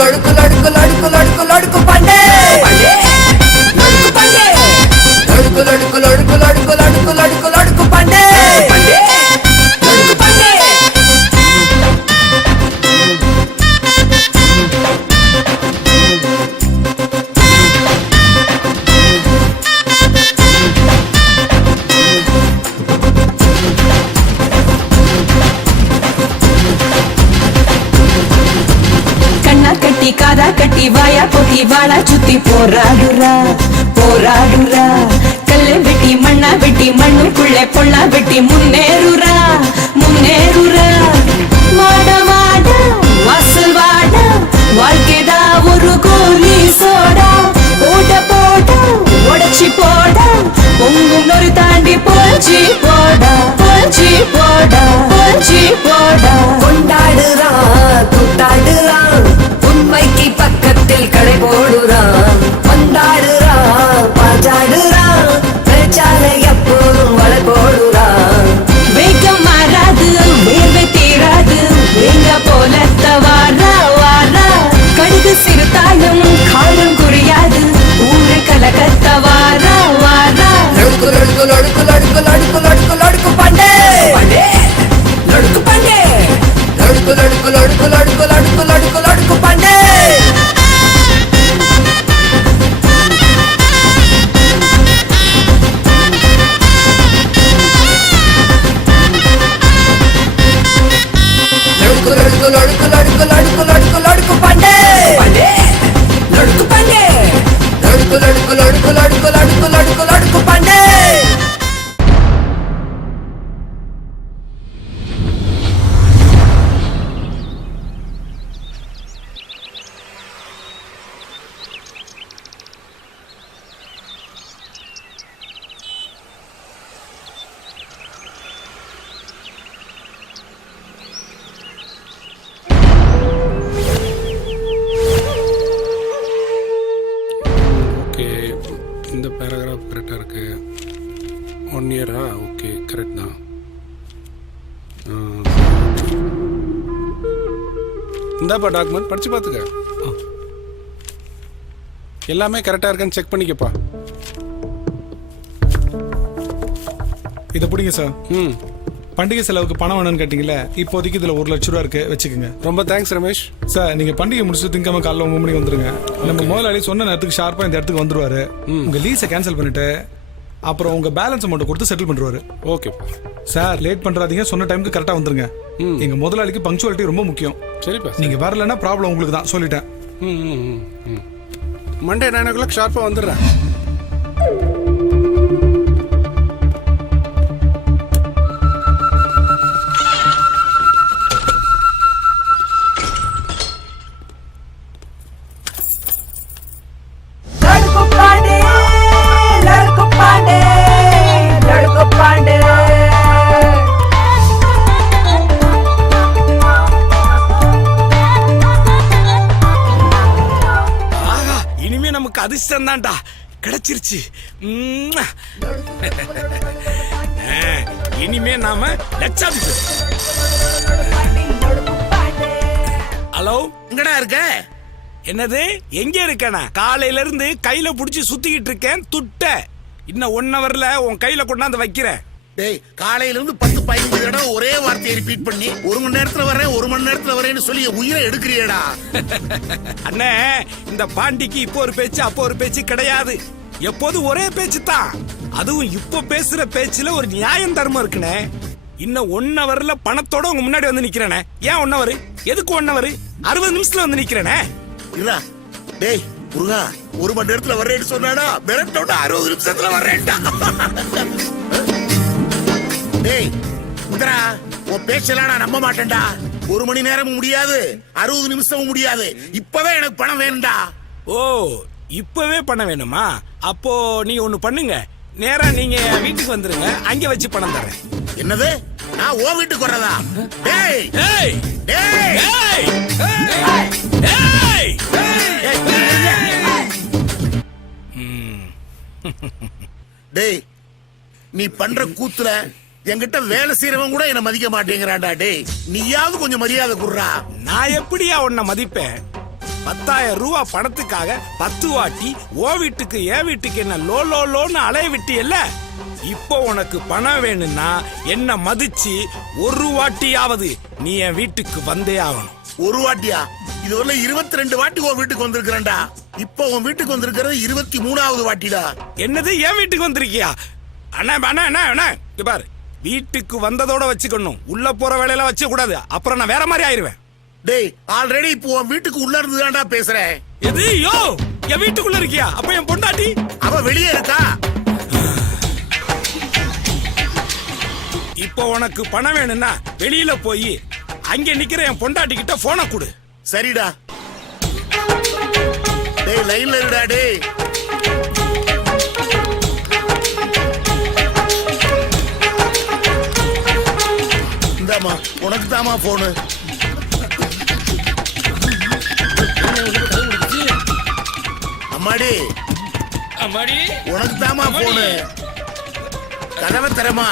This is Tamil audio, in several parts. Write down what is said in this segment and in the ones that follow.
लड़कू लड़कू लड़कू लड़कू लड़कू पांडे लड़कू पांडे लड़कू लड़कू लड़कू लड़कू लड़कू लड़कू लड़कू पांडे लड़कू पांडे కాదా కట్టి వాయా పొట్టి వాళ చుట్టి పోరాడురా పోరాడురా కల్లె పెట్టి మಣ್ಣ పెట్టి మಣ್ಣుకుళ్ళే పొళ్ళ పెట్టి మున్నేరురా మున్నేరురా வாட வாட வாசல் வாட வாழ்க்கைதா ஒரு கோலி சோடா ஓட போட உடச்சி போட பொங்கும் நொறு தாண்டி போச்சு போடா போச்சு போடா போச்சு போடா கொண்டாடுறான் கூத்தாடுறான் உண்மைக்கு பக்கத்தில் கடை போடுறான் கொண்டாடுறான் பாஜாடுறான் பிரச்சார எப்போதும் வளை போடுறான் வேகம் மாறாது வேர்வை தீராது வேங்க போல வாரா வாரா கடுகு சிறுத்தாலும் காலம் குறையாது ஊரு கலகத்த வாரா வாரா लड़कू लड़कू लड़कू लड़कू लड़कू लड़कू लड़कू पांडे पांडे लड़कू पांडे लड़कू लड़कू लड़कू लड़कू लड़कू लड़कू लड़कू पांडे लड़कू लड़कू लड़कू लड़कू लड़कू लड़कू लड़कू पांडे पांडे लड़कू पांडे लड़कू लड़कू लड़कू लड़कू लड़कू लड़कू लड़कू पांडे இந்த பேராகிராஃப் கரெக்டாக இருக்கு. 1 இயரா? ஓகே, கரெக்ட் தான். இந்தாப்பா டாக்குமெண்ட், படிச்சு பார்த்துக்க. எல்லாமே கரெக்டாக இருக்கான்னு செக் பண்ணிக்கப்பா. இதை பிடிங்க சார். ம், பண்டிகை செலவுக்கு பணம் வேணும்னு கேட்டீங்கல்ல, இப்போதைக்கு இதுல 1 லட்ச ரூபா இருக்கு, வச்சுக்கோங்க. ரொம்ப தேங்க்ஸ் ரமேஷ். சார், நீங்க பண்டிகை முடிச்சுட்டு திங்கக்கிழமை காலைல 9 மணிக்கு வந்துருங்க. நம்ம முதலாளி சொன்ன நேரத்துக்கு ஷார்ப்பா இந்த இடத்துக்கு வந்துருவாரு. உங்க லீஸை கேன்சல் பண்ணிட்டு அப்புறம் உங்க பேலன்ஸ் அமௌண்ட் கொடுத்து செட்டில் பண்ணுவாரு. ஓகே சார், லேட் பண்றாதீங்க, சொன்ன டைமுக்கு கரெக்டா வந்துருங்க. எங்க முதலாளிக்கு பங்க்சுவாலிட்டி ரொம்ப முக்கியம். சரிப்பா. நீங்க வரலன்னா ப்ராப்ளம் உங்களுக்கு தான், சொல்லிட்டேன். மண்டே 9 o'clock ஷார்ப்பா வந்துடுறேன். அதிர்ஷ்டம் தான்டா, கிடைச்சிருச்சு. இனிமே நாம லட்சாதிபதி. ஹலோ, எங்கடா இருக்க? என்னது, எங்க இருக்கனா? காலையில இருந்து கையில புடிச்சு சுத்திக்கிட்டு இருக்கேன். துட்ட இன்னும் 1 hourல உன் கையில கொண்டாந்து வைக்கிறேன். டேய், காலையில இருந்து 10-15 தடவை ஒரே வார்த்தையை ரிப்பீட் பண்ணி 1 மணி நேரத்துல வரேன் 1 மணி நேரத்துல வரேன்னு சொல்லி உயிரை எடுக்கிறியடா. அண்ணே, இந்த பாண்டிக்கு இப்போ ஒரு பேச்சு அப்போ ஒரு பேச்சு கிடையாது. எப்போது ஒரே பேச்சு தான். அதுவும் இப்போ பேசுற பேச்சுல ஒரு நியாயம் தர்மம் இருக்குனே. இன்னும் 1 hourல பணத்தோட உங்க முன்னாடி வந்து நிக்கிறேனே. ஏன் 1 hour? எதுக்கு 1 hour? 60 நிமிஷத்துல வந்து நிக்கிறேனே. இல்ல டேய் முருகா, 1 மணி நேரத்துல வரேன்னு சொன்னாடா, மிரட்டோட 60 நிமிஷத்துல வரேன்டா. டேய் முத்ரா, உன் பேச்செல்லாம் நான் நம்ப மாட்டேன்டா. 1 மணி நேரமும் முடியாது, 60 நிமிஷமும் முடியாது. இப்பவே எனக்கு பணம் வேணும்டா. ஓ, இப்பவே பணம் வேணுமா? அப்போ நீங்க ஒண்ணு பண்ணுங்க, நேரா நீங்க வீட்டுக்கு வந்துருங்க, அங்க வச்சு பணம் தரேன். என்னது, நான் உன் வீட்டுக்கு வரதா? டேய் டேய் டேய் டேய் டேய், நீ பண்ற கூத்துல என்கிட்ட வேலை செய்யறவன் கூட என்ன மதிக்க மாட்டேங்கிறான்டா. டேய், நீயாவது கொஞ்சம் மரியாதை குடுறா. நான் எப்படியா உன்னை மதிப்பேன்? 10,000 ரூபாய் பணத்துக்காக 10 வாட்டி ஓ வீட்டுக்கு என் வீட்டுக்கு என்ன லோ லோ லோன்னு அலைய விட்டியல்ல. இப்போ உனக்கு பணம் வேணும்னா என்ன மதிச்சு ஒரு வாட்டியாவது நீ என் வீட்டுக்கு வந்தே ஆகணும். ஒரு வாட்டியா? இதுவரை 22 வாட்டி உன் வீட்டுக்கு வந்திருக்கிறேன்டா. இப்போ உன் வீட்டுக்கு வந்திருக்கிறது 23வது வாட்டிடா. என்னது என் வீட்டுக்கு வந்திருக்கியா? அண்ணா அண்ணா அண்ணா அண்ணா இங்க பாரு, வீட்டுக்கு வந்ததோட வச்சுக்கணும், உள்ள போற வேலையெல்லாம் வச்ச கூடாது, அப்புறம் நான் வேற மாதிரி ஆயிருவேன். டேய், ஆல்ரெடி இப்போ உன் வீட்டுக்கு உள்ள இருந்துதான்டா பேசுறேன். எது யோ என் வீட்டுக்குள்ள இருக்கியா? அப்ப என் பொண்டாட்டி அவ வெளியே இருக்கா. இப்போ உனக்கு பணம் வேணும்னா வெளியில போய் அங்க நிக்கிற என் பொண்டாட்டி கிட்ட போனை கொடு. சரிடா. டேய் லைன்ல இருடா. டேய் இந்தாமா, உனக்கு தாமா போனு. அம்மாடி அம்மாடி உனக்கு தாமா போனு. கதவை தரமா.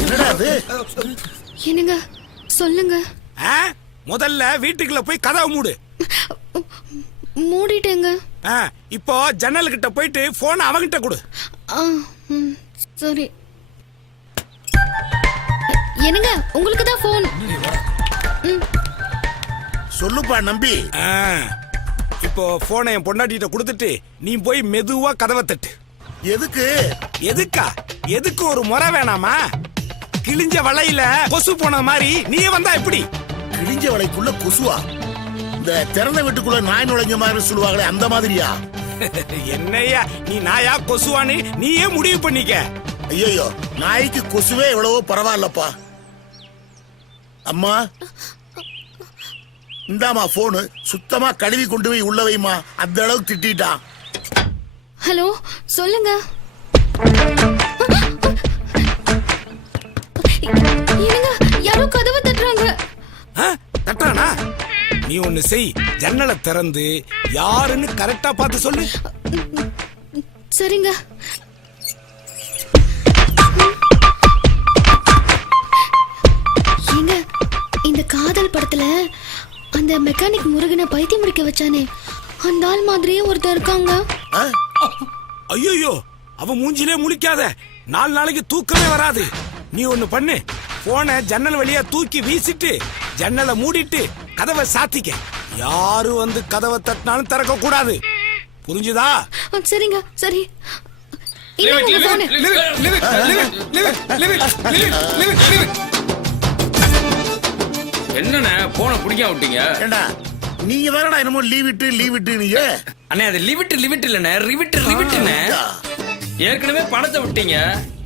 என்னடா அது? என்னங்க சொல்லுங்க. முதல்ல வீட்டுக்குள்ள போய் கதவை மூடு. மூடிட்டேங்க. இப்போ ஜன்னல் கிட்ட போயிட்டு போன் அவங்கிட்ட கொடு. சரி. என்னங்க உங்களுக்கு தான் போன். சொல்லுப்பா நம்பி. இப்போ போனை என் பொண்டாட்டிட்ட கொடுத்துட்டு நீ போய் மெதுவா கதவை தட்டு. எதுக்கு? எதுக்கா? எதுக்கு ஒரு முறை வேணாமா? கிழிஞ்ச வலையில கொசு போன மாதிரி நீ வந்தா எப்படி? கிழிஞ்ச வலைக்குள்ள கொசுவா? இந்த திறந்த வீட்டுக்குள்ள நாய் நுழைஞ்ச மாதிரி சொல்லுவாங்களே, அந்த மாதிரியா? என்னையா நீ நாயா கொசுவான்னு நீயே முடிவு பண்ணிக்க. ஐயோ, நாய்க்கு கொசுவே எவ்வளவோ பரவாயில்லப்பா. அம்மா இந்தாமா போனு. சுத்தமா கழுவி கொண்டு போய் உள்ள வைமா. அந்த அளவுக்கு திட்டான். ஹலோ சொல்லுங்க. என்னங்க யாரோ கதவை தட்டுறாங்க. தட்டுறானா? நீ ஒண்ணு செய், ஜன்னலை திறந்து யாருன்னு கரெக்டா பார்த்து சொல்லு. சரிங்க. ஏங்க இந்த காதல் படத்துல அந்த மெக்கானிக் முருகனை பைத்தியம் முடிக்க வச்சானே, அந்த ஆள் மாதிரியே ஒருத்தர் இருக்காங்க. ஐயோ, அவ மூஞ்சிலே முழிக்காத, 4 நாளைக்கு தூக்கமே வராது. நீ ஒண்ணு பண்ணு, போன ஜன்னல் வழியா தூக்கி வீசிட்டு ஜன்னலை மூடிட்டு கதவை சாத்திக்க. யாரு வந்து கதவை தட்டினாலும் திறக்க கூடாது, புரிஞ்சுதா? சரிங்க. சரி. என்னண்ணே போன பிடிக்க விட்டீங்க? ஏண்டா நீங்க தானடா என்னமோ லீவ் விட்டு நீங்க. அண்ணே அது லிவிட் இல்லண்ணே, ரிவிட்டுண்ணே. ஏற்கனவே பணத்தை விட்டீங்க,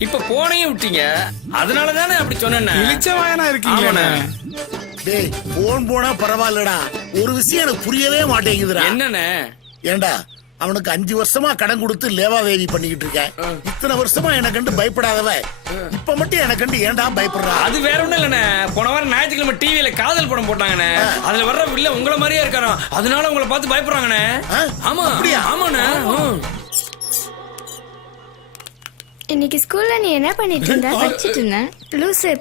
இப்ப போனையும் விட்டீங்க, அதனாலதானே அப்படி சொன்னேன். இளிச்சவாயனா இருக்கீங்க. டேய், போனா பரவாயில்லடா, ஒரு விஷயம் எனக்கு புரியவே மாட்டேங்குதுடா. என்னண்ணே? ஏண்டா அவனுக்கு 5 வருஷமா கடன் கொடுத்து லேவாவேவி பண்ணிக்கிட்டு இருக்கேன். இத்தனை வருஷமா எனக்கு கண்டு பயப்படாதவ இப்ப மட்டும் எனக்கு கண்டு ஏன்டா பயப்படுறா? அது வேற ஒண்ணும் இல்லண்ணே, போன வாரம் ஞாயிற்றுக்கிழமை டிவியில காதல் படம் போட்டாங்கண்ணே. அதுல வர்ற வில்ல உங்களை மாதிரியே இருக்காராம், அதனால உங்களை பார்த்து பயப்படுறாங்கண்ணே. ஆமா அப்படியா? ஆமாண்ணே. இன்னைக்கு ஸ்கூல்ல நீ என்ன பண்ணிட்டு இருந்த? படிச்சிட்டு இருந்தேன். லூசு.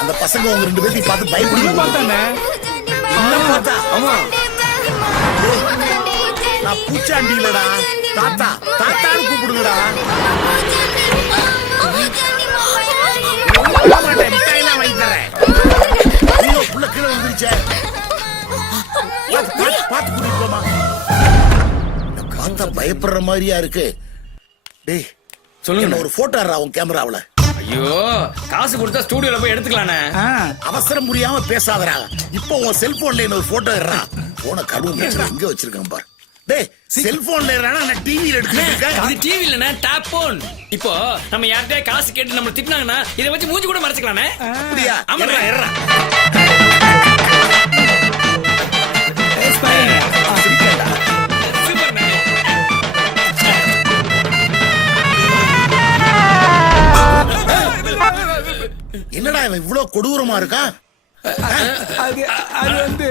அந்த பசங்க உங்க 2 பேரையும் பார்த்து பயப்படுங்க பார்த்தானே. ஆமா, நான் பூச்சாண்டி இல்லடா, தாத்தா தாத்தான்னு கூப்பிடுங்கடா. மிட்டாயெல்லாம் வாங்கி தரேன். ஐயோ, புள்ள கீழே வந்துருச்சே. பார்த்து கூட்டிட்டு போமா. பார்த்தா பயப்படுற மாதிரியா இருக்கு. டேய் சொல்லுங்க, ஒரு போட்டோ எடுறா உன் கேமராவுல. ஐயோ, காசு கொடுத்தா ஸ்டூடியோல போய் எடுத்துக்கலானே. அவசரம் புரியாம பேசாதடா. இப்போ உன் செல்போன்ல என்ன ஒரு போட்டோ எடுறா. போன கழுவு எங்க வச்சிருக்கான் பாரு. டேய், செல்போன்ல எடுறா, நான் டிவில எடுத்துட்டேன். இது டிவி இல்லனா டாப் போன். இப்போ நம்ம யார்கிட்ட காசு கேட்டு நம்ம திட்டினாங்கன்னா இத வச்சு மூஞ்சி கூட மறைச்சுக்கலானே. அப்படியா? ஆமாடா, எடுறா. என்னடா இவன் இவ்வளவு கொடூரமா இருக்கா? அது வந்து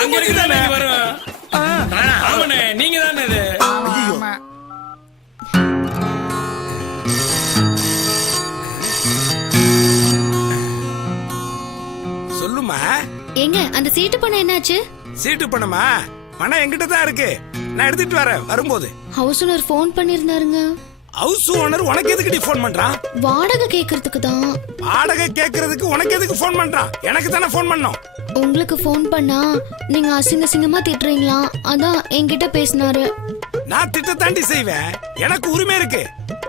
அங்க இருக்குதானே வரும். ஆமாண்ணே, நீங்க தானே இது. ஐயோ, ஏங்க அந்த சீட்டு பணம் என்னாச்சு? சீட்டு பணமா? பணம் என்கிட்ட தான் இருக்கு, நான் எடுத்துட்டு வரேன் வரும்போது. ஹவுஸ் ஓனர் ஃபோன் பண்ணிருந்தாருங்க. ஹவுஸ் ஓனர் உனக்கு எதுக்கு ஃபோன் பண்றான்? வாடகை கேக்குறதுக்கு தான். வாடகை கேக்குறதுக்கு உனக்கு எதுக்கு ஃபோன் பண்றான்? எனக்கு தானே ஃபோன் பண்ணோம். உங்களுக்கு ஃபோன் பண்ணா நீங்க அசிங்கமா திட்டுறீங்களா, அதான் என்கிட்ட பேசினாரு. நான் திட்ட தாண்டி செய்வேன், எனக்கு உரிமை இருக்கு.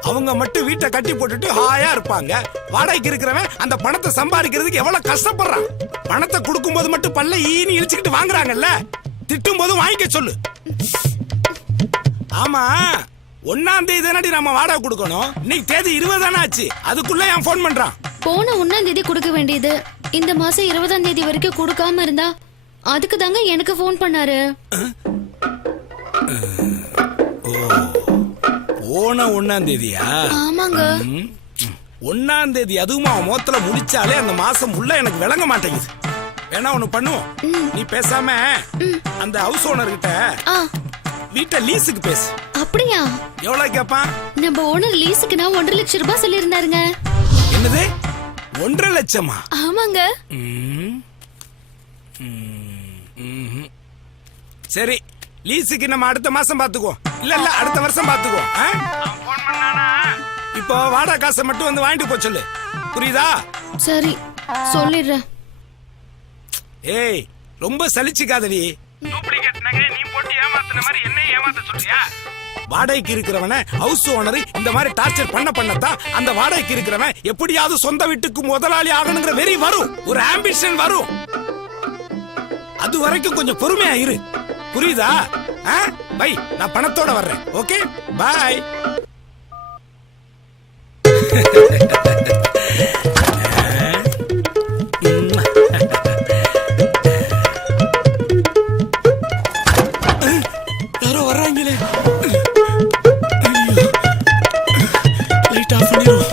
அவங்க மட்டும் வீட்டை கட்டி போட்டுட்டு ஹாயா இருப்பாங்க. வாடகைக்கு இருக்கிறவன் அந்த பணத்தை சம்பாதிக்கிறதுக்கு எவ்வளவு கஷ்டப்படுறான். பணத்தை கொடுக்கும் போது மட்டும் பல்ல ஈனி இழிச்சுக்கிட்டு வாங்குறாங்கல்ல, திட்டும் போதும் வாங்கிக்க சொல்லு. ஆமா, 1ஆம் தேதி தானடி நம்ம வாடகை கொடுக்கணும். இன்னைக்கு தேதி 20 தானே ஆச்சு, அதுக்குள்ள என் ஃபோன் பண்றான். போன 1ஆம் தேதி கொடுக்க வேண்டியது இந்த மாசம் 20ஆம் தேதி வரைக்கும் கொடுக்காம இருந்தா அதுக்கு தாங்க எனக்கு ஃபோன் பண்ணாரு. போன 1ஆம் தேதியா? ஆமாங்க. 1ஆம் தேதி அதுவும் அவன் மோத்துல முடிச்சாலே அந்த மாசம் உள்ள எனக்கு விளங்க மாட்டேங்குது. வேணா ஒண்ணு பண்ணுவோம், நீ பேசாம அந்த ஹவுஸ் ஓனர் கிட்ட வீட்டை லீஸுக்கு பேசு. அப்படியா? எவ்வளவு கேப்பான்? நம்ம ஓனர் லீஸுக்கு நான் 1.5 லட்சம் ரூபாய் சொல்லியிருந்தாருங்க. என்னது 1.5 லட்சமா? ஆமாங்க. சரி, லீஸுக்கு நம்ம அடுத்த மாசம் பாத்துக்குவோம். இல்ல அடுத்த வருஷம் பாத்துக்குவோம். இப்போ வாடகை காசை மட்டும் வந்து வாங்கிட்டு போ சொல்லு, புரியுதா? சரி சொல்லிடுறேன். ஏய், ரொம்ப சலிச்சுக்காதடி. டூப்ளிகேட் நகை நீ போட்டு ஏமாத்துன மாதிரி என்ன ஏமாத்த சொல்றியா? வாடகைக்கு இருக்கிறவன ஹவுஸ் ஓனர் இந்த மாதிரி டார்ச்சர் பண்ணத்தான் அந்த வாடகைக்கு இருக்கிறவன் எப்படியாவது சொந்த வீட்டுக்கு முதலாளி ஆகணுங்கிற வெறி வரும், ஒரு ஆம்பிஷன் வரும். அது வரைக்கும் கொஞ்சம் பொறுமையா இரு, புரியுதா? பை, நான் பணத்தோட வர்றேன். ஓகே, பாய். யாரோ வர்றாங்களே, லைட் ஆஃப் பண்ணிடுவோம்.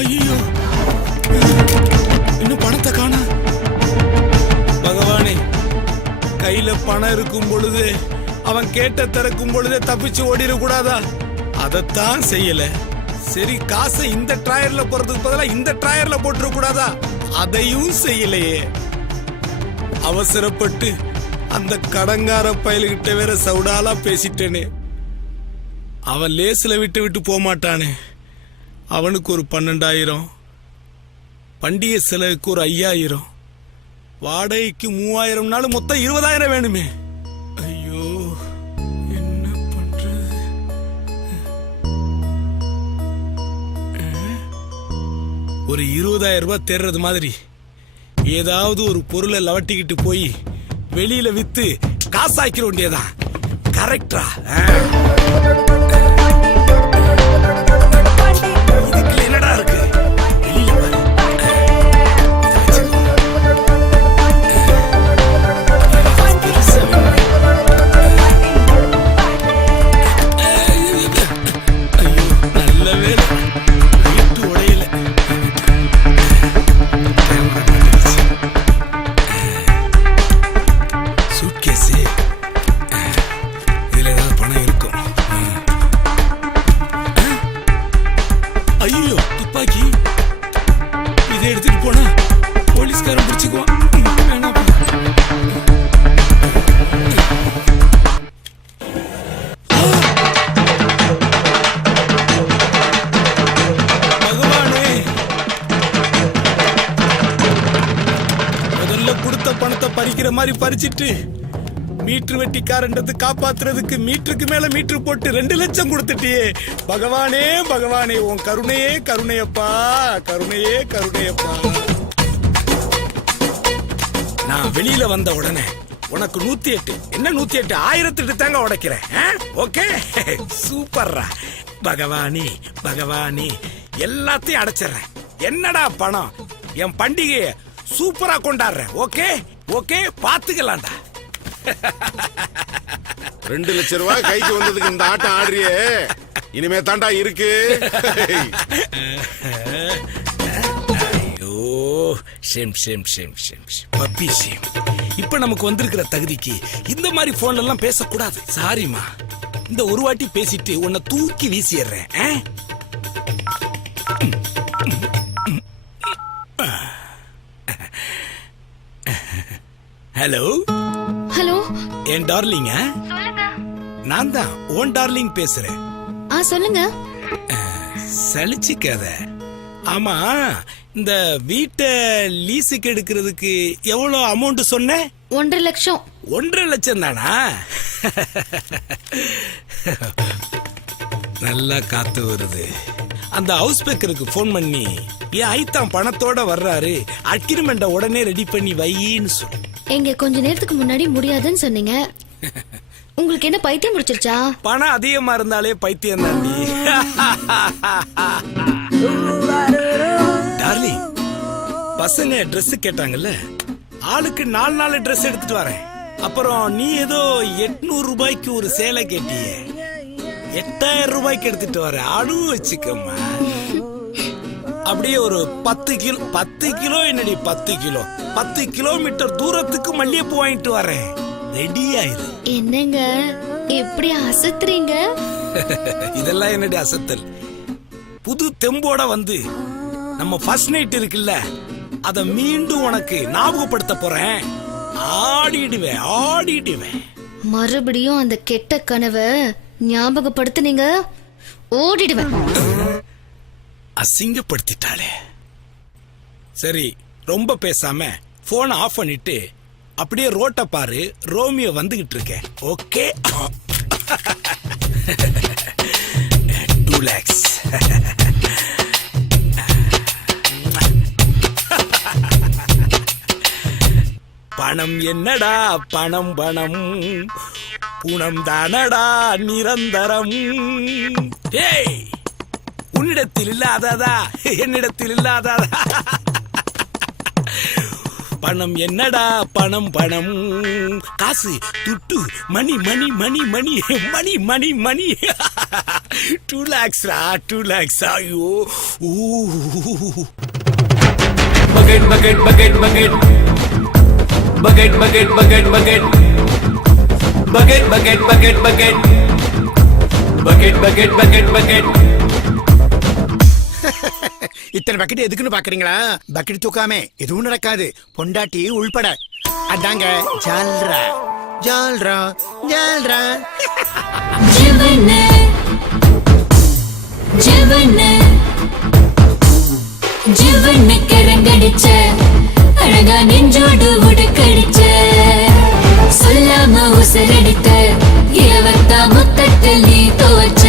ஐயோ, இன்னும் பணத்தை காணா. பகவானே, கையில பணம் இருக்கும் பொழுது அவன் கேட்ட திறக்கும் பொழுதே தப்பிச்சு ஓடிட கூடாதா? அதத்தான் செய்யல. சரி, காசை இந்த டிராயர்ல போறதுக்கு பதிலா இந்த டிராயர்ல போட்டுற கூடாதா? அதையும் செய்யலையே. அவசரப்பட்டு அந்த கடங்கார பயலுகிட்ட வேற சவுடாலா பேசிட்டேனே. அவன் லேசில விட்டு போக மாட்டானே. அவனுக்கு ஒரு 12,000, பண்டிகை செலவுக்கு ஒரு 5,000, வாடகைக்கு 3,000, மொத்தம் 20,000 வேணுமே. ஐயோ, என்ன பண்றது? ஒரு 20,000 ரூபாய் தேர்றது மாதிரி ஏதாவது ஒரு பொருளை லவட்டிக்கிட்டு போய் வெளியில வித்து காசாக்கிற வேண்டியதான். கரெக்டா? என்னடா இருக்கு வெளியில பாரு. ஐயோ, நல்ல வேலை வீட்டு உடையில. சூட்கேஸ், இதுல ஏதாவது பணம் இருக்கும். ஐயோ, துப்பாக்கி. இதை எடுத்துட்டு போனா போலீஸ்காரன் பிடிச்சுக்குவான். பகவானே, முதல்ல கொடுத்த பணத்தை பறிக்கிற மாதிரி பறிச்சிட்டு மீட்டர் வெட்டிக்காரன்றது காப்பாத்துறதுக்கு மீட்டருக்கு மேல மீட்டர் போட்டு 2 லட்சம் கொடுத்துட்டியே. பகவானே பகவானே, உன் கருணையே கருணையப்பா, கருணையே கருணையப்பா. நான் வெளியில வந்த உடனே உனக்கு 108, என்ன 108, 1008 தாங்க உடைக்கிறேன். ஓகே, சூப்பர்ரா. பகவானே பகவானே, எல்லாத்தையும் அடைச்சிடுறேன். என்னடா பணம்? என் பண்டிகையை சூப்பரா கொண்டாடுறேன். Okay okay, பாத்துக்கலாம்டா. 2 லட்சம் ரூபாய் கைக்கு வந்ததுக்கு இந்த ஆட்டம் ஆடுறியே, இனிமே தாண்டா இருக்கு. ஐயோ, shame shame shame shame puppy shame. இப்ப நமக்கு வந்திருக்கிற தகுதிக்கு இந்த மாதிரி போன்ல எல்லாம் பேசக்கூடாது. சாரிமா, இந்த ஒரு வாட்டி பேசிட்டு உன்னை தூக்கி வீசிடுறேன். Hello hello. என் டார்லிங்க, நான் தான் ஓன் டார்லிங் பேசுறேன். சொல்லுங்க. சலிச்சுக்காத. ஆமா, இந்த வீட்டை லீஸுக்கு எடுக்கிறதுக்கு எவ்வளவு அமௌண்ட் சொன்ன? 1.5 லட்சம். 1.5 லட்சம் தானா? நல்லா காத்து வருது. அந்த ஹவுஸ் பேக்கருக்கு போன் பண்ணி என் ஐத்தான் பணத்தோட வர்றாரு, அக்ரிமெண்ட உடனே ரெடி பண்ணி வையின்னு சொல்லு. எங்க கொஞ்ச நேரத்துக்கு முன்னாடி முடியாதுன்னு சொன்னீங்க. உங்களுக்கு என்ன பைத்தியம் முடிச்சிருச்சா? பணம் அதிகமா இருந்தாலே பைத்தியம் தாண்டி. டார்லிங், பசங்க Dress கேட்டாங்கல்ல, ஆளுக்கு 4 Dress எடுத்துட்டு வரேன். அப்புறம் நீ ஏதோ 800 ரூபாய்க்கு ஒரு சேலை கேட்டியே, 8000 ரூபாய்க்கு எடுத்துட்டு வர. அடு வச்சுக்கம்மா. அப்படியே ஒரு 10 கிலோ என்னடி 10 கிலோ 10 கிலோமீட்டர் தூரத்துக்கு மல்லிகைப்பூ வாங்கிட்டு வரேன். ரெடி ஆயிரு. என்னங்க எப்படி அசத்துறீங்க? இதெல்லாம் என்னடி அசத்தல்? புது தெம்போட வந்து நம்ம ஃபர்ஸ்ட் நைட் இருக்குல்ல, அத மீண்டும் உனக்கு ஞாபகப்படுத்த போறேன். ஆடிடுவேன். மறுபடியும் அந்த கெட்ட கனவை ஞாபகப்படுத்துனீங்க, ஓடிடுவேன். அசிங்கப்படுத்திட்டாளே. சரி, ரொம்ப பேசாம போனை ஆஃப் பண்ணிட்டு அப்படியே ரோட்ட பாரு, ரோமியோ வந்துகிட்டு இருக்கேன். ஓகே. 2 lakhs. பணம் என்னடா பணம், குணம் தானடா நிரந்தரம். ஏய், உன்னிடத்தில் இல்லாததா என்னிடத்தில் இல்லாததா? பணம் என்னடா பணம், காசு, துட்டு, மணி. 2 lakhs. ஐயோ. பக்கெட். இத்தனை பக்கெட் எதுக்குன்னு பாக்குறீங்களா? பக்கெட் தூக்காம எதுவும் நடக்காது, பொண்டாட்டி உள்பட. அதாங்க ஜால்ரா. ஜீவன கரங்கடிச்ச அழகா நெஞ்சோடு உடுக்கடிச்ச, சொல்லாம உசரடித்த இளவத்தா முத்தத்தில் நீ துவச்ச.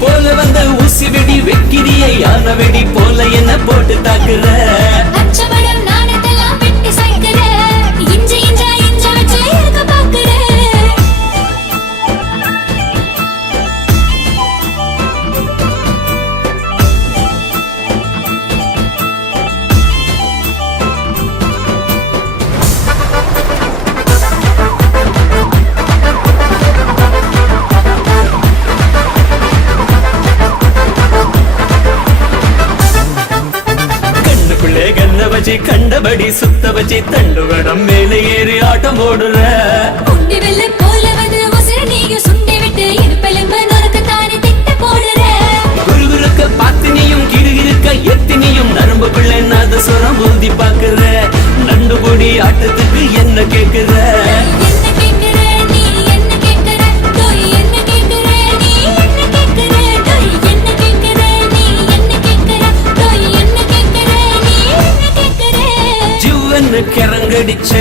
போல வந்த ஊசி வெடி வெக்கிரியை யான வெடி போல என்ன போட்டு தாக்குற. அச்சமடம் நாணத்தெல்லாம் வெட்டி சாய்க்கிற, இஞ்ச வச்சு இருக்க பாக்குற. கண்டபடி சுத்த வச்சு தண்டுவடம் மேலே ஏறி ஆட்டம் போடுற. உண்டி வெள்ள போல வந்து உசிர நீங்க சுண்டி விட்டு இருப்பெலும்பு நொறுக்கு தானே திட்ட போடுற. குறுகுறுக்க பாத்தினியும் கிறுகிறுக்க எத்தினியும் நரம்பு பிள்ளை நாதசுரம் ஊதி பாக்குற. நண்டு பொடி ஆட்டத்துக்கு என்ன கேக்குற? கரங்கடிச்ச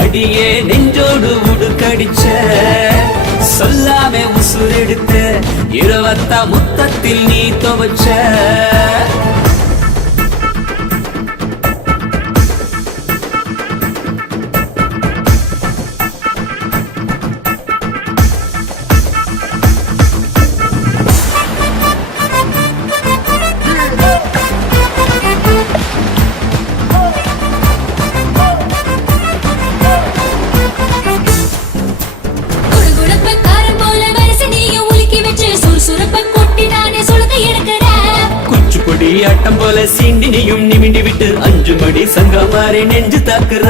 அடியே நெஞ்சோடு உடுக்கடிச்ச, சொல்லாமே உசுரெடுத்த இருவத்தா முத்தத்தில் நீ துவச்ச. ஆட்டம் போல சீண்டி நீயும் நிமிண்டி விட்டு 5 மணி சங்கமாரி நெஞ்சு தாக்குற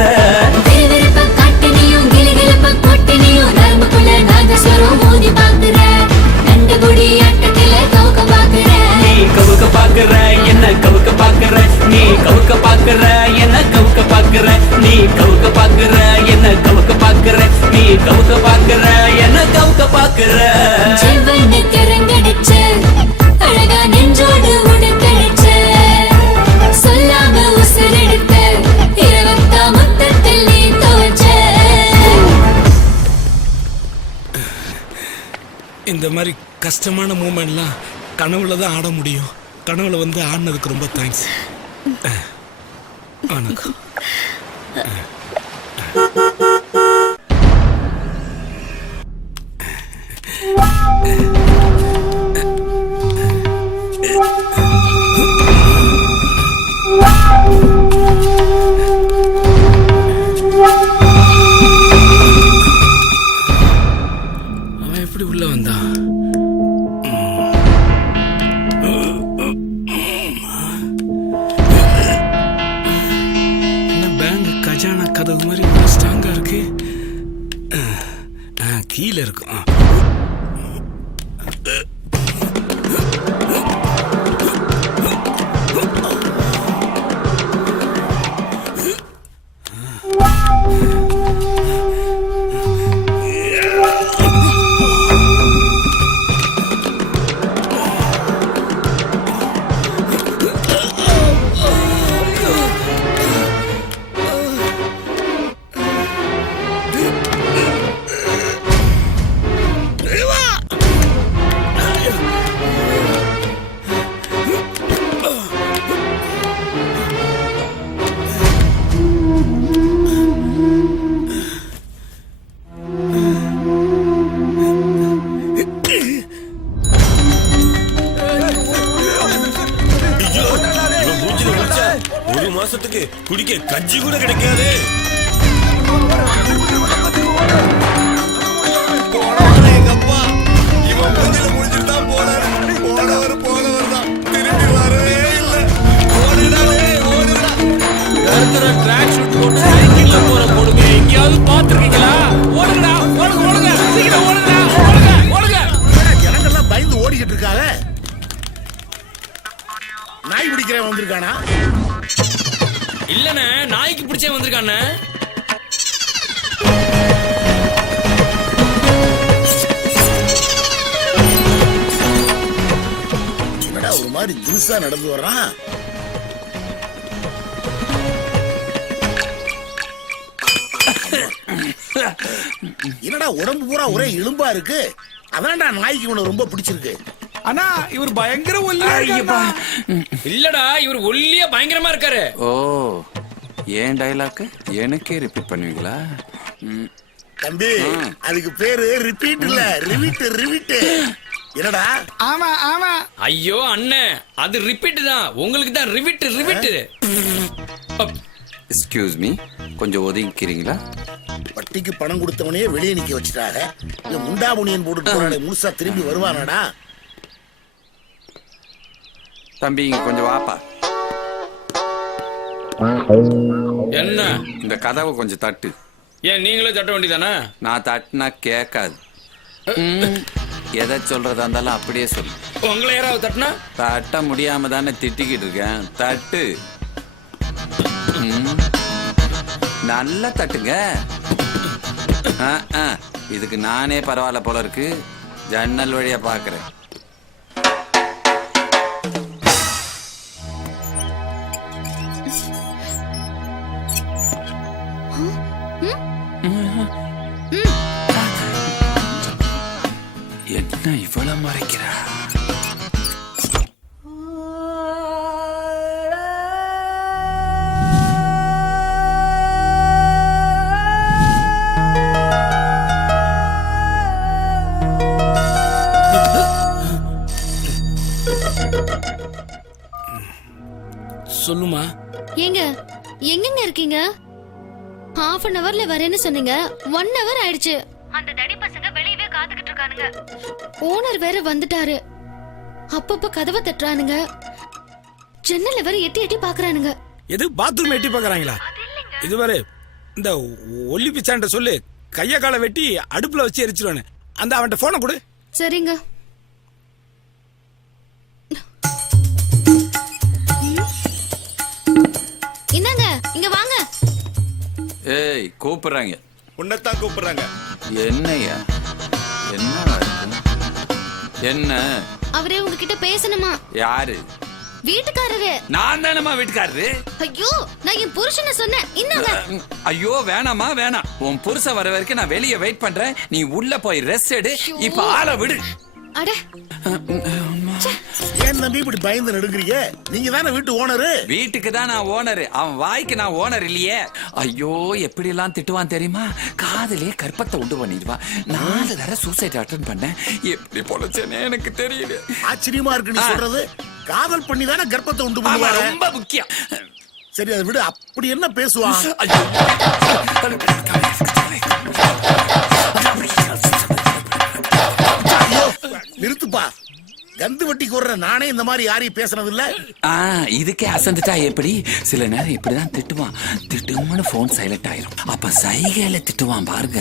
விறுவிறுப்ப காட்டினியும் கிளுகிளுப்ப கொட்டினியும் நரம்புக்குள்ள நாதஸ்வரம் ஊதி பாக்குற நண்டுபுடி ஆட்டத்தில கவுக்க பாக்குற நீ கவுக்க பாக்குற என்ன கவுக்க பாக்குற நீ கவுக்க பாக்குற என்ன கவுக்க பாக்குற நீ கவுக்க பாக்குற என்ன கவுக்க பாக்குற நீ கவுக்க பாக்குற என்ன கவுக்க பாக்குற செவ்வண்ணு கரங்கடிச்ச அழகா நெஞ்சோடு உடுக்கடிச்ச சொல்லாம உசுரெடுத்த இரவத்தா மொத்தத்தில் நீ தோச்ச இந்த மாதிரி கஷ்டமான மூமெண்ட்லாம் கனவுல தான் ஆட முடியும். கனவுல வந்து ஆடினதுக்கு ரொம்ப தேங்க்ஸ். வணக்கம். அவன் எப்படி உள்ள வந்தான்? பேங்க் கஜானா கதவு மாதிரி ஸ்ட்ராங்கா இருக்கு. கீழே இருக்கும். ஒரு மாசத்துக்கு குடிக்க கஞ்சி கூட கிடைக்காது. எங்க அப்பா இவன் மூஞ்சில முடிஞ்சிட்டு தான் போனவர் தான் திரும்பி வரவே இல்லை. ஓடுடா ட்ராக் ஷூட் போட்டு சைக்கிள்ல போற போடுங்க. எங்கேயாவது பாத்துருக்கீங்களா? ஓடுங்கடா, ஓடுங்க சீக்கிரம் ஓடுங்க. ஜனங்கள்லாம் பயந்து ஓடிக்கிட்டு இருக்காங்க. நாய் பிடிக்கிறவன் வந்திருக்கானா? இல்லண்ணே, நாய்க்கு பிடிச்சே வந்திருக்கானே. என்னடா ஒரு மாதிரி ஜூஸா நடந்து வர்றான். என்னடா உடம்பு பூரா ஒரே எலும்பா இருக்கு. அதான்டா நாய்க்கு இவனை ரொம்ப பிடிச்சிருக்கு. ஆனா இவர் பயங்கர ஒல்லியா இருக்காருடா. இல்லடா, இவர் ஒல்லியா பயங்கரமா இருக்காரு. ஓ, ஏன் டயலாக் எனக்கே ரிப்பீட் பண்ணுவீங்களா? தம்பி, அதுக்கு பேரு ரிப்பீட் இல்ல, ரிவிட். என்னடா? ஆமா. ஐயோ அண்ணே, அது ரிப்பீட் தான். உங்களுக்கு தான் ரிவிட். எக்ஸ்கியூஸ் மீ, கொஞ்சம் ஒதுங்கிக்கிறீங்களா? வட்டிக்கு பணம் கொடுத்தவனே வெளியே நிக்க வச்சுட்டாங்க. இந்த முண்டாமுனியன் போட்டு போறானே முழுசா திரும்பி வருவானடா? தம்பி இங்க கொஞ்சம் வாப்பா. என்ன? இந்த கதவை கொஞ்சம் தட்டு. ஏன் நீங்களே தட்ட வேண்டியதானே? நான் தட்டுனா கேட்காது. எதை சொல்றதா இருந்தாலும் அப்படியே சொல்லு. உங்களை யாராவது தட்டினா? தட்ட முடியாம தானே திட்டிக்கிட்டு இருக்கேன். தட்டு. நல்லா தட்டுங்க. இதுக்கு நானே பரவாயில்ல போல இருக்கு. ஜன்னல் வழியா பாக்குறேன். என்ன இவ்வளவு மறைக்கிறா? சொல்லுமா. ஏங்க எங்கங்க இருக்கீங்க? half an hourல வரேன்னு சொன்னீங்க. 1 hour ஆயிடுச்சு. அந்த தடி பசங்க வெளியவே காத்துக்கிட்டு இருக்கானுங்க. ஓனர் வேற வந்துட்டாரு. அப்பப்ப கதவை தட்டுறானுங்க. ஜன்னல வர எட்டி எட்டி பாக்குறானுங்க. எது பாத்ரூம் எட்டி பாக்குறாங்களா? இதுவரை இந்த ஒல்லி பிச்சாண்ட சொல்லு, கைய காலை வெட்டி அடுப்புல வச்சு எரிச்சிருவானு. அந்த அவன்கிட்ட போனை கொடு. சரிங்க. என்னங்க இங்க வாங்க. ஏய் கூப்பிடுறாங்க. உன்னைத்தான் கூப்பிடுறாங்க. என்னையா? என்ன என்ன? அவரே உங்ககிட்ட பேசணுமா? யாரு? வீட்டுக்காரரு. நான் தானம்மா வீட்டுக்காரரு. ஐயோ நான் என் புருஷனை சொன்னேன். என்னங்க? ஐயோ வேணாமா வேணாம். உன் புருஷன் வர வரைக்கும் நான் வெளியே வெயிட் பண்றேன். நீ உள்ள போய் ரெஸ்ட் எடு. இப்ப ஆளை விடு. அட ஏன் தம்பி இப்படி பயந்து நடுங்குறீங்க? நீங்க தானே வீட்டு ஓனரு. வீட்டுக்கு தான் நான் ஓனரு. அவன் வாய்க்கு நான் ஓனர் இல்லையே. ஐயோ எப்படி எல்லாம் திட்டுவான் தெரியுமா? காதலே கற்பத்தை உண்டு பண்ணிடுவான். 4 தடவை சூசைட் அட்டன் பண்ணேன். எப்படி பொழைச்சேனே எனக்கு தெரியல. ஆச்சரியமா இருக்கு நீ சொல்றது. காதல் பண்ணி தானே கர்ப்பத்தை உண்டு பண்ணுவாங்க. ரொம்ப முக்கியம். சரி அதை விடு. அப்படி என்ன பேசுவான்? நிறுத்துப்பா. கந்து வட்டிக்கு வர்ற நானே இந்த மாதிரி யாரையும் பேசுனது இல்ல. இதுக்கே அசந்துட்டா எப்படி? சில நேரம் இப்படிதான் திட்டுவான். திட்டும்னு போன் சைலண்ட் ஆயிரும். அப்ப சைகையில திட்டுவான் பாருங்க.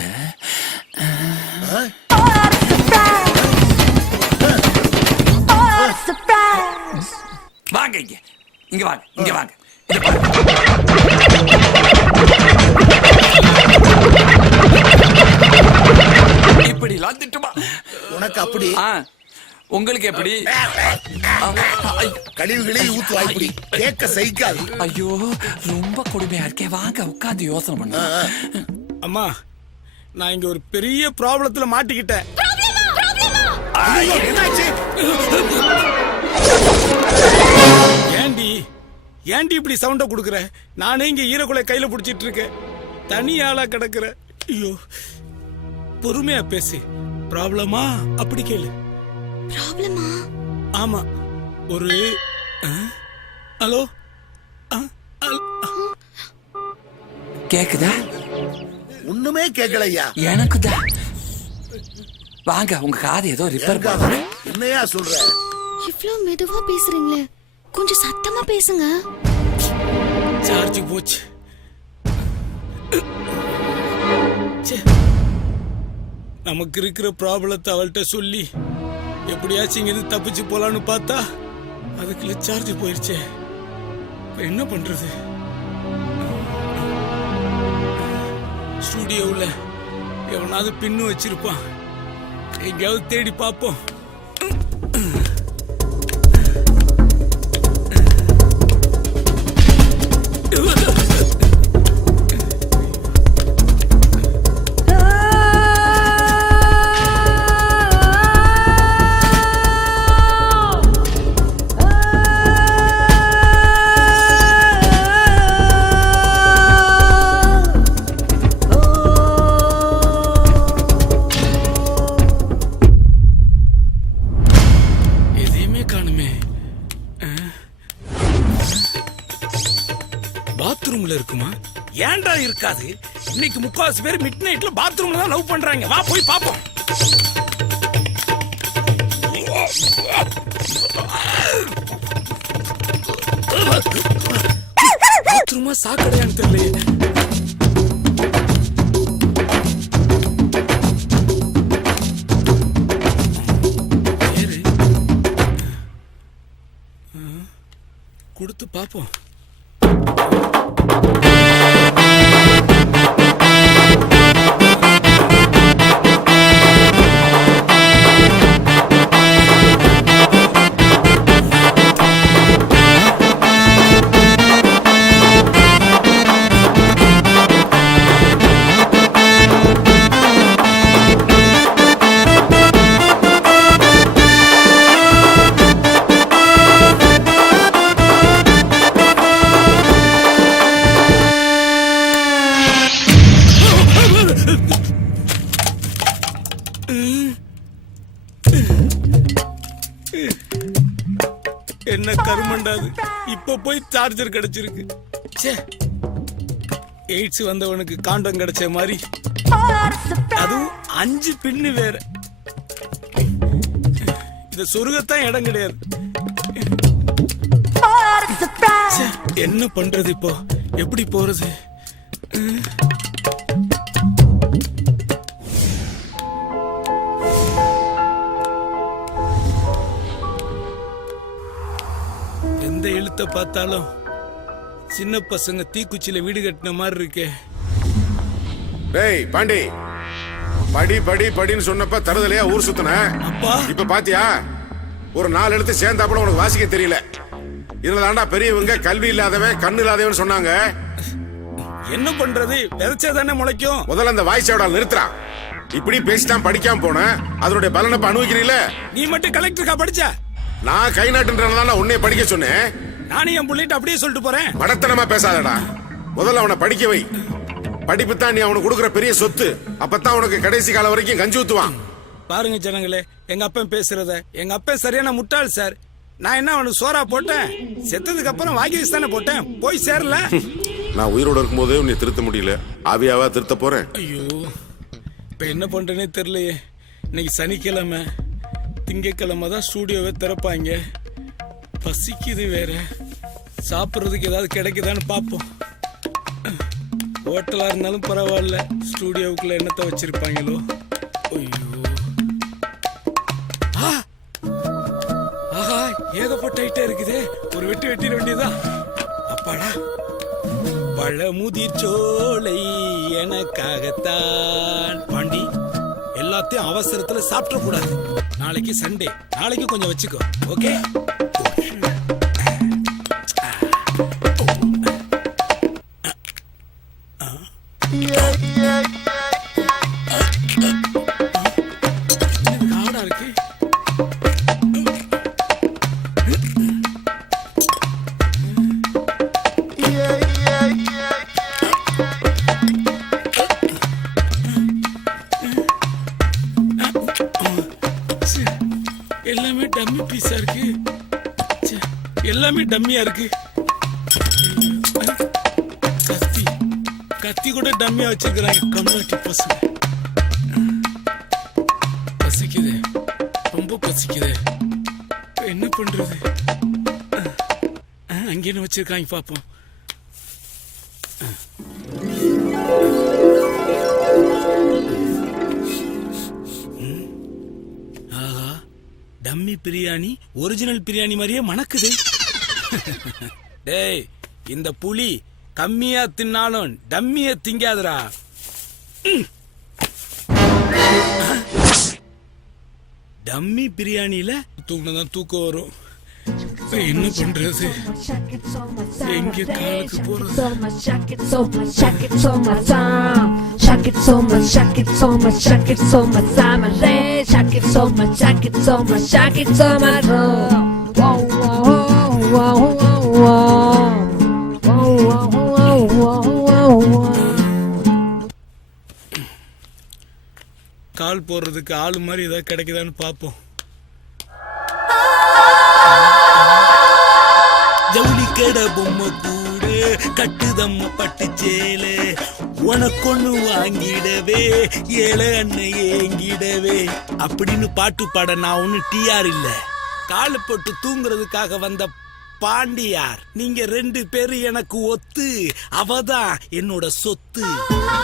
வாங்க இங்க. இங்க வாங்க. இங்க வாங்க. இப்படி எல்லாம் திட்டுமா? உனக்கு அப்படி? உங்களுக்கு எப்படி? கழிவுகளே ஊத்துவா இப்படி. கேட்க சகிக்காது. ஐயோ ரொம்ப கொடுமையா இருக்கே. வாங்க உட்காந்து யோசனை பண்ணு. அம்மா நான் இங்க ஒரு பெரிய ப்ராப்ளத்துல மாட்டிக்கிட்டேன். ஏண்டி இப்படி சவுண்ட குடுக்குற? நானே இங்க ஈரக்குலை கையில புடிச்சிட்டு இருக்கேன். தனி ஆளா கிடக்குற. ஐயோ பொறுமையா பேசு. ப்ராப்ளமா? அப்படி கேளு. ப்ராப்ளமா? ஆமா. ஒரு ஹலோ கேக்குதா? ஒண்ணுமே கேட்கலையா? எனக்குதான். வாங்க உங்க காது ஏதோ ரிப்பேர் பண்ணு. என்னையா சொல்ற? இவ்ளோ மெதுவா பேசுறீங்களே, கொஞ்சம் சத்தமா பேசுங்க. சார்ஜ் போச்சு. நமக்கு இருக்கிற ப்ராப்ளத்தை அவள்கிட்ட சொல்லி எப்படியாச்சும் இங்க தப்பிச்சு போலான்னு பார்த்தா அதுக்குள்ள சார்ஜ் போயிருச்சே. என்ன பண்றது? ஸ்டுடியோவுல எவனாவது பின்னு வச்சிருப்பான். எங்கேயாவது தேடி பார்ப்போம். பாத்ரூம்ல இருக்குமா? ஏன்டா இருக்காது? இன்னைக்கு 3/4 பேர் மிட் நைட்ல பாத்ரூம்ல தான் லவ் பண்றாங்க. வா போய் பாப்போம். பாத்ரூமா சாக்கடையான்னு தெரியல. கொடுத்து பாப்போம். என்ன கருமண்டாது. இப்ப போய் சார்ஜர் கிடைச்சிருக்கு. எய்ட்ஸ் வந்தவனுக்கு காண்டம் கிடைச்ச மாதிரி. அதுவும் 5 பின்னு வேற. இத சொருகத்தான் இடம் கிடையாது. என்ன பண்றது இப்போ? எப்படி போறது? எந்த எழுத்த பார்த்தாலும் சின்ன பசங்க தீக்குச்சியில வீடு கட்டின மாதிரி இருக்கே. டேய் பாண்டி, படி படி படின்னு சொன்னப்ப தருதலையா ஊர் சுத்தின. அப்பா இப்ப பாத்தியா, ஒரு 4 எழுத்து சேர்ந்தாப்புல உனக்கு வாசிக்க தெரியல. இதுல தாண்டா பெரியவங்க கல்வி இல்லாதவன் கண்ணு இல்லாதவன் சொன்னாங்க. என்ன பண்றது? விதைச்சாதானே முளைக்கும். முதல்ல அந்த வாய்ஸோட நிறுத்துறா. இப்படி பேசிட்டான் படிக்காம போன, அதனுடைய பலனை அனுபவிக்கிறீல. நீ மட்டும் கலெக்டருக்கா படிச்ச? நான் கை நாட்டுன்றதுனால உன்னை படிக்க சொன்னேன். நானும் என் புள்ளிட்டு அப்படியே சொல்லிட்டு போறேன். மடத்தனமா பேசாதடா. முதல்ல அவனை படிக்க வை. படிப்பு தான் நீ அவனுக்கு கொடுக்குற பெரிய சொத்து. அப்பதான் உனக்கு கடைசி காலம் வரைக்கும் கஞ்சி ஊத்துவான். பாருங்க ஜனங்களே, எங்க அப்பன் பேசுறத. எங்க அப்பன் சரியான முட்டாள் சார். நான் என்ன அவனுக்கு சோறா போட்டேன்? செத்ததுக்கு அப்புறம் வாங்கி வச்சு தானே போட்டேன். போய் சேரல. நான் உயிரோட இருக்கும் போதே உன்னை திருத்த முடியல. ஆவியாவா திருத்த போறேன். ஐயோ, இப்ப என்ன பண்றேனே தெரியலையே. இன்னைக்கு சனிக்கிழமை, திங்கக்கிழமை தான் ஸ்டூடியோவை திறப்பாங்க. பசிக்குது வேற. சாப்பிட்றதுக்கு ஏதாவது கிடைக்குதான்னு பார்ப்போம். ஹோட்டலா இருந்தாலும் பரவாயில்ல, ஸ்டூடியோவுக்குள்ள என்னத்தை வச்சிருப்பாங்களோ. ஐயோ, ஆஹா, ஏகப்பட்ட ஐட்டம் இருக்குதே. ஒரு வெட்டிட வேண்டியதா. அப்பாடா, பழமுதிர் சோலை எனக்காகத்தான். பாண்டி, எல்லாத்தையும் அவசரத்துல சாப்பிட கூடாது. நாளைக்கு சண்டே, நாளைக்கு கொஞ்சம் வச்சுக்கோ. ஓகே? காடா இருக்கு. எல்லாமே டம்மி பீஸா இருக்கு. எல்லாமே டம்மியா இருக்கு. கத்தி கூட டம்மியா வச்சிருக்கிறாங்க கம்யூனிட்டி பசங்க. பசிக்குது, ரொம்ப பசிக்குது. என்ன பண்றது? அங்கே என்ன வச்சிருக்காங்க பாப்போம். ஆஹா, டம்மி பிரியாணி ஒரிஜினல் பிரியாணி மாதிரியே மணக்குது. டேய், இந்த புலி கம்மியா தின்னாலும் டம்மிய திங்காதரா. டம்மி பிரியாணியில தூங்கினதான் தூக்கம் வரும். என்ன பண்றது? எங்க காலுக்கு போறது? கால் போடுறதுக்கு ஆளு மாதிரி ஏதாவது கிடைக்குதான்னு பாப்போம். ஜவுளி கடை பொம்மை கூடு கட்டுதம்ம பட்டு சேலே, உனக்கொன்னு வாங்கிடவே ஏழை அண்ணன் ஏங்கிடவே அப்படின்னு பாட்டு பாட நான் ஒண்ணு டிஆர் இல்ல. காலு போட்டு தூங்குறதுக்காக வந்த பாண்டியார். நீங்க 2 பேரு எனக்கு ஒத்து, அவதான் என்னோட சொத்து.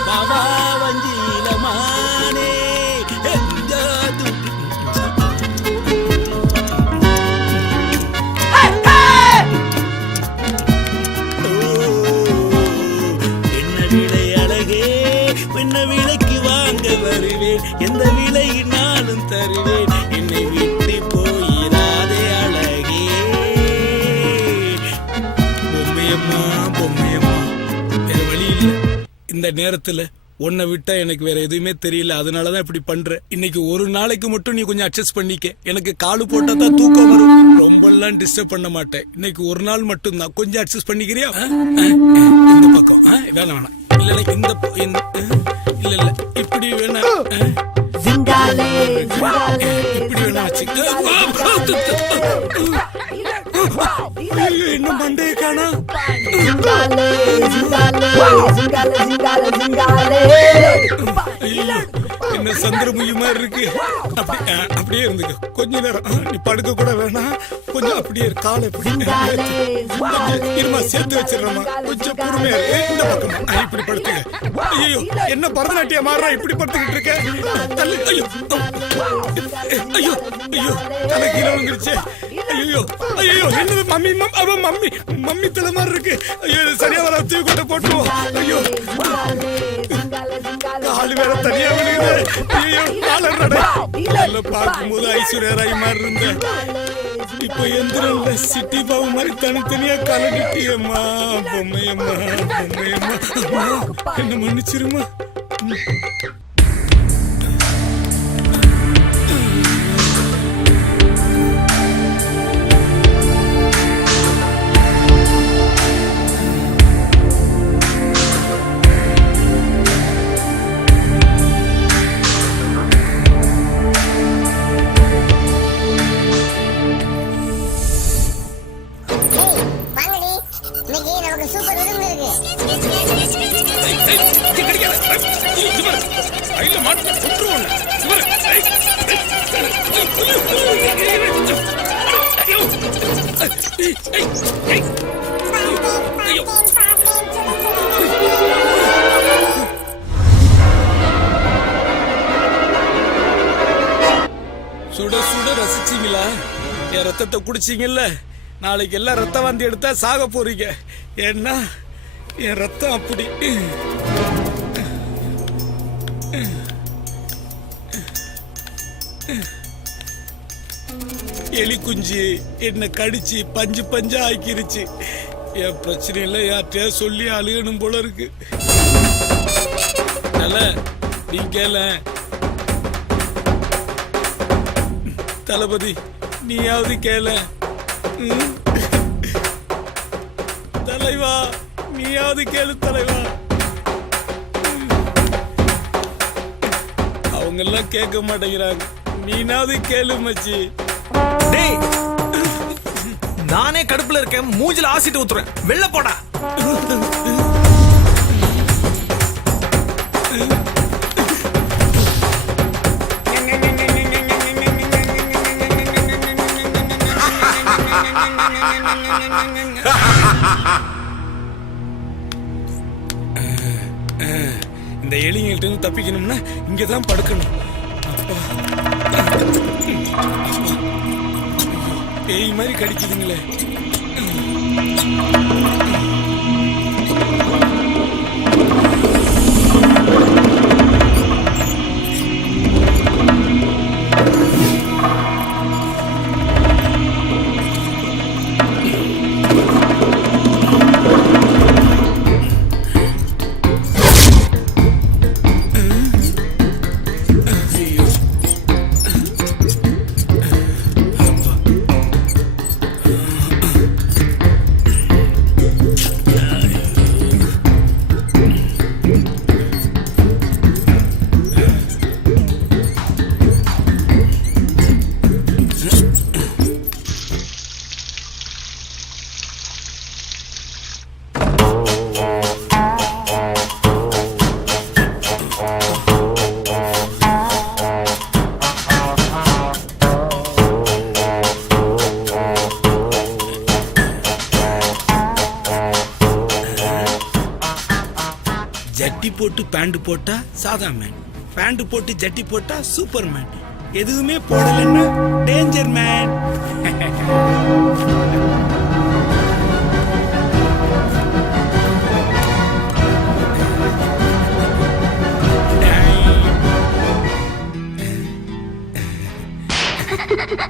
பாவா வஞ்சிலமானே என்ன விலை அழகே, என்ன விலைக்கு வாங்க வருவேன், எந்த விலையினாலும் தருவேன், என்னை விட்டு போயிராதே அழகே. பொம்மையம்மா பொம்மையம்மா, வேற வழி இல்ல. இந்த நேரத்துல உன்னை விட்டா எனக்கு வேற எதுவுமே தெரியல. அதனாலதான் இப்படி பண்ற. இன்னைக்கு ஒரு நாளைக்கு மட்டும் நீ கொஞ்சம் அட்ஜஸ்ட் பண்ணிக்க. எனக்கு காலு போட்டா தான் தூக்கம் வரும். ரொம்ப எல்லாம் டிஸ்டர்ப் பண்ண மாட்டேன். இன்னைக்கு ஒரு நாள் மட்டும் தான். கொஞ்சம் அட்ஜஸ்ட் பண்ணிக்கிறியா? இந்த பக்கம் வேணாம் வேணாம். இல்ல இல்ல இல்ல இப்படி வேணா, இப்படி வேணா வச்சுக்க. இன்னும் மண்டையை காணா. என்ன சந்திரமுகி மாதிரி இருக்கு. அப்படியே இருந்துக்க கொஞ்ச நேரம். நீ படுக்க கூட வேணாம், கொஞ்சம் அப்படியே காலை இருமா சேர்த்து வச்சிடறமா, கொஞ்சம் பொறுமையா இந்த பக்கமா இப்படி படுத்துக்க. ஐயோ என்ன பரதநாட்டியம் மாறா இப்படி படுத்துக்கிட்டு இருக்க? தள்ளு. ஐயோ ஐயோ ஐயோ தலை கீழே விழுந்துருச்சு. ஐயோ ஐயோ என்னது மம்மி மம்மி மம்மி தலை மாதிரி இருக்கு. ஐயோ சரியா வர தூக்கி கொண்டு போட்டுவோம். ஐயோ காலு வேற தனியா விழுகுது. ஐயோ கால பார்க்கும்போது ஐஸ்வர்யா ராய் மாதிரி இருந்த, இப்ப எந்திரன்ல சிட்டி பாவு மாதிரி தனித்தனியா கலந்துட்டியம்மா. பொம்மையம்மா பொம்மையம்மா என்ன மன்னிச்சிருமா. சுட சுட ரசிச்சீங்களா? என் ரத்தத்தை குடிச்சீங்கல்ல, நாளைக்கு எல்லாம் ரத்த வாந்தி எடுத்தா சாக போறீங்க. ஏன்னா என் ரத்தம் அப்படி. எலி குஞ்சு என்ன கடிச்சு பஞ்சு பஞ்சா ஆக்கிருச்சு. என் பிரச்சனையில யார்கிட்டயா சொல்லி அழுகணும் போல இருக்கு. நீ கேள தளபதி, நீயாவது கேள. தலைவா நீயாவது கேளு தலைவா. அவங்க எல்லாம் கேட்க மாட்டேங்கிறாங்க, நீனாவது கேளு மச்சி. நானே கடுப்புல இருக்கேன், மூஞ்சில ஆசிட்டு ஊத்துறேன், வெளில போடா. இந்த எலிங்கள்ட்ட இருந்து தப்பிக்கணும்னா இங்கதான் படுக்கணும். பேய் மாதிரி கடிக்குதுங்களே. ஜட்டி போட்டு பேண்ட் போட்டா சாதா மேன், பேண்ட் போட்டு ஜட்டி போட்டா சூப்பர் மேன், எதுவுமே போடலன்னா டேஞ்சர் மேன்.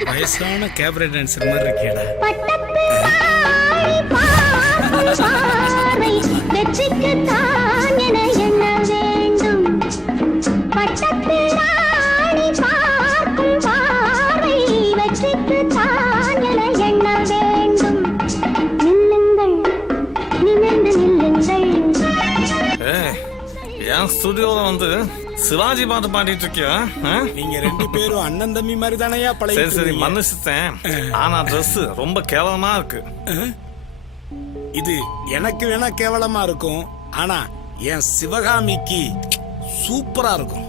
வயசான கேபரே டான்சர் மாதிரி இருக்கேடா. என் ஸ்டுடியோல வந்து சிவாஜி பாட்டு பாடிட்டு இருக்கியா? நீங்க ரெண்டு பேரும் அண்ணன் தம்பி மாதிரி தானையா பழைய? சரி சரி மன்னிச்சுட்டேன். ஆனா ட்ரெஸ் ரொம்ப கேவலமா இருக்கு. இது எனக்கு வேணா கேவலமா இருக்கும், ஆனா என் சிவகாமிக்கு சூப்பரா இருக்கும்.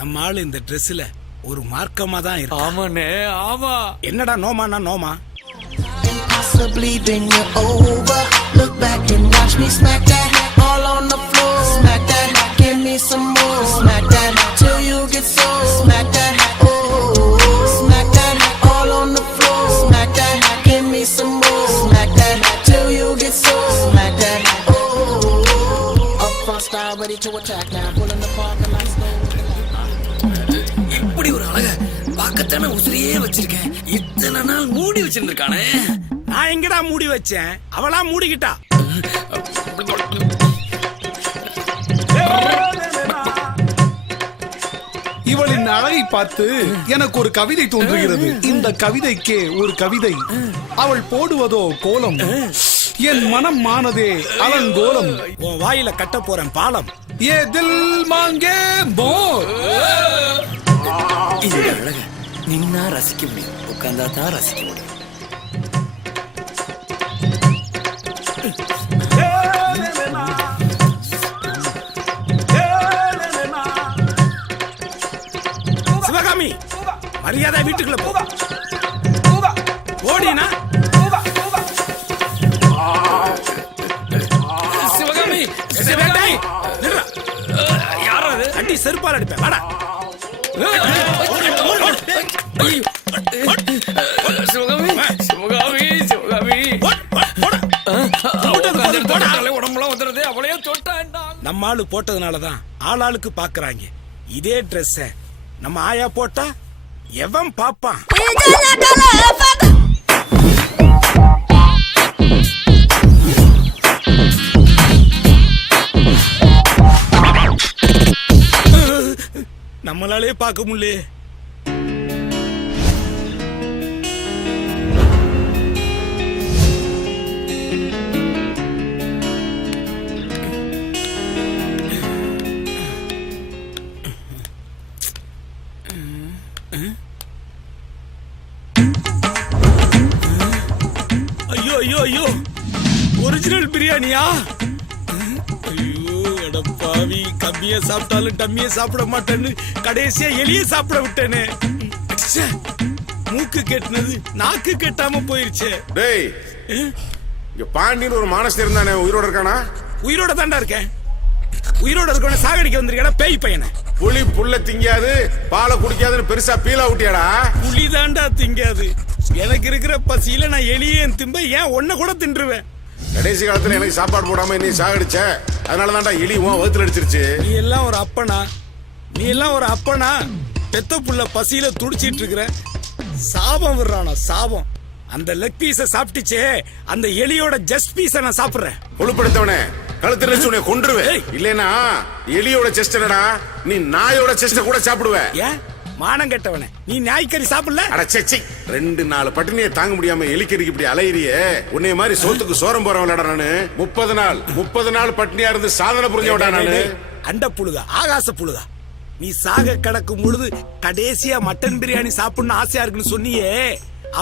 நம்ம ஆளு இந்த ட்ரெஸ்ல ஒரு மார்க்கமா தான் இருக்கு. ஆமாண்ணே ஆமா. என்னடா நோமானா நோமா? Possibly then you're over. Look back and watch me smack that all on the floor. Smack that, give me some more. Smack that till you get so. Smack that, oh. Smack that all on the floor. Smack that, give me some more. Smack that till you get so. Smack that, oh. Up front style ready to attack now. Pulling the parking lot slow. இப்படி ஒரு அழக பார்க்கத்தானே உசிரியே வச்சிருக்கேன். இத்தனை நாள் மூடி வச்சிருந்திருக்கானே. நான் எங்கடா மூடி வச்சேன்? அவளா மூடிக்கிட்டா. இவளின் அழகை பார்த்து எனக்கு ஒரு கவிதை தோன்றுகிறது. இந்த கவிதைக்கே ஒரு கவிதை. அவள் போடுவதோ கோலம், என் மனம் மானதே அலங்கோலம். உன் வாயில கட்ட போறேன் பாலம். ஏ தில் மாங்கே போ. இந்த அழக நின்னா ரசிக்க முடியும், உட்கார்ந்தா தான் ரசிக்க முடியும். சிவகாமி, மரியாதை வீட்டுக்குள்ள போ. ஓடினா சிவகாமி, சிவகாமி, யாரா அது? அடி செருப்பால் அடிப்பேன். வாடா. சிவகாமி, சிவகாமி, சிவகாமி. உடம்புலாம் வந்துடுது, அவளையே தொட்டாண்டா. நம்ம ஆளு போட்டதுனாலதான் ஆளாளுக்கு பாக்குறாங்க. இதே ட்ரெஸ்ஸ நம்ம ஆயா போட்டா எவன் பாப்பான்? நம்மளாலே பார்க்க முடியல. ஐயோ ஐயோ ஐயோ, ஒரிஜினல் பிரியாணியா? ஐயோ எடப்பாவி, கம்மியா சாப்பிட்டாலும் டம்மிய சாப்பிட மாட்டேன்னு கடைசியா எலிய சாப்பிட விட்டேனே. மூக்கு கெட்டினது நாக்கு கெட்டாம போயிருச்சு. டேய், இங்க பாண்டியன் ஒரு மானஸ்தர் இருந்தானே, உயிரோட இருக்கானா? உயிரோட தாண்டா இருக்கேன். உயிரோட இருக்கவன சாகடிக்க வந்திருக்கா பேய் பையனை. புலி புல்ல திங்காது பாலை குடிக்காதுன்னு பெருசா பீலா விட்டியாடா? புலி தாண்டா திங்காது. எனக்கு இருக்கிற பசியில நான் எலியேன் திம்ப ஏன் ஒன்ன கூட தின்றுவேன். கடைசி காலத்துல எனக்கு சாப்பாடு போடாம நீ சாகடிச்ச, அதனாலதான்டா எலி உன் வகுத்துல அடிச்சிருச்சு. நீ எல்லாம் ஒரு அப்பனா? நீ எல்லாம் ஒரு அப்பனா? பெத்த புள்ள பசியில துடிச்சிட்டு இருக்கிற. சாபம் விடுறானா சாபம். அந்த லெக் பீஸ சாப்பிட்டுச்சே, அந்த எலியோட ஜஸ்ட் பீஸ நான் சாப்பிடுறேன். கொழுப்படுத்தவனே, கழுத்துல உன்னை கொன்றுவேன். இல்லனா எலியோட செஸ்ட் என்னடா, நீ நாயோட செஸ்ட கூட சாப்பிடுவ. ஏன் மானம் கெட்டவனே, நீ நாய்க்கறி சாப்பிடல? அடச்சே, 2-4 பட்டினியை தாங்க முடியாம எலிக்கறிக்கு இப்படி அலையிறியே. உன்னைய மாதிரி சோத்துக்கு சோரம் போறவன்லடா நானு. 30 நாள் பட்டினியா இருந்து சாதனை புரிஞ்சவடா நானு. அண்ட புழுகா, ஆகாச புழுகா, நீ சாக கிடக்கும் பொழுது கடைசியா மட்டன் பிரியாணி சாப்பிடணும் ஆசையா இருக்குன்னு சொன்னியே,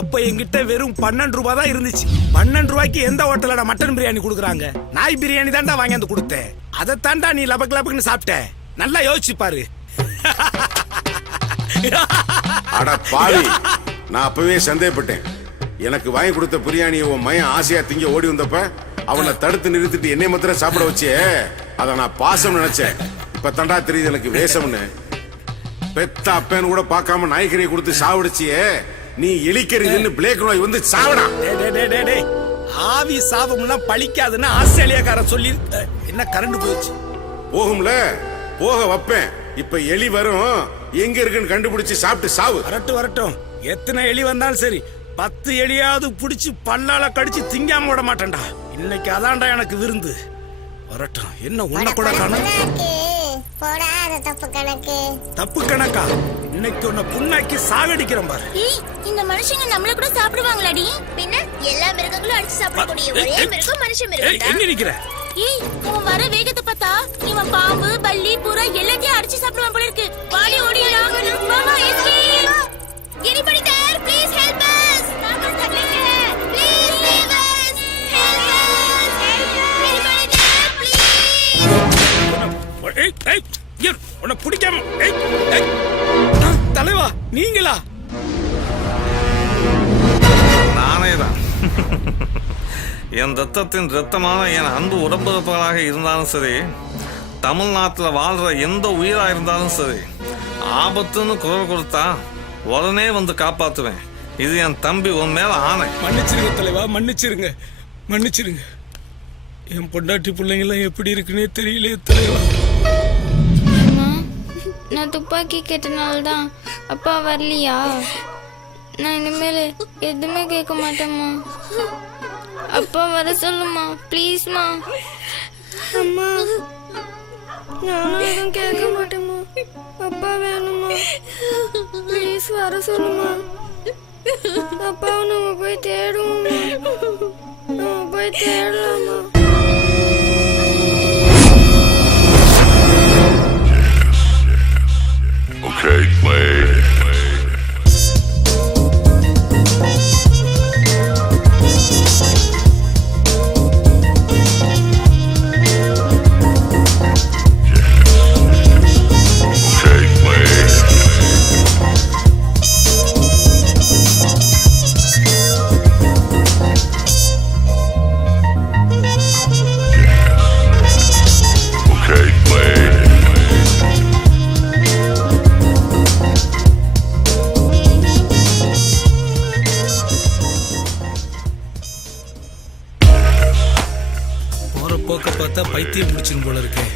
அப்ப என்கிட்ட வெறும் 12 ரூபாய் தான் இருந்துச்சு. 12 ரூபாய்க்கு எந்த ஹோட்டலோட மட்டன் பிரியாணி கொடுக்குறாங்க? நாய் பிரியாணி தாண்டா வாங்கி வந்து கொடுத்தேன். அதை தாண்டா நீ லபக் லபக்குன்னு சாப்பிட்ட. நல்லா யோசிச்சு பாரு. அட பாவி, நான் அப்பவே சந்தேகப்பட்டேன். எனக்கு வாங்கி கொடுத்த பிரியாணியை உன் மையன் ஆசையா திங்க ஓடி வந்தப்ப அவனை தடுத்து நிறுத்திட்டு என்னை மாத்திரம் சாப்பிட வச்சே, அதை நான் பாசம் நினைச்சேன். இப்ப தண்டா தெரியுது எனக்கு வேஷம்னு. பெத்த அப்பேன்னு கூட பார்க்காம நாய்க்கறியை கொடுத்து சாவடிச்சியே, நீ எலிக்கறி பிளேக் நோய் வந்து சாவடா. ஆவி சாபம்னா பழிக்காதுன்னு ஆஸ்திரேலியாக்காரன் சொல்லி என்ன கரண்ட் போயிடுச்சு. போகும்ல, போக வைப்பேன். இப்ப எலி வரும், எங்க இருக்குன்னு கண்டுபிடிச்சு சாப்பிட்டு சாவு. வரட்டும் வரட்டும், எத்தனை எலி வந்தாலும் சரி, 10 எலியாவது புடிச்சு பல்லால கடிச்சு திங்காம விட மாட்டேன்டா. இன்னைக்கு அதான்டா எனக்கு விருந்து. வரட்டும். என்ன உன்ன கூட காணும்? தப்பு கணக்கா? இன்னைக்கு உன்னை புண்ணாக்கி சாகடிக்கிறேன் பாரு. இந்த மனுஷங்க நம்மள கூட சாப்பிடுவாங்களாடி? பின்ன எல்லா மிருகங்களும் அடிச்சு சாப்பிடக்கூடிய ஒரே மிருகம் மனுஷ மிருகம். எங்க நிக்கிற? ஏய், உன் வர வேகத்தை பார்த்தா இவன் பாம்பு பல்லி புறா எல்லாத்தையும் அடிச்சு சாப்பிடுவான் போல இருக்கு. வாடி ஓடிடலாம். மாமா escape. Anybody there? Please help us. நாம தள்ளிங்க. Please save us. Help us. Anybody there please. ஐயோ, உன்னை பிடிக்காம ஏய், ஏய். தலைவா நீங்களா? நானே தான். என் ரத்தத்தின் ரத்தமான என் அன்பு உடம்புறப்பவராக இருந்தாலும் சரி, தமிழ்நாட்டில் வாழ்ற எந்த உயிரா இருந்தாலும் சரி, ஆபத்துன்னு குரல் கொடுத்தா உடனே வந்து காப்பாத்துவேன். இது என் தம்பி உன் மேல ஆணை. மன்னிச்சிருங்க தலைவா, மன்னிச்சிருங்க, மன்னிச்சிருங்க. என் பொண்டாட்டி பிள்ளைங்களாம் எப்படி இருக்குன்னே தெரியல தலைவா. அம்மா, நான் துப்பாக்கி கேட்டனால்தான் அப்பா வரலையா? நான் இனிமேல் எதுவுமே கேட்க மாட்டேம்மா. அப்பா வர சொல்லுமா, ப்ளீஸ்மா. அம்மா, நானும் எதுவும் கேட்க மாட்டேம்மா. அப்பா வேணுமா? ப்ளீஸ் வர சொல்லுமா. அப்பாவை நம்ம போய் தேடுவோம்மா. நம்ம போய் தேடலாமா? Okay, play. போற போக்க பார்த்தா பைத்தியம் முடிச்சிடும் போல இருக்கே.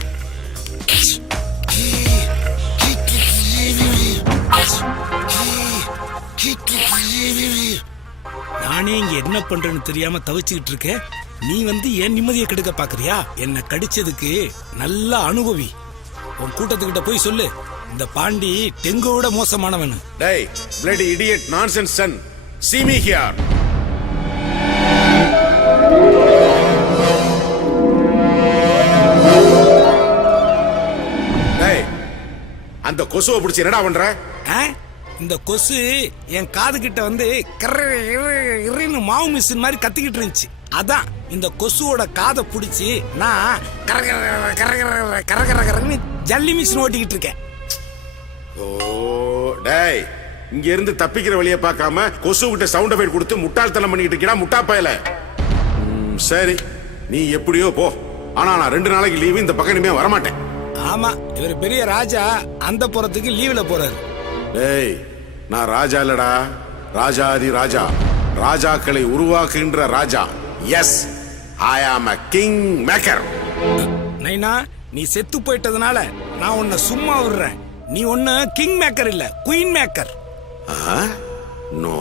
நானே இங்க என்ன பண்றேன்னு தெரியாம தவிச்சுக்கிட்டு இருக்கேன். நீ வந்து ஏன் நிம்மதியை கெடுக்க பாக்குறியா? என்ன கடிச்சதுக்கு நல்ல அனுபவி. உன் கூட்டத்துக்கிட்ட போய் சொல்லு, இந்த பாண்டி டெங்குவோட மோசமானவன். டேய் bloody idiot nonsense son, see me here. டேய் அந்த கொசுவை பிடிச்சி என்னடா பண்ற? இந்த கொசு என் காது கிட்ட வந்து கர்ன்னு மாவு மிஷின் மாதிரி கத்திக்கிட்டு இருந்துச்சு. அதான் இந்த கொசுவோட காதை பிடிச்சி நான் கரகரன்னு ஜல்லி மிஷின் ஓட்டிக்கிட்டு இருக்கேன். ஓ டேய், இங்க இருந்து தப்பிக்கிற வழியை பார்க்காம கொசு கிட்ட சவுண்ட் எஃபெக்ட் கொடுத்து முட்டாள்தனம் பண்ணிட்டு இருக்கா முட்டா பயல. சரி நீ எப்படியோ போ, ஆனா நான் 2 நாளைக்கு லீவு, இந்த பக்கம் இனிமே வரமாட்டேன். ஆமா, இவர் பெரிய ராஜா அந்த புறத்துக்கு லீவ்ல போறாரு. டேய் நான் ராஜா இல்லடா, ராஜாதி ராஜா, ராஜாக்களை உருவாக்குகின்ற ராஜா. எஸ், ஐ ஆம் a கிங் மேக்கர். நைனா, நீ செத்து போயிட்டதுனால நான் உன்னை சும்மா விடுறேன். நீ ஒன்னு கிங் மேக்கர் இல்ல, குயின் மேக்கர். நோ,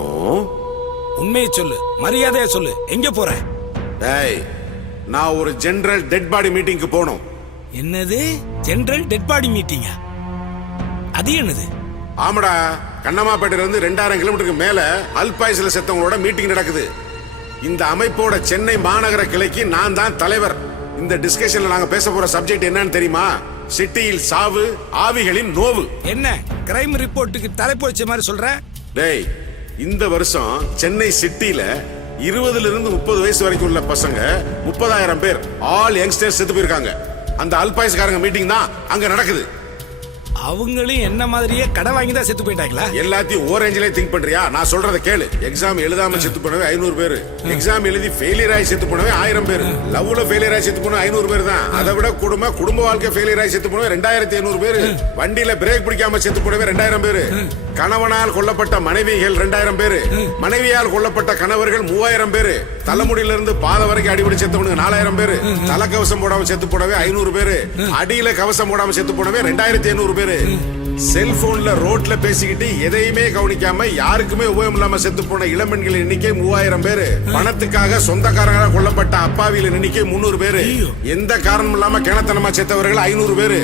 உண்மையை சொல்லு, மரியாதையா சொல்லு, எங்க போற? டேய் நான் ஒரு ஜெனரல் டெட் பாடி மீட்டிங்க்கு போகணும். என்னது ஜெனரல் டெட் பாடி மீட்டிங்கா? அது என்னது? ஆமாடா, கண்ணமாப்பேட்டையில இருந்து 2000 கிலோமீட்டருக்கு மேல அல்பாயுஸ்ல செத்தவங்களோட மீட்டிங் நடக்குது. இந்த அமைப்போட சென்னை மாநகர கிளைக்கு நான் தான் தலைவர். இந்த டிஸ்கஷன்ல நாங்க பேச போற சப்ஜெக்ட் என்னன்னு தெரியுமா? சிட்டியில் சாவு, ஆவிகளின் நோவு. என்ன கிரைம் ரிப்போர்ட்டுக்கு தலைப்பு வச்ச மாதிரி சொல்ற? டேய் இந்த வருஷம் சென்னை சிட்டில 20 இருந்து 30 வயசு வரைக்கும் உள்ள பசங்க 30,000 பேர் ஆல் யங்ஸ்டர்ஸ் செத்து போயிருக்காங்க. அந்த அல்பாயுஸ்காரங்க மீட்டிங் தான் அங்க நடக்குது. அவங்களும் என்ன மாதிரியே கடை வாங்கி தான் செத்து போயிட்டாங்களா? எல்லாத்தையும் ஓரேஞ்சிலே திங்க் பண்றியா? நான் சொல்றத கேளு. எக்ஸாம் எழுதாம செத்து போனவே 500 பேர், எக்ஸாம் எழுதி ஃபெயிலியர் ஆகி செத்து போனவே 1000 பேர், லவ்ல ஃபெயிலியர் ஆகி செத்து போன 500 பேர் தான். அதை விட குடும்ப வாழ்க்கை ஃபெயிலியர் ஆகி செத்து போனவே 2500 பேர், வண்டியில பிரேக் பிடிக்காம செத்து போனவே 2000 பேர், கணவனால் கொல்லப்பட்ட மனைவிகள் 2000 பேர், மனைவியால் கொல்லப்பட்ட கணவர்கள் 3000 பேர், தலைமுடியில இருந்து பாதை வரைக்கும் அடிபடி செத்தவனுக்கு 4000 பேர், தலைக்கவசம் போடாம செத்து போனவே 500 பேர், அடியில கவசம் போடாம செத்து போனவே 2500 பேர். செல்போன்ல ரோட்ல பேசிக்கிட்டு எதையுமே கவனிக்காம யாருக்குமே உபயோகம் இல்லாம செத்து போன இளம்பெண்களின் எண்ணிக்கை 3000 பேரு. பணத்துக்காக சொந்தக்காரங்களாக கொல்லப்பட்ட அப்பாவிகளின் எண்ணிக்கை 300 பேரு. எந்த காரணம் இல்லாம கிணத்தனமா செத்தவர்கள் 500 பேரு.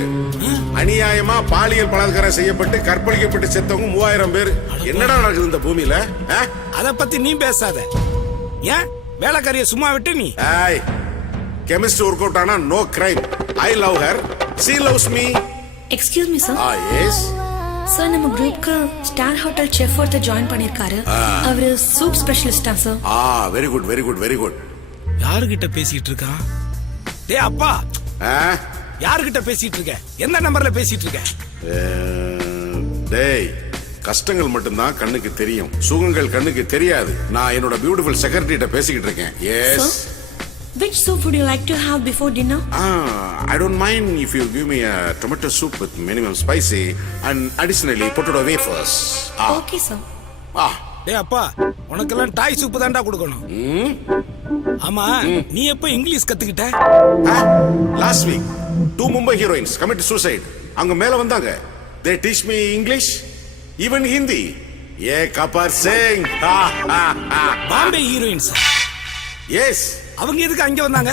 அநியாயமா பாலியல் பலாத்காரம் செய்யப்பட்டு கற்பழிக்கப்பட்டு செத்தவங்க 3000 பேரு. என்னடா நடக்குது இந்த பூமியில? அத பத்தி நீ பேசாத. ஏன் வேலைக்காரிய சும்மா விட்டு நீ? கெமிஸ்ட்ரி ஒர்க் அவுட் ஆனா no crime. I love her, she loves me. Excuse me sir. Yes sir, நம்ம குரூப்க்கு ஸ்டார் ஹோட்டல் செஃப் ஒருத்தர் ஜாயின் பண்ணிருக்காரு. அவரு சூப் ஸ்பெஷலிஸ்டா sir? Very good very good very good. யாருகிட்ட பேசிட்டு இருக்கான்? டேய் அப்பா, யாருகிட்ட பேசிட்டு இருக்க? எந்த நம்பர்ல பேசிட்டு இருக்க? டேய், கஷ்டங்கள் மட்டும்தான் கண்ணுக்கு தெரியும், சுகங்கள் கண்ணுக்கு தெரியாது. நான் என்னோட பியூட்டிஃபுல் செக்ரட்டரிட்ட பேசிக்கிட்டு இருக்கேன். S. Which soup would you like to have before dinner? I don't mind if you give me a tomato soup with minimum spicy and additionally potato wafers. Okay, sir. டேய் அப்பா, உனக்கெல்லாம் டாய் சூப்பு தான்டா கொடுக்கணும். ஆமா, நீ எப்ப இங்கிலீஷ் கத்துக்கிட்ட? Last week, 2 Mumbai heroines committed suicide. அவங்க மேல வந்தாங்க. They teach me English, even Hindi. Ye Kapar Singh. Bombay heroines. Yes. அவங்க எதுக்கு அங்க வந்தாங்க?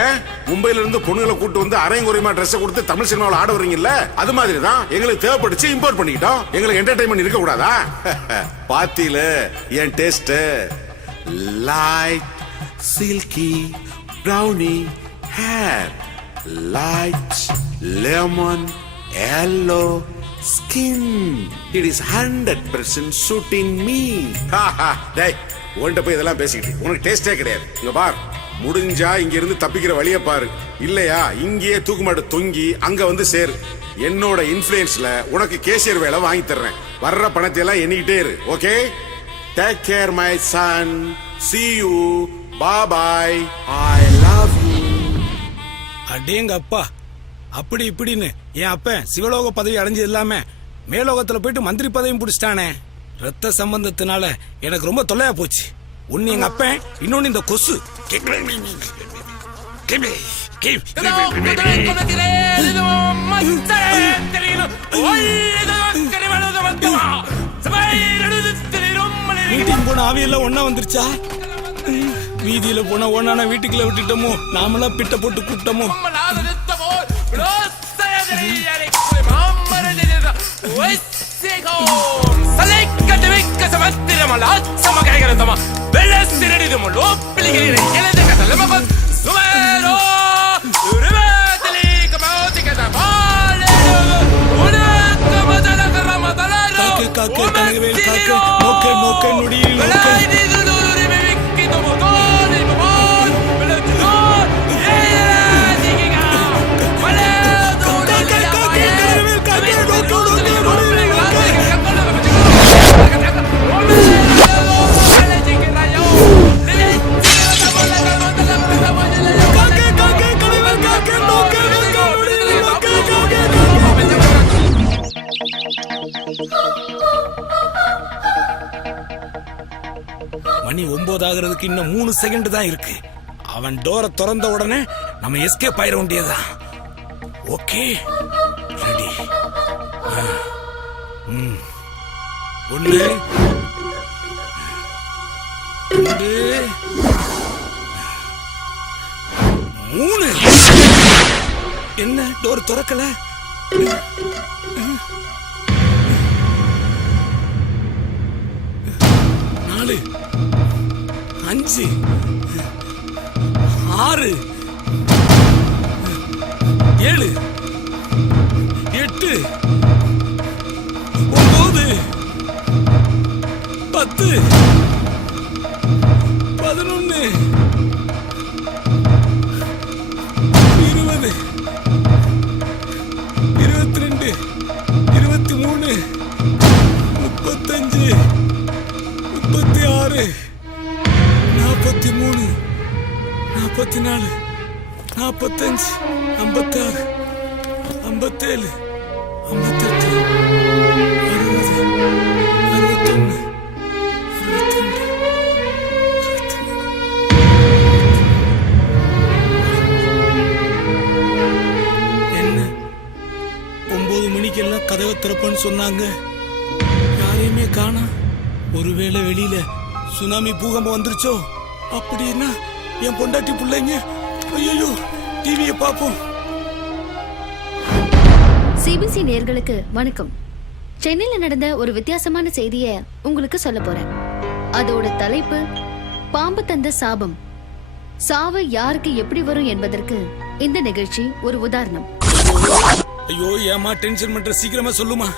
ஏன் மும்பைல இருந்து பொண்ணுங்களை கூட்டு வந்து அரைங்குறைமா ட்ரெஸ் கொடுத்து தமிழ் சினிமாவில் ஆட வர்றீங்கல்ல, அது மாதிரி தான் எங்களுக்கு தேவைப்படுச்சு, இம்போர்ட் பண்ணிக்கிட்டோம். எங்களுக்கு என்டர்டைன்மெண்ட் இருக்க கூடாதா? பாத்தியில என் taste light silky brownie hair, light lemon yellow skin. It is 100% suiting me. டேய், உன்கிட்ட போய் இதெல்லாம் பேசிக்கிட்டு உனக்கு டேஸ்டே கிடையாது. இங்க பார், முடிஞ்சா இங்க இருந்து தப்பிக்கிற வழிய பாரு, இல்லையா இங்கேயே தூக்குமாட்டு தொங்கி அங்க வந்து சேரு. என்னோட இன்ஃப்ளூயன்ஸ்ல உனக்கு கேஷியர் வேலை வாங்கி தர்றேன். வர்ற பணத்தை எல்லாம் எண்ணிக்கிட்டே இரு. Okay, take care my son, see you, bye bye, I love you. அடேங்க அப்பா, அப்படி இப்படின்னு என் அப்பன் சிவலோக பதவி அடைஞ்சது இல்லாம மேலோகத்துல போயிட்டு மந்திரி பதவியும் பிடிச்சிட்டானே. ரத்த சம்பந்தத்தினால எனக்கு ரொம்ப தொல்லையா போச்சு. ஒன்னு எங்க அப்பன், இன்னொன்னு இந்த கொசு. மீட்டிங் போன ஆவியெல்லாம் ஒன்னா வந்துருச்சா? வீதியில போன ஒன்னா வீட்டுக்குள்ள விட்டுட்டோமோ, நாமெல்லாம் பிட்ட போட்டு கூப்பிட்டோமோ. காக்கு கனகவேல் காக்கு, நோக்க நோக்க நொடியில் நோக்க. மணி 9 ஆகிறதுக்கு இன்னும் 3 செகண்ட் தான் இருக்கு. அவன் டோரை திறந்த உடனே நம்ம எஸ்கேப் ஆயிட வேண்டியதுதான். Okay, ready. 1 2 3. என்ன டோர் திறக்கல? 4 5 6 7 8 9 10 11 20 22 23 35 36 43 44 45 56 57 58 60 என்ன 9 மணிக்கெல்லாம் கதவை திறப்பன்னு சொன்னாங்க, யாரையுமே காணோம். ஒருவேளை வெளியில சுனாமி பூகம்பம் வந்துருச்சோ? அப்படின்னா என் பொண்டாட்டி பிள்ளைங்க, ஐயோ, டிவியை பார்ப்போம். சிபிசி நேயர்களுக்கு வணக்கம். சென்னையில நடந்த ஒரு வித்தியாசமான செய்தியை உங்களுக்கு சொல்ல போறேன். அதோட தலைப்பு பாம்பு தந்த சாபம். சாவு யாருக்கு எப்படி வரும் என்பதற்கு இந்த நிகழ்ச்சி ஒரு உதாரணம். ஐயோ, ஏமா டென்ஷன் பண்ற, சீக்கிரமா சொல்லுமா.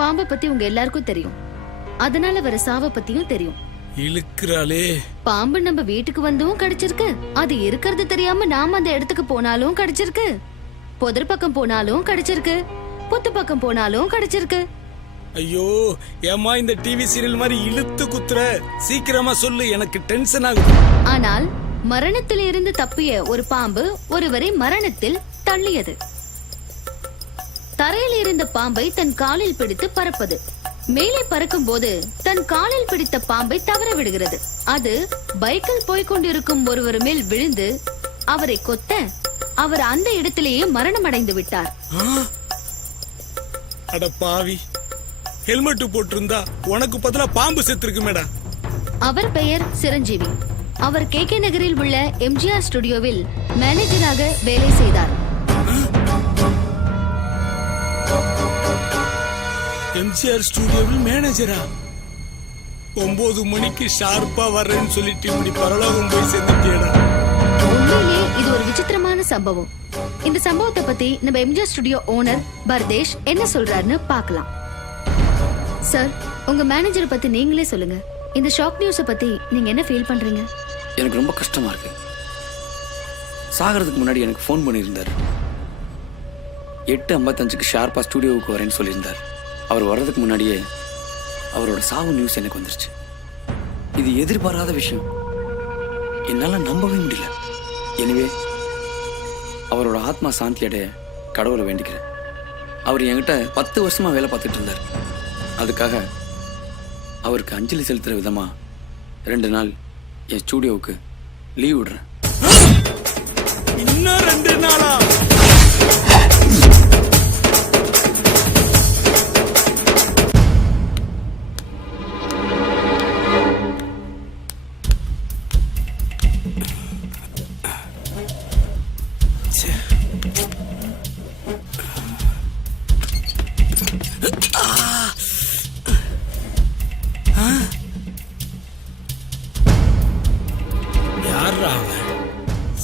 பாம்பை பத்தி உங்க எல்லாருக்கும் தெரியும், அதனால வர சாவை பத்தியும் தெரியும். இழுக்கிறாளே. பாம்பு நம்ம வீட்டுக்கு வந்தும் கடிச்சிருக்கு, அது இருக்கிறது தெரியாம நாம அந்த இடத்துக்கு போனாலும் கடிச்சிருக்கு. புதர் பக்கம் போனாலும் கிடைச்சிருக்கு, புத்து பக்கம் போனாலும் கிடைச்சிருக்கு. ஐயோ ஏமா இந்த டிவி சீரியல் மாதிரி இழுத்து குத்துற, சீக்கிரமா சொல்லு, எனக்கு டென்ஷன் ஆகுது. ஆனால் மரணத்தில் இருந்து தப்பிய ஒரு பாம்பு ஒருவரை மரணத்தில் தள்ளியது. தரையில் இருந்த பாம்பை தன் காலில் பிடித்து பறப்பது. மேலே பறக்கும் போது தன் காலில் பிடித்த பாம்பை தவற விடுகிறது. அது பைக்கில் போய்கொண்டிருக்கும் ஒருவர் மேல் விழுந்து அவரை கொத்த அவர் அந்த இடத்திலேயே மரணம் அடைந்து விட்டார். அட பாவி, ஹெல்மெட் போட்டிருந்தா உனக்கு பதிலா பாம்பு செத்துருக்கு மேடா. அவர் பெயர் சிரஞ்சீவி. அவர் KK நகரில் உள்ள MGR ஸ்டுடியோவில் மேனேஜராக வேலை செய்தார். MGR ஸ்டுடியோவில் மேனேஜரா? 9 மணிக்கு ஷார்ப்பா வர்றேன்னு சொல்லிட்டு இப்படி பரலோகம் போய் சேர்ந்துட்டேடா. உண்மையிலே இது ஒரு விசித்திரமான சம்பவம். இந்த சம்பவத்தை பத்தி நம்ம MGR ஸ்டுடியோ ஓனர் பர்தேஷ் என்ன சொல்றாருன்னு பார்க்கலாம். சார், உங்க மேனேஜரை பத்தி நீங்களே சொல்லுங்க. இந்த ஷாக் நியூஸ பத்தி நீங்க என்ன ஃபீல் பண்றீங்க? எனக்கு ரொம்ப கஷ்டமா இருக்கு. சாகிறதுக்கு முன்னாடி எனக்கு ஃபோன் பண்ணியிருந்தார். 8:55க்கு ஷார்ப்பா ஸ்டுடியோவுக்கு வரேன்னு சொல்லியிருந்தார். அவர் வர்றதுக்கு முன்னாடியே அவரோட சாவு நியூஸ் எனக்கு வந்துருச்சு. இது எதிர்பாராத விஷயம், என்னால நம்பவே முடியல. எனவே அவரோட ஆத்மா சாந்தி அடைய கடவுளை வேண்டிக்கிறேன். அவர் என்கிட்ட 10 வருஷமா வேலை பார்த்துட்டு இருந்தார். அதுக்காக அவருக்கு அஞ்சலி செலுத்துற விதமா 2 நாள் என் ஸ்டுடியோவுக்கு லீவ் விடுறேன். இன்னும் 2 நாளா?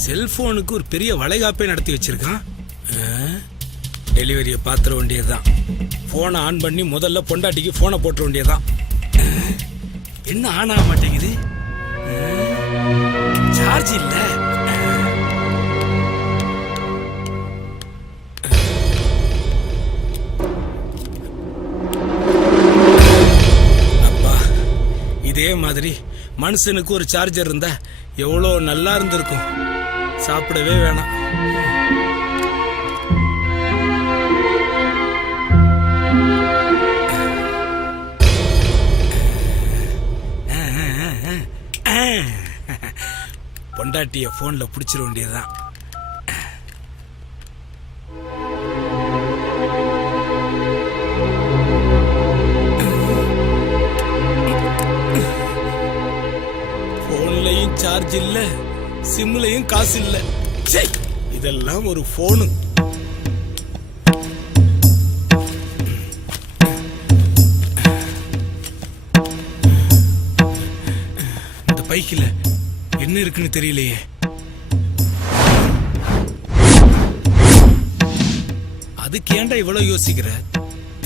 செல்போனுக்கு ஒரு பெரிய வளைகாப்பே நடத்தி வச்சிருக்கான். டெலிவரியை பாத்திர வேண்டியதுதான். போனை ஆன் பண்ணி முதல்ல பொண்டாட்டிக்கு போனை போட்ட வேண்டியதுதான். என்ன ஆன் ஆக மாட்டேங்குது? சார்ஜ் இல்ல. அப்பா, இதே மாதிரி மனுஷனுக்கு ஒரு சார்ஜர் இருந்தா எவ்வளோ நல்லா இருந்திருக்கும். சாப்பிடவே வேணாம். பொண்டாட்டிய போன்ல புடிச்சிட வேண்டியதுதான். போன்லயும் சார்ஜ் இல்ல, சிம்லயும் காசு இல்ல. இதெல்லாம் ஒரு போனு. இந்த பைக்கில என்ன இருக்குன்னு தெரியலையே. அதுக்கு ஏன்டா இவ்வளவு யோசிக்கிற?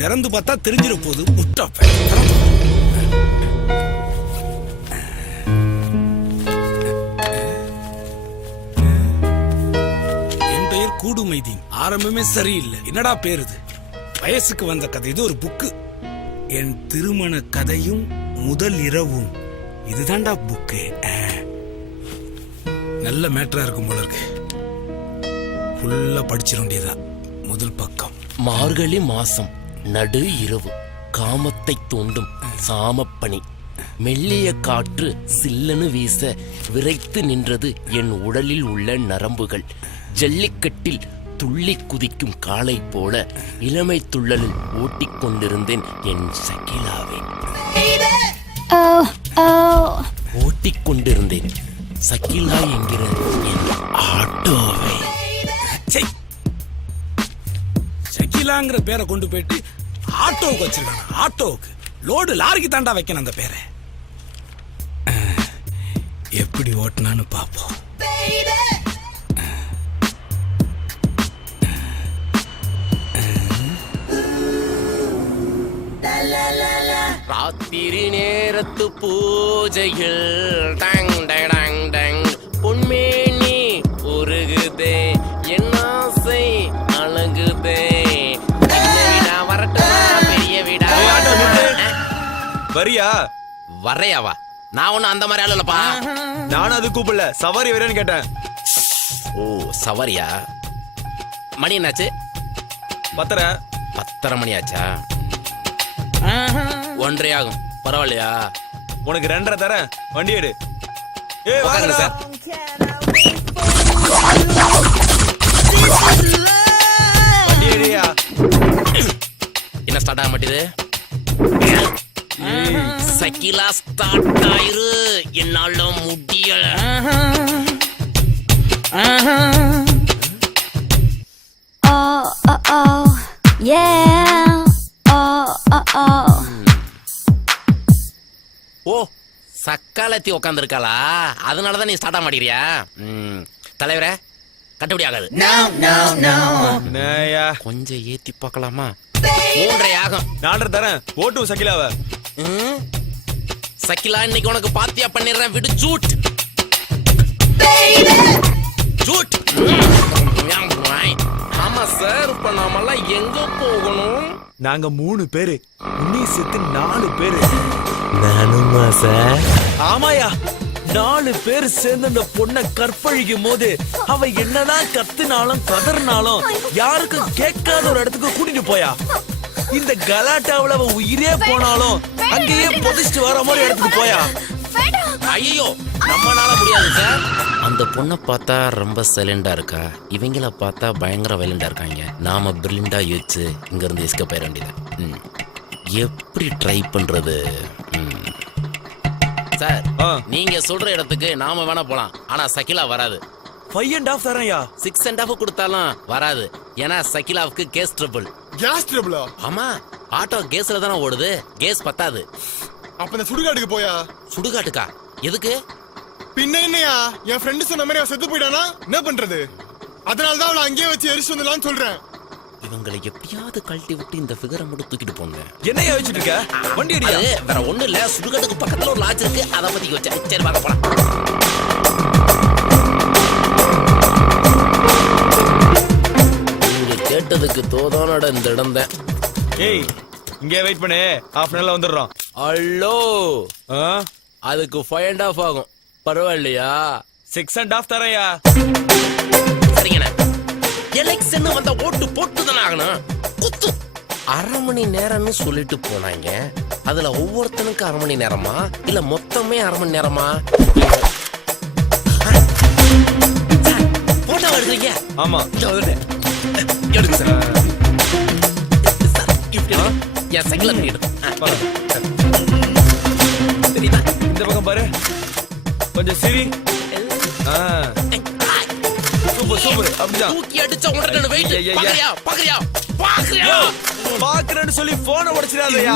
திறந்து பார்த்தா தெரிஞ்சிட போகுது. முட்டாப்ப கூடுமைதீன். ஆரம்பமே சரியில்லை. என்னடா பேருது? வயசுக்கு வந்த கதை. இது ஒரு புக்கு. என் திருமண கதையும் முதல் இரவும். இதுதான்டா புக்கு. நல்ல மேட்டரா இருக்கும் போல இருக்கு. ஃபுல்லா படிச்சிட வேண்டியதா. முதல் பக்கம். மார்கழி மாசம் நடு இரவு, காமத்தை தூண்டும் சாமப்பனி, மெல்லிய காற்று சில்லனு வீச விரைத்து நின்றது என் உடலில் உள்ள நரம்புகள். ஜல்லிக்கட்டில் துள்ளி குதிக்கும் காளை போல இளமை துள்ளலில் ஓட்டிக்கொண்டிருந்தேன் என் சகிலாவை. ஓட்டிக்கொண்டிருந்தேன் சகிலா என்கிற என் ஆட்டோவை. சகிலாங்கிற பேரை கொண்டு போயிட்டு ஆட்டோவுக்கு வச்சிருக்காங்க. ஆட்டோவுக்கு லோடு லாரிக்கு தாண்டா வைக்கணும் அந்த பேரை. எப்படி ஓட்டினான்னு பாப்போம். ராத்திரி நேரத்து பூஜையில் டங் டங் டங் டங் பொன்மேனி உருகுதே என் ஆசை வரியா? வரையாவா? நான் ஒண்ணும் அந்த மாதிரி ஆளு இல்லப்பா. நானும் அது கூப்பிடல, சவாரி வரேன்னு கேட்டேன். ஓ சவாரியா? மணி என்னாச்சு? 10:30. 10:30 மணி ஆச்சா? 1:30 ஆகும். பரவாயில்லையா? உனக்கு 2:30 தரேன், வண்டி எடு. ஏய் உட்காருங்க வாங்க சார். வண்டி எடுயா. என்ன ஸ்டார்ட் ஆக மாட்டேது? சக்கிலா ஸ்டார்ட் ஆயிரு. என்னால முடியல. ஓ சக்காலத்தி உக்காந்துருக்காளா? அதனாலதான் நீ ஸ்டார்ட் ஆக மாட்டேங்கிறியா? தலைவரே கட்டுப்படி ஆகாது. என்னய்யா? கொஞ்சம் ஏத்தி பார்க்கலாமா? 3:30 ஆகும். 4:30 தரேன், ஓட்டு சக்கிலாவ. சக்கிலா இன்னைக்கு உனக்கு பாத்தியா பண்ணிடுறேன். விடு ஜூட் ஜூட். ஆமா சார், இப்ப நாமெல்லாம் எங்க போகணும்? நாங்க 3 பேரு, உன்னை சேர்த்து 4 பேரு. நானுமா சார்? ஆமாயா, 4 பேர் சேர்ந்து அந்த பொண்ணை கற்பழிக்கும் போது அவ என்னதான் கத்துனாலும் கதறினாலும் யாருக்கும் கேட்காத ஒரு இடத்துக்கு கூட்டிட்டு போயா. இந்த கலாட்டாவுல அவ உயிரே போனாலும் அங்கேயே புதைச்சிட்டு வர மாதிரி இடத்துக்கு போயா. ஐயோ நம்மனால முடியாது சார். அந்த பொண்ணை பார்த்தா ரொம்ப சைலண்டா இருக்கா, இவங்கள பார்த்தா பயங்கர வைலண்டா இருக்காங்க. நாம பிரில்லியண்டா யோசிச்சு இங்க இருந்து எஸ்கேப் ஆயிட வேண்டியது. எப்படி ட்ரை பண்றது? சார் நீங்க சொல்ற இடத்துக்கு நாம வேணா போலாம், ஆனா சகிலா வராது. 5.5 தரேன்யா. 6.5 கொடுத்தாலும் வராது. ஏன்னா சகிலாவுக்கு கேஸ் ட்ரபிள். கேஸ் ட்ரபிளா? ஆமா, ஆட்டோ கேஸ்ல தானே ஓடுது, கேஸ் பத்தாது. அப்ப இந்த சுடுகாட்டுக்கு போயா? சுடுகாட்டுக்கா? எதுக்கு? பின்ன என்னையா, என் ஃப்ரெண்டு சொன்ன மாதிரி அவ செத்து போயிட்டானா என்ன பண்றது? அதனாலதான் அவளை அங்கேயே வச்சு எரிச்சு வந்துடலாம்னு சொல்றேன். இவங்களை எப்படியாவது கழட்டி விட்டு இந்த ஃபிகரை மட்டும் தூக்கிட்டு போங்க. என்னையா வச்சிட்டு இருக்க? வண்டி அடியா. வேற ஒண்ணு இல்ல, சுடுகாட்டுக்கு பக்கத்துல ஒரு லாட்ஜ் இருக்கு, அத பத்தி வச்சேன். சரி வாங்க போலாம். நீங்க கேட்டதுக்கு தோதானட இந்த இடம் தான். ஏய் இங்கே வெயிட் பண்ணு, half an hourல வந்துடுறோம். ஹலோ, அதுக்கு 5.5 ஆகும். பரவாயில்லையா? 6.5 தரையா. சரிங்கண்ணா, எலெக்ஷன் வந்த ஓட்டு போட்டு தானே ஆகணும். குத்து 1/2 மணி நேரம்னு சொல்லிட்டு போனாங்க. அதுல ஒவ்வொருத்தனுக்கு 1/2 மணி நேரமா இல்ல மொத்தமே 1/2 மணி நேரமா? போட்டோ எடுத்தீங்க? ஆமா எடுங்க சார். என் சைக்கிள் தெரியுதா? இந்த பக்கம் பாரு, கொஞ்சம் சரி. Super super. அப்படிதான் தூக்கி அடிச்ச உடனே வெயிட். பாக்கறியா பாக்கறியா பாக்கறியா? பாக்குறேன்னு சொல்லி போனை உடைச்சிடாதயா.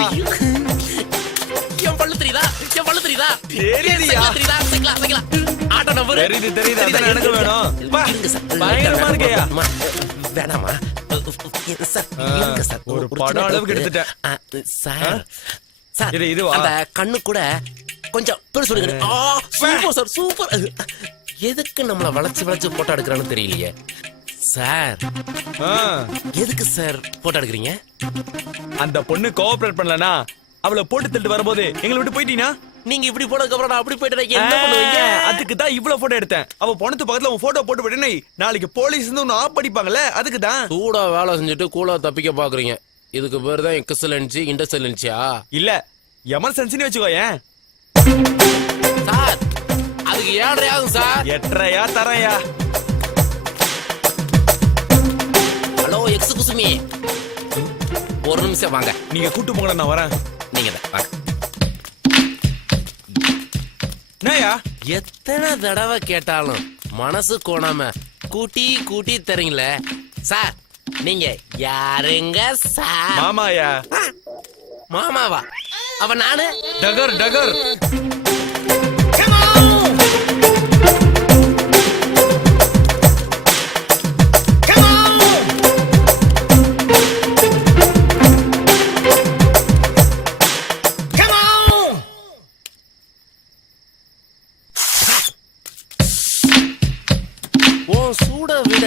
என் பல்லு தெரியுதா? என் பல்லு தெரியுதா? தெரியுதுயா. தெரியுதா? சைக்கிளா சைக்கிளா ஆட்டோ நம்பர் தெரியுது தெரியுது. அதான் எனக்கு வேணும். பயங்கரமா இருக்கேயா. வேணாமா சார்? ஒரு படம் அளவுக்கு எடுத்துட்டேன் சார். சார் இதுவா? அந்த கண்ணு கூட கொஞ்சம் பெருசு எடுங்க. Super sir super. எதுக்கு நம்மள வளைச்சு வளைச்சு போட்டோ எடுக்கிறான்னு தெரியலையே சார். எதுக்கு சார் போட்டோ எடுக்கிறீங்க? அந்த பொண்ணு கோஆபரேட் பண்ணலனா அவளை போட்டு தள்ளிட்டு வரும்போது எங்களை விட்டு போயிட்டீனா, நீங்க இப்படி போனதுக்கு அப்புறம் நான் அப்படி போயிட்டு என்ன பண்ணுவீங்க? அதுக்கு தான் இவ்வளவு போட்டோ எடுத்தேன். அவ பொண்ணு பக்கத்துல உன் போட்டோ போட்டு போயிட்டே நாளைக்கு போலீஸ் வந்து உன்னை ஆப் படிப்பாங்கல்ல, அதுக்கு தான். சூடா வேலை செஞ்சுட்டு கூலா தப்பிக்க பாக்குறீங்க. இதுக்கு பேர் தான் எக்ஸலன்சி இன்டர்செலன்சியா? இல்ல எமர்ஜென்சின்னு வச்சுக்கோயேன் சார். அதுக்கு 7.5 ஆகும் சார். 8.5 தரையா. ஹலோ எக்ஸ்கியூஸ் மீ, ஒரு நிமிஷம் வாங்க. நீங்க கூட்டு போங்க, நான் வரேன். நீங்க தான் வாங்க. என்னயா எத்தனை தடவை கேட்டாலும் மனசு கோணாம கூட்டி கூட்டி தரீங்களே சார். நீங்க யாருங்க சார்? மாமாயா. மாமாவா? அவ நானு டகர் டகர். சூட விட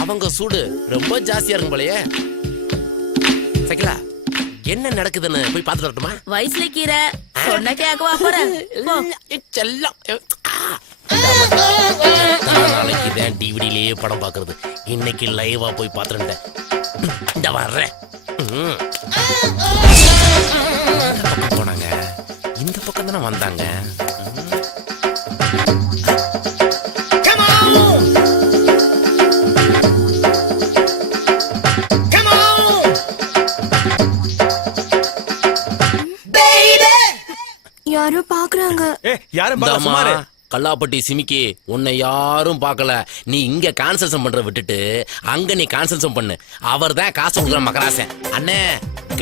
அவங்க சூடு ரொம்ப ஜாஸ்தியா இருக்கும் போலயே. சைக்கிளா என்ன நடக்குதுன்னு போய் பார்த்துட்டு வரட்டுமா? வயசுல கீரை சொன்ன கேட்கவா போறேன் செல்லம். நாளைக்கு தான் டிவிடிலேயே படம் பார்க்கறது. இன்னைக்கு லைவா போய் பார்த்துட்டேன். இந்த வர்றேன். போனாங்க, இந்த பக்கம் தானே வந்தாங்க. யாரோ பாக்குறாங்க. கல்லாப்பட்டி சிமிக்கி, உன்னை யாரும் பார்க்கல. நீ இங்க கான்சல்சம் பண்ற விட்டுட்டு அங்க நீ கான்சல்சம் பண்ணு. அவர் தான் காசு கொடுக்குற மகராசன். அண்ணே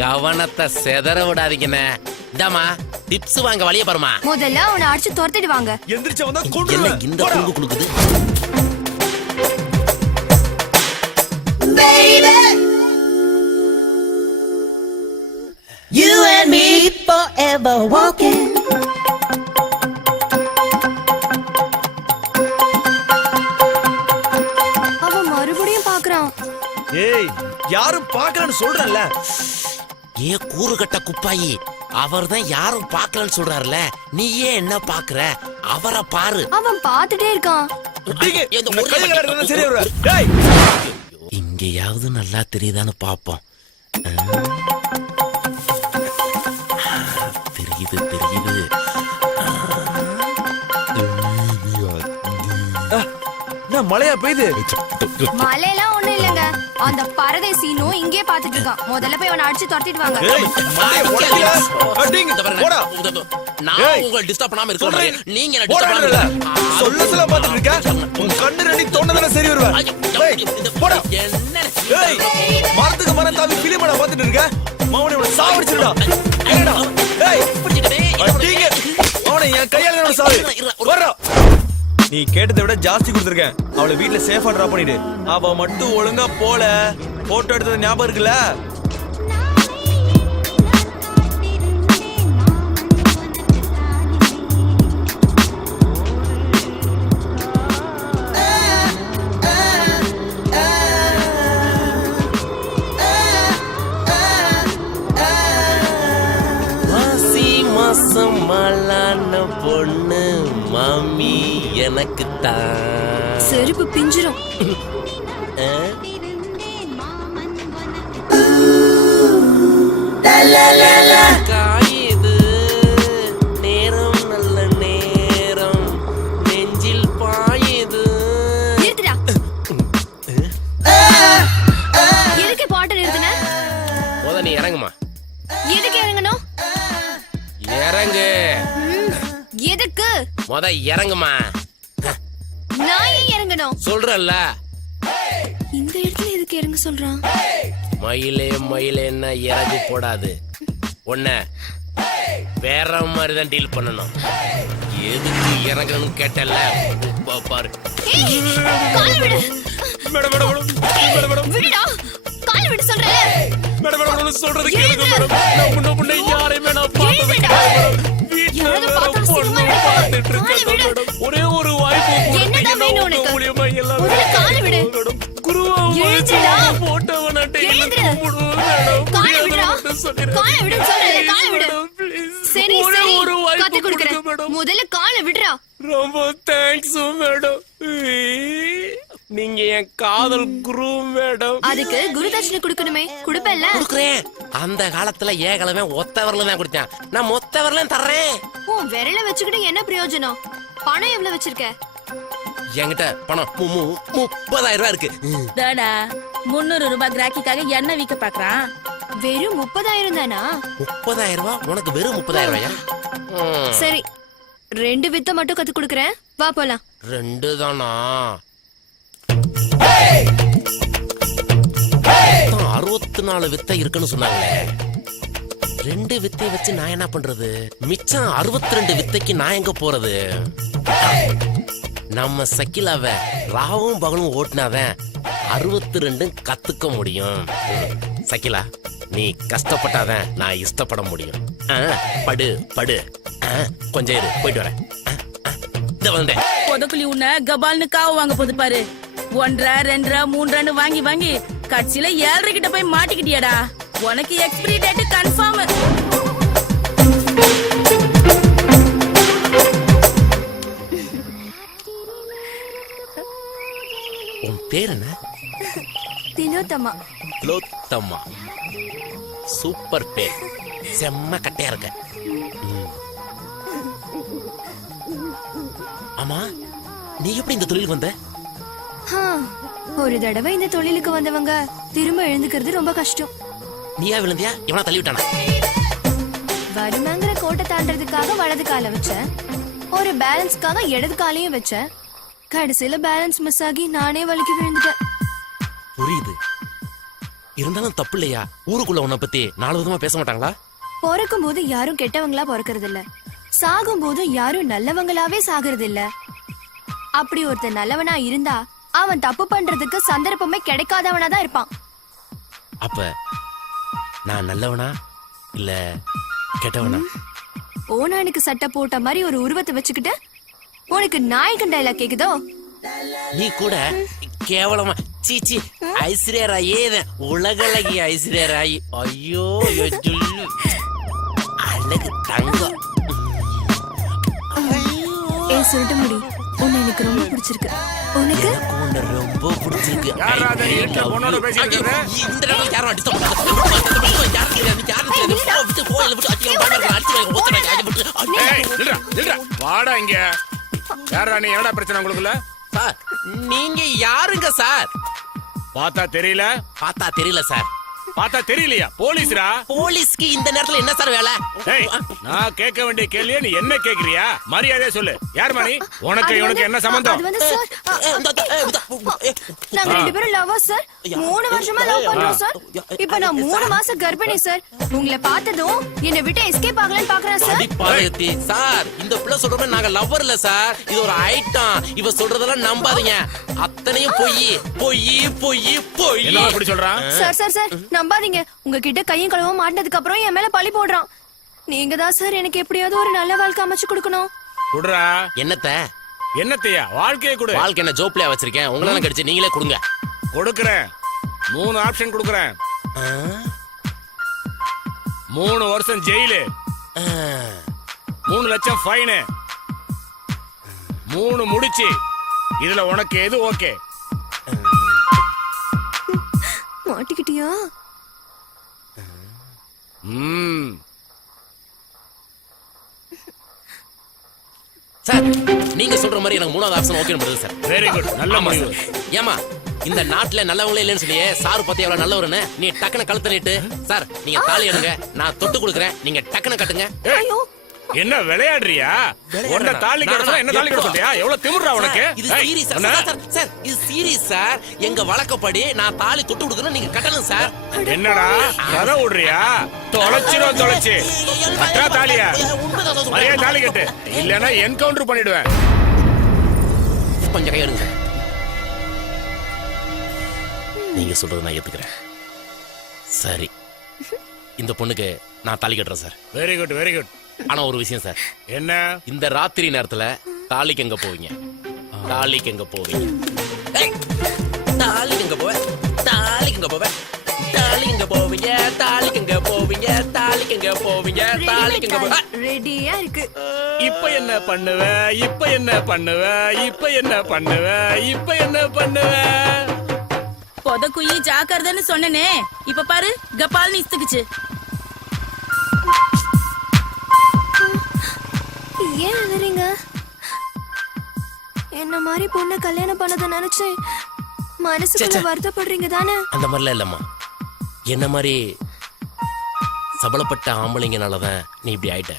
கவனத்தை செதற விடாதீங்கண்ணே. இந்தாமா டிப்ஸ் வாங்க வழிய பாருமா. முதல்ல அவனை அடிச்சு துரத்திடுவாங்க. எந்திரிச்சு வந்தா என்ன இந்த குங்கு குடுக்குது? You and me forever walking. அவன் மறுபடியும் பாக்குறான். ஏய் யாரும் பார்க்கலன்னு சொல்றேன்ல. ஏ கூறுகட்ட குப்பாயி, அவர் தான் யாரும் பார்க்கலன்னு சொல்றாருல. நீ ஏன் என்ன பாக்குற? அவரை பாரு. அவன் பார்த்துட்டே இருக்கான். இங்கேயாவது நல்லா தெரியுதான்னு பாப்போம். தெரியுது தெரியுது. மழையா பெய்யுது? மழையெல்லாம் ஒண்ணும் இல்லங்க. அந்த பரதேசினும் இங்கே பாத்துட்டு இருக்கான். முதல்ல போய் அவனை அடிச்சு துரத்திட்டு வாங்க. நான் உங்களை டிஸ்டர்ப் பண்ணாம இருக்கேன். நீங்க என்ன டிஸ்டர்ப் பண்ணல. சொல்ல சொல்ல பாத்துட்டு இருக்க. உன் கண்ணு ரெடி தோண்டதானே சரி வருவ. போடா. ஏய் மரத்துக்கு மரம் தாவி பிலிமடா பாத்துட்டு இருக்க. மௌனே உன்னை சாவடிச்சிடுடா. ஏடா. ஏய் அடிங்க. மௌனே என் கையால என்ன சாவு. வர்றா. நீ கேட்டதை விட ஜாஸ்தி கொடுத்துருக்கேன். அவளை வீட்டுல சேஃபா டிராப் பண்ணிடு. அவ மட்டும் ஒழுங்கா போல. போட்டோ எடுத்தது ஞாபகம் இருக்குல்ல? மலான பொண்ணு மாமி எனக்கு தான். செருப்பு பிஞ்சிரும். காயுது நேரம் நல்ல நேரம் நெஞ்சில் பாயுது. எதுக்கு பாட்டு நிறுத்தின? முத நீ இறங்குமா. எதுக்கு இறங்கணும்? இறங்கு. எதுக்கு? முத இறங்குமா. நான் ஏன் இறங்கணும்? சொல்றல்ல. இந்த இடத்துல எதுக்கு இறங்க சொல்றான்? மயிலே மயிலேன்னா இறங்கி போடாது. உன்ன வேற மாதிரி தான் டீல் பண்ணணும். எதுக்கு இறங்கணும்னு கேட்டல பாரு. விடுடா. கால் விடு சொல்றேன். மேடம் சொல்றது கேளுங்க மேடம். நான் முன்ன யாரையுமே நான் பார்த்தது கிடையாது. வீட்டுல வேற பொண்ணு பார்த்துட்டு இருக்கேன் மேடம். ஒரே ஒரு வாய்ப்பு என்னடா வேணும் உனக்கு? முதல்ல கால் விடு. குருவா போட்டோவை நான் கும்பிடுவேன் மேடம். கால் விடுடா. கால் விடு சொல்றேன். கால் விடு. சரி சரி கத்து கொடுக்கறேன். முதல்ல கால் விடுடா. ரொம்ப தேங்க்ஸ் மேடம். நீங்க என் காதல் குரு மேடம். அதுக்கு குருதட்சணை கொடுக்கணுமே. கொடுப்பல்ல? கொடுக்குறேன். அந்த காலத்துல ஏகலவே ஒத்த வரல தான் கொடுத்தேன். நான் மொத்த வரல தர்றேன். உன் விரல வச்சுக்கிட்டு என்ன பிரயோஜனம்? பணம் எவ்வளவு வச்சிருக்க? என்கிட்ட பணம் 30,000 ரூபாய் இருக்கு. டாடா 300 ரூபாய் கிராக்கிக்காக என்ன விக்க பாக்குறான்? வெறும் 30,000 தானா? 30,000 ரூபாய் உனக்கு வெறும் 30,000 ரூபாயா? சரி 2 வித்த மட்டும் கத்து கொடுக்கறேன். வா போலாம். 2 தானா? 64 வித்தை இருக்குன்னு சொன்னாங்களே. 2 வித்தை வச்சு நான் என்ன பண்றது? மிச்சம் 62 வித்தைக்கு நான் எங்க போறது? நம்ம சக்கிலாவ ராவும் பகலும் ஓட்டினாதான் 62 கத்துக்க முடியும். சக்கிலா நீ கஷ்டப்பட்டாதான் நான் இஷ்டப்பட முடியும். படு படு. கொஞ்சம் இரு, போயிட்டு வரேன். பொதக்குழி உன்ன கபால்னு காவு வாங்க போது பாரு. 1.5 2 3 வாங்கி வாங்கி கட்சியில 7.5 கிட்ட போய் மாட்டிக்கிட்டியாடா. உனக்கு எக்ஸ்பிரி டேட் கன்ஃபார்ம். உன் பேர் என்ன? திலோத்தமா. திலோத்தமா, சூப்பர் பேர். செம்ம கட்டையா இருக்க. ஆமா, நீ எப்படி இந்த தொழில் வந்த? ஒரு தடவை இந்த தொழிலுக்கு வந்தவங்க திரும்ப எழுந்துக்கிறது ரொம்ப கஷ்டம். நீயா விழுந்தியா? எவனா தள்ளி விட்டானா? வருமாங்கிற கோட்டை தாண்டறதுக்காக வலது கால வச்சேன், ஒரு பேலன்ஸ்க்காக இடது காலையும் வச்சேன். கடைசியில பேலன்ஸ் மிஸ் ஆகி நானே வலிக்கு விழுந்துட்டேன். புரியுது. இருந்தாலும் தப்பு இல்லையா? ஊருக்குள்ள உன்னை பத்தி 4 விதமா பேச மாட்டாங்களா? பிறக்கும் போது யாரும் கெட்டவங்களா பிறக்கிறது இல்ல, சாகும் போது யாரும் நல்லவங்களாவே சாகிறது இல்ல. அப்படி ஒருத்தர் நல்லவனா இருந்தா அவன் தப்பு பண்றதுக்கு சந்தர்ப்பமே கிடைக்காதவனா தான் இருப்பான். அப்ப நான் நல்லவனா இல்ல கெட்டவனா? ஓனானுக்கு சட்டை போட்ட மாதிரி ஒரு உருவத்தை வச்சுக்கிட்டு உனக்கு நாயகன் டைலாக் கேக்குதோ? நீ கூட கேவலமா சீச்சி ஐஸ்வர்யா ராயே உலகளகி ஐஸ்வர்யா ராய். ஐயோ அழகு தங்கம். சொல்லிட்டு முடி, உன்னை எனக்கு ரொம்ப பிடிச்சிருக்கு. உனக்கு உன்னை ரொம்ப பிடிச்சிருக்கு. வாடா இங்க. யாரா நீ? என்னடா பிரச்சனை உங்களுக்குள்ள? சார் நீங்க யாருங்க சார்? பார்த்தா தெரியல. பார்த்தா தெரியல சார். பார்த்தா தெரியலையா? போலீஸ்ரா. போலீஸ்க்கு இந்த நேரத்துல என்ன சார் வேலை? நான் கேட்க வேண்டிய கேள்வியை நீ என்ன கேக்குறியா? மரியாதையா சொல்லு. யார் மணி? உனக்கு இவனுக்கு என்ன சம்பந்தம்? நாங்க 2 பேரும் லவ்வர்ஸ் சார். 3 வருஷமா லவ் பண்றோம் சார். இப்போ நான் 3 மாசம் கர்ப்பிணி சார். உங்களை பார்த்ததும் என்னை விட்டு எஸ்கேப் ஆகலாம்னு பாக்குறேன் சார். அடிப்பாளையத்தி சார், இந்த பிள்ளை சொல்றப்ப நாங்க லவ்வர் இல்ல சார். இது ஒரு ஐட்டம். இவ சொல்றதெல்லாம் நம்பாதீங்க. அத்தனையும் பொய் பொய் பொய் பொய். என்ன அப்படி சொல்றான்? சார் சார் சார் நம்பாதீங்க. உங்ககிட்ட கையும் களவும் மாட்டினதுக்கு அப்புறம் என் மேல பழி போடுறான். நீங்க தான் சார் எனக்கு எப்படியாவது ஒரு நல்ல வாழ்க்கை அமைச்சு கொடுக்கணும். குடுறா. என்னத்த? என்னத்தையா? வாழ்க்கையை கொடு. வாழ்க்கை என்ன ஜோப்லயா வச்சிருக்கேன்? உங்களெல்லாம் கடிச்சு நீங்களே கொடுங்க. கொடுக்கறேன். 3 ஆப்ஷன் கொடுக்கறேன். 3 வருஷம் ஜெயிலு, 3 லட்சம் ஃபைனு, 3 முடிச்சு. இதுல உனக்கு எது ஓகே? மாட்டிக்கிட்டியா? சார் நீங்க சொல்ற மாதிரி எனக்கு 3வது ஆப்ஷன் ஓகே பண்றது சார். Very good. நல்ல முடிவு. ஏமா இந்த நாட்டுல நல்லவங்களே இல்லைன்னு சொல்லியே சார் பத்தி எவ்வளவு நல்லவருன்னு நீ டக்குனு கழுத்து நீட்டு. சார் நீங்க தாலி எடுங்க, நான் தொட்டு கொடுக்குறேன், நீங்க டக்குனு கட்டுங்க. என்ன விளையாடுறியா? உன்ன தாலி கட்டணும், என்ன தாலி கட்ட சொல்றியா? எவ்வளவு திமிரா உனக்கு? இது சீரியஸ் சார். சார் இது சீரியஸ் சார். எங்க வழக்கப்படி நான் தாலி தொட்டு கொடுக்கணும், நீங்க கட்டணும் சார். என்னடா கதை விடுறியா? தொலைச்சிரும் தொலைச்சு. கட்டா தாலியா? மரியாதை தாலி கட்டு, இல்லன்னா என்கவுண்டர் பண்ணிடுவேன். கொஞ்சம் கையெடுங்க சார். நீங்க சொல்றது நான் ஏத்துக்கிறேன். சரி, இந்த பொண்ணுக்கு நான் தாலி கட்டுறேன் sir. Very good very good. ஆனா ஒரு விஷயம் சார். என்ன? இந்த ராத்திரி நேரத்துல தாலிக்கு எங்க போவீங்க? தாலிக்கு எங்க போவீங்க? தாலிக்கு எங்க போவ? தாலிக்கு எங்க போவ? தாலிக்கு எங்க போவீங்க? தாலிக்கு எங்க போவீங்க? தாலிக்கு எங்க போவீங்க? தாலிக்கு எங்க போவ? ரெடியா இருக்கு. இப்ப என்ன பண்ணுவ? இப்ப என்ன பண்ணுவ? இப்ப என்ன பண்ணுவ? இப்ப என்ன பண்ணுவ? பொதக்குயி ஜாக்கிரதைன்னு சொன்னனே, இப்ப பாரு கபால்னு இஸ்துக்குச்சு. ஏன் அழறீங்க? என்ன மாதிரி பொண்ணு கல்யாணம் பண்ணத நினைச்சு மனசுக்குள்ள வருத்தப்படுறீங்க தானே? அந்த மாதிரிலாம் இல்லம்மா. என்ன மாதிரி சபலப்பட்ட ஆம்பளைங்கனாலதான் நீ இப்படி ஆயிட்ட.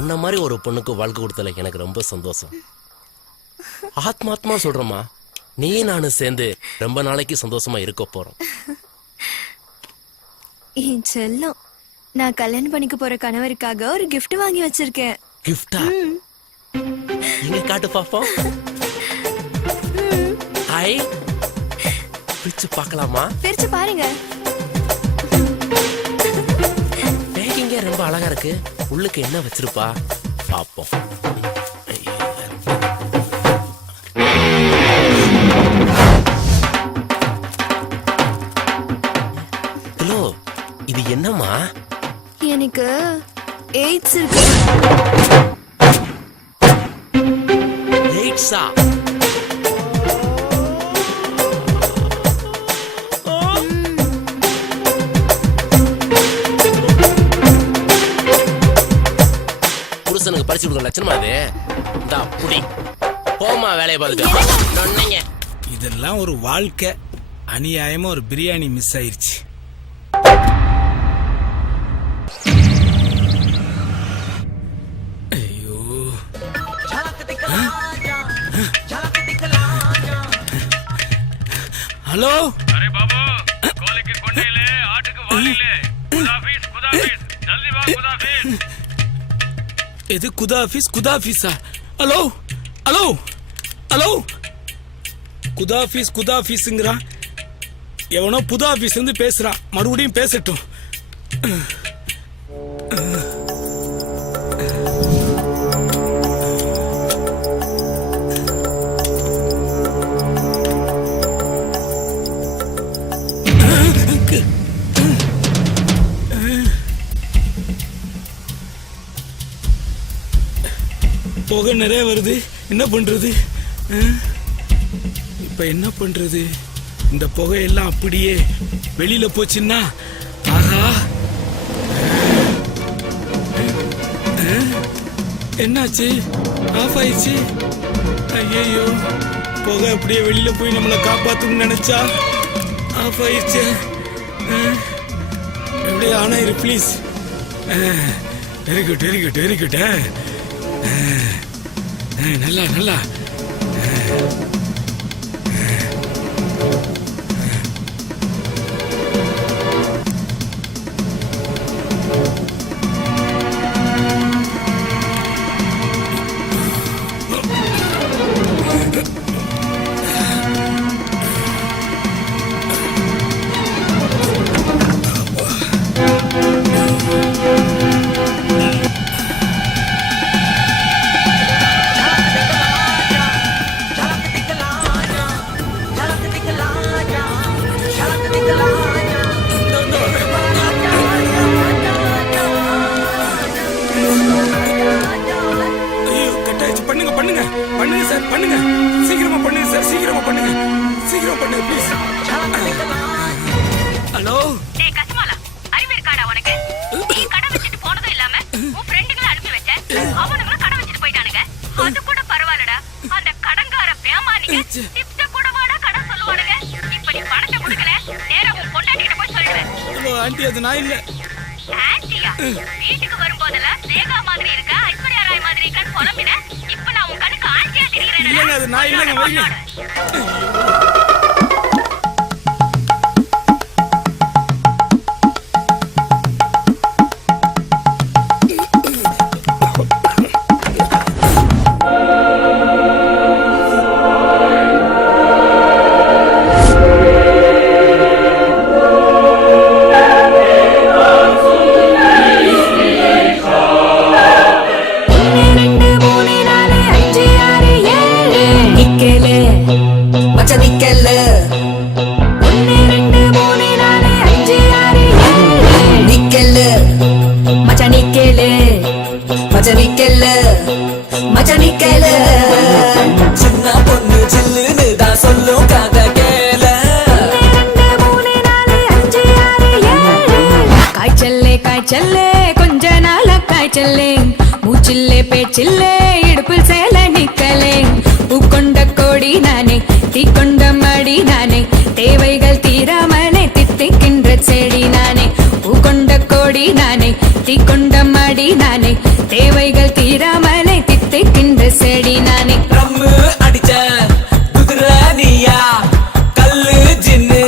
உன்ன மாதிரி ஒரு பொண்ணுக்கு வாழ்க்கை கொடுத்தல எனக்கு ரொம்ப சந்தோஷம். ஆத்மாத்மா சொல்றமா, நீ நானும் சேர்ந்து ரொம்ப நாளைக்கு சந்தோஷமா இருக்க போறோம். என் செல்லம், நான் கல்யாணம் பண்ணிக்க போற கணவருக்காக ஒரு gift வாங்கி வச்சிருக்கேன். கிஃப்டா? எங்க காட்டு பாப்போம். ஹாய், பிரிச்சு பார்க்கலாமா? பிரிச்சு பாருங்க. பேக்கிங்கே ரொம்ப அழகா இருக்கு. உள்ளுக்கு என்ன வச்சிருப்பா பாப்போம். இது என்னம்மா? எனக்கு எய்ட்ஸ் இருக்கு. எய்ட்ஸா? புருஷனுக்கு படிச்சு கொடுக்குற லட்சணமா அது? இந்தா புடி, போமா வேலையை பார்த்துட்டு. இதெல்லாம் ஒரு வாழ்க்கை. அநியாயமா ஒரு பிரியாணி மிஸ் ஆயிருச்சு. ஐயோ, ஹலோ. அரே பாபு, கோழிக்கு கொண்டையிலே ஆட்டுக்கு வாலிலே. குதாஃபீஸ் குதாஃபீஸ், ஜல்தி வா குதாஃபீஸ். எது குதாஃபீஸ்? குதாஃபீஸா? Hello hello hello. குதாஃபீஸ் குதாஃபீஸ்ங்கிறான். எவனோ புது ஆபீஸ் இருந்து பேசுறான். மறுபடியும் பேசட்டும். புகை நிறைய வருது. என்ன பண்றது? இப்ப என்ன பண்றது? இந்த புகையெல்லாம் அப்படியே வெளியில போச்சுன்னா, ஆஹா, என்னாச்சு? ஆஃப் ஆயிடுச்சு. ஐயோ, புகை அப்படியே வெளியில போய் நம்மளை காப்பாத்தணும்னு நினைச்சா ஆஃப் ஆயிடுச்சு. எப்படியே ஆனா இரு please. Very good very good very good. நல்லா நல்லா. பண்ணுங்க சார், பண்ணுங்க. சீக்கிரமா பண்ணுங்க சார், சீக்கிரமா பண்ணுங்க. சீக்கிரமா பண்ணுங்க ப்ளீஸ். ஹலோ. டேய் கஸ்மாலா, அறிவு இருக்காடா உனக்கு? நீ கடை வச்சிட்டு போனதும் இல்லாம உன் ஃப்ரெண்டுகளை அனுப்பி வச்ச. அவனுங்களும் கடை வச்சிட்டு போயிட்டானுங்க. அது கூட பரவாயில்லடா. அந்த கடங்கார பேமானிங்க டிப்ஸ் கூட வாடா கடை சொல்லுவானுங்க. இப்ப நீ பணத்தை கொடுக்கல, நேரா உன் பொண்டாட்டிட்ட போய் சொல்லுவேன். ஹலோ ஆண்டி, அது நான் இல்ல. ஆண்டியா? வீட்டுக்கு வரும்போதெல்லாம் ரேகா மாதிரி இருக்கா, ஐஸ்வர்யா ராய் மாதிரி இருக்கான்னு புலம்பின. இப்ப நான் உன் கண்ணுக்கு ஆண்டியா தெரிகிறேன். இல்லங்க, அது நான் இல்லங்க. வைங்க. சின்ன பொண்ணு சில்லுன்னு தான் சொல்லும் கதை கேள. காய்ச்சல்லே காய்ச்சல்லே கொஞ்ச நாள காய்ச்சல்லே, மூச்சில்லே பேச்சில்லே இடுப்பில் சேல நிக்கலே. பூக்கொண்ட கோடி நானே, தீக்கொண்ட மடி நானே, தேவைகள் தீராமலே தித்திக்கின்ற செடி நானே. பூக்கொண்ட கோடி நானே, தீக்கொண்ட மடி நானே, தேவைகள் தீராமலே தித்திக்கின்ற செடி நானே. ரம்மு அடிச்ச குதிரை நீயா, கல்லு ஜின்னு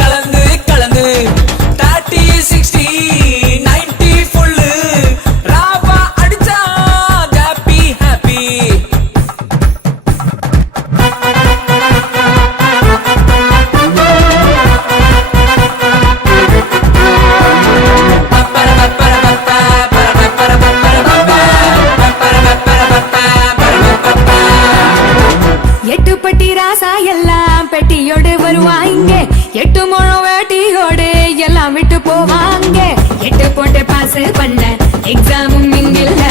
கலந்து கலந்து 30 60 90 ஃபுல்லு ராவா அடிச்சா ஹாப்பி ஹாப்பி. எட்டுப்பட்டி ராசா எல்லாம் பெட்டியோடு வருவாங்க, 8 முழம் வேட்டியோடு எல்லாம் விட்டு போவாங்க. போட்டு பாஸ் பண்ண எக்ஸாமும் இங்கில்ல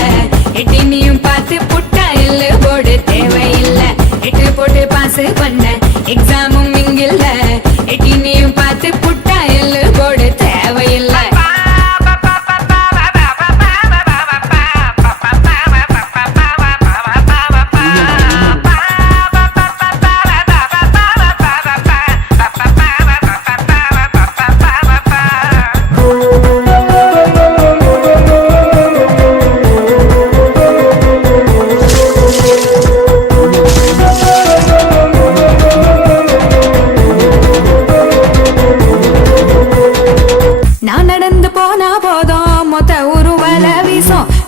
எட்டினியும் பார்த்து புட்டா எல்லு போர்டு தேவையில்ல 8 போட்டு பாஸ் பண்ண எக்ஸாமும் இங்கில்ல எட்டினியும் பார்த்து புட்டா எல்லு போர்டு தேவையில்ல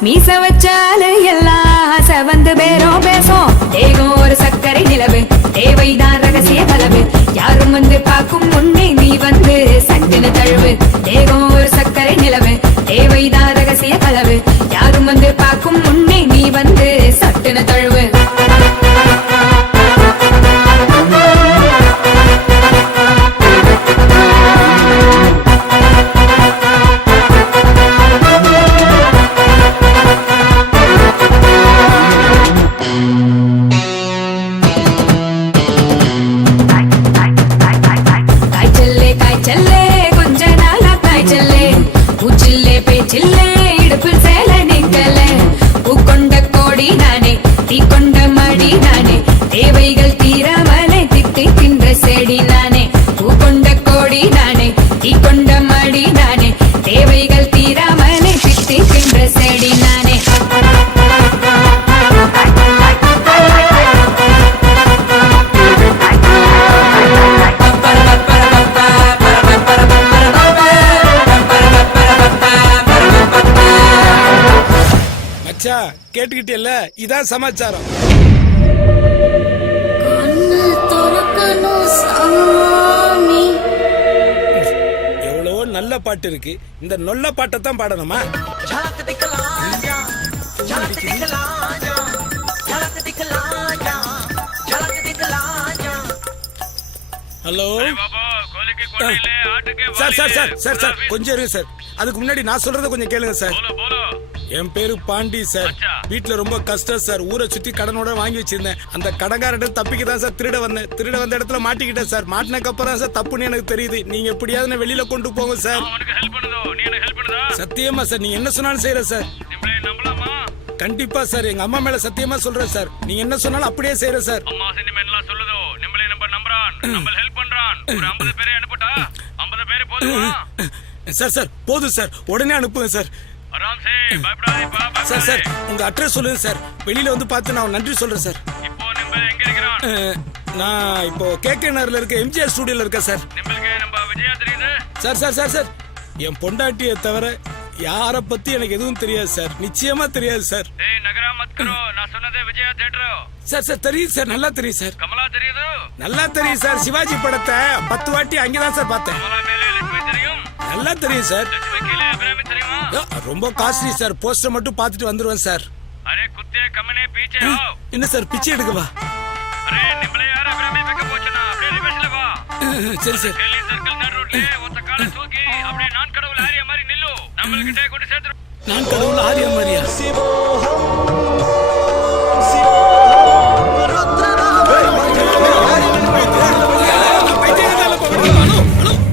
மீச வச்சாலு எல்லாம் செவந்து பேரும் பேசும் ஏகம் ஒரு சர்க்கரை நிலவு தேவைதான் ரகசிய கலவு யாரும் வந்து பார்க்கும் முன்னே நீ வந்து சட்டுன தழுவு ஏகம் ஒரு சர்க்கரை நிலவு தேவைதான் ரகசிய கலவு யாரும் வந்து பார்க்கும் முன்னே நீ வந்து சட்டுன தழுவு தேவைகள் தீராமலே திட்டி தின்ற செடி நானே பூ கொண்ட கோடி நானே தீ கொண்ட மடி நானே தேவைகள் தீராமலே திட்டி தின்ற செடி நானே மச்சா கேட்டுக்கிட்டே இதான் சமாச்சாரம். எவ்வளவோ நல்ல பாட்டு இருக்கு, இந்த நொல்ல பாட்டை தான் பாடணுமா? Hello sir sir sir sir sir கொஞ்சம் இருங்க சார். அதுக்கு முன்னாடி நான் சொல்றத கொஞ்சம் கேளுங்க சார். என் பேரு பாண்டி சார். வீட்டுல ரொம்ப கஷ்டம் சார். ஊரை சுத்தி கடனோட வாங்கி வச்சிருந்தேன். அந்த கடன்காரன் தப்பிக்க தான் சார் திருட வந்தேன். திருட வந்த இடத்துல மாட்டிக்கிட்டேன் சார். மாட்டினக்கு அப்புறம் தான் சார் தப்புன்னு எனக்கு தெரியுது. நீங்க எப்படியாவது வெளியில கொண்டு போங்க சார். சத்தியமா சார், நீங்க என்ன சொன்னாலும் செய்யற சார். கண்டிப்பா சார், எங்க அம்மா மேல சத்தியமா சொல்றேன் சார். நீங்க என்ன சொன்னாலும் அப்படியே செய்யற சார். சார் சார் போதும் சார், உடனே அனுப்புங்க சார். சார் சார் உங்க அட்ரஸ் சொல்லுங்க சார். வெளியில வந்து பார்த்து நான் நன்றி சொல்றேன் சார். நான் இப்போ கேகே நகர்ல இருக்க எம்ஜிஆர் ஸ்டுடியோல இருக்கேன் sir. Sir sir sir sir என் பொண்டாட்டியை தவிர யார பத்தி எனக்கு எதுவும் தெரியாது சார். நிச்சயமா தெரியாது சார். சார் சார் தெரியும் சார், நல்லா தெரியும் சார். நல்லா தெரியும் சார். சிவாஜி படத்தை 10 வாட்டி அங்கதான் சார் பார்த்தேன். நல்லா தெரியும் சார். ரொம்ப காஸ்ட்லி சார். போஸ்டர் மட்டும் பார்த்துட்டு வந்துருவேன் சார். என்ன சார் பிச்சை எடுக்கவா? சரி சார். நான் கடவுள் ஆரியா மாதிரியா?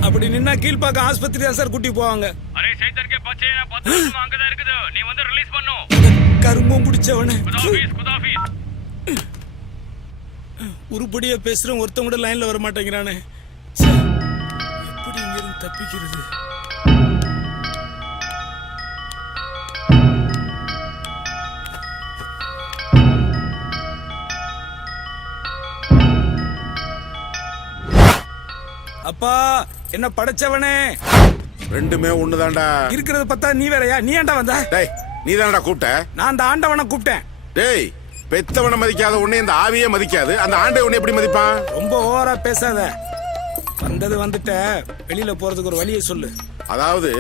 அப்படி நின்னா கீழ்பாக்க ஆஸ்பத்திரி தான் சார் கூட்டி போவாங்க. கரும்பும் பிடிச்சவன உருப்படியா பேசுறேன், ஒருத்தன் கூட லைன்ல வர மாட்டேங்கிறானே. எப்படி இங்க இருந்து தப்பிக்கிறது? அப்பா என்ன படைச்சவனே. ரெண்டுமே ஒண்ணுதான்டா. இருக்கிறத பார்த்தா நீ வேறயா? நீ ஏன்டா வந்த? டேய் நீ தானடா கூப்பிட்ட? நான் அந்த ஆண்டவனை கூப்பிட்டேன். டேய் பெத்தவனை மதிக்காத உன்னை இந்த ஆவியே மதிக்காது. அந்த ஆண்டை உன்னை எப்படி மதிப்பான்? ரொம்ப ஓவரா பேசாத. வந்தது வந்துட்ட, வெளியில போறதுக்கு ஒரு வழியை சொல்லு. அதாவது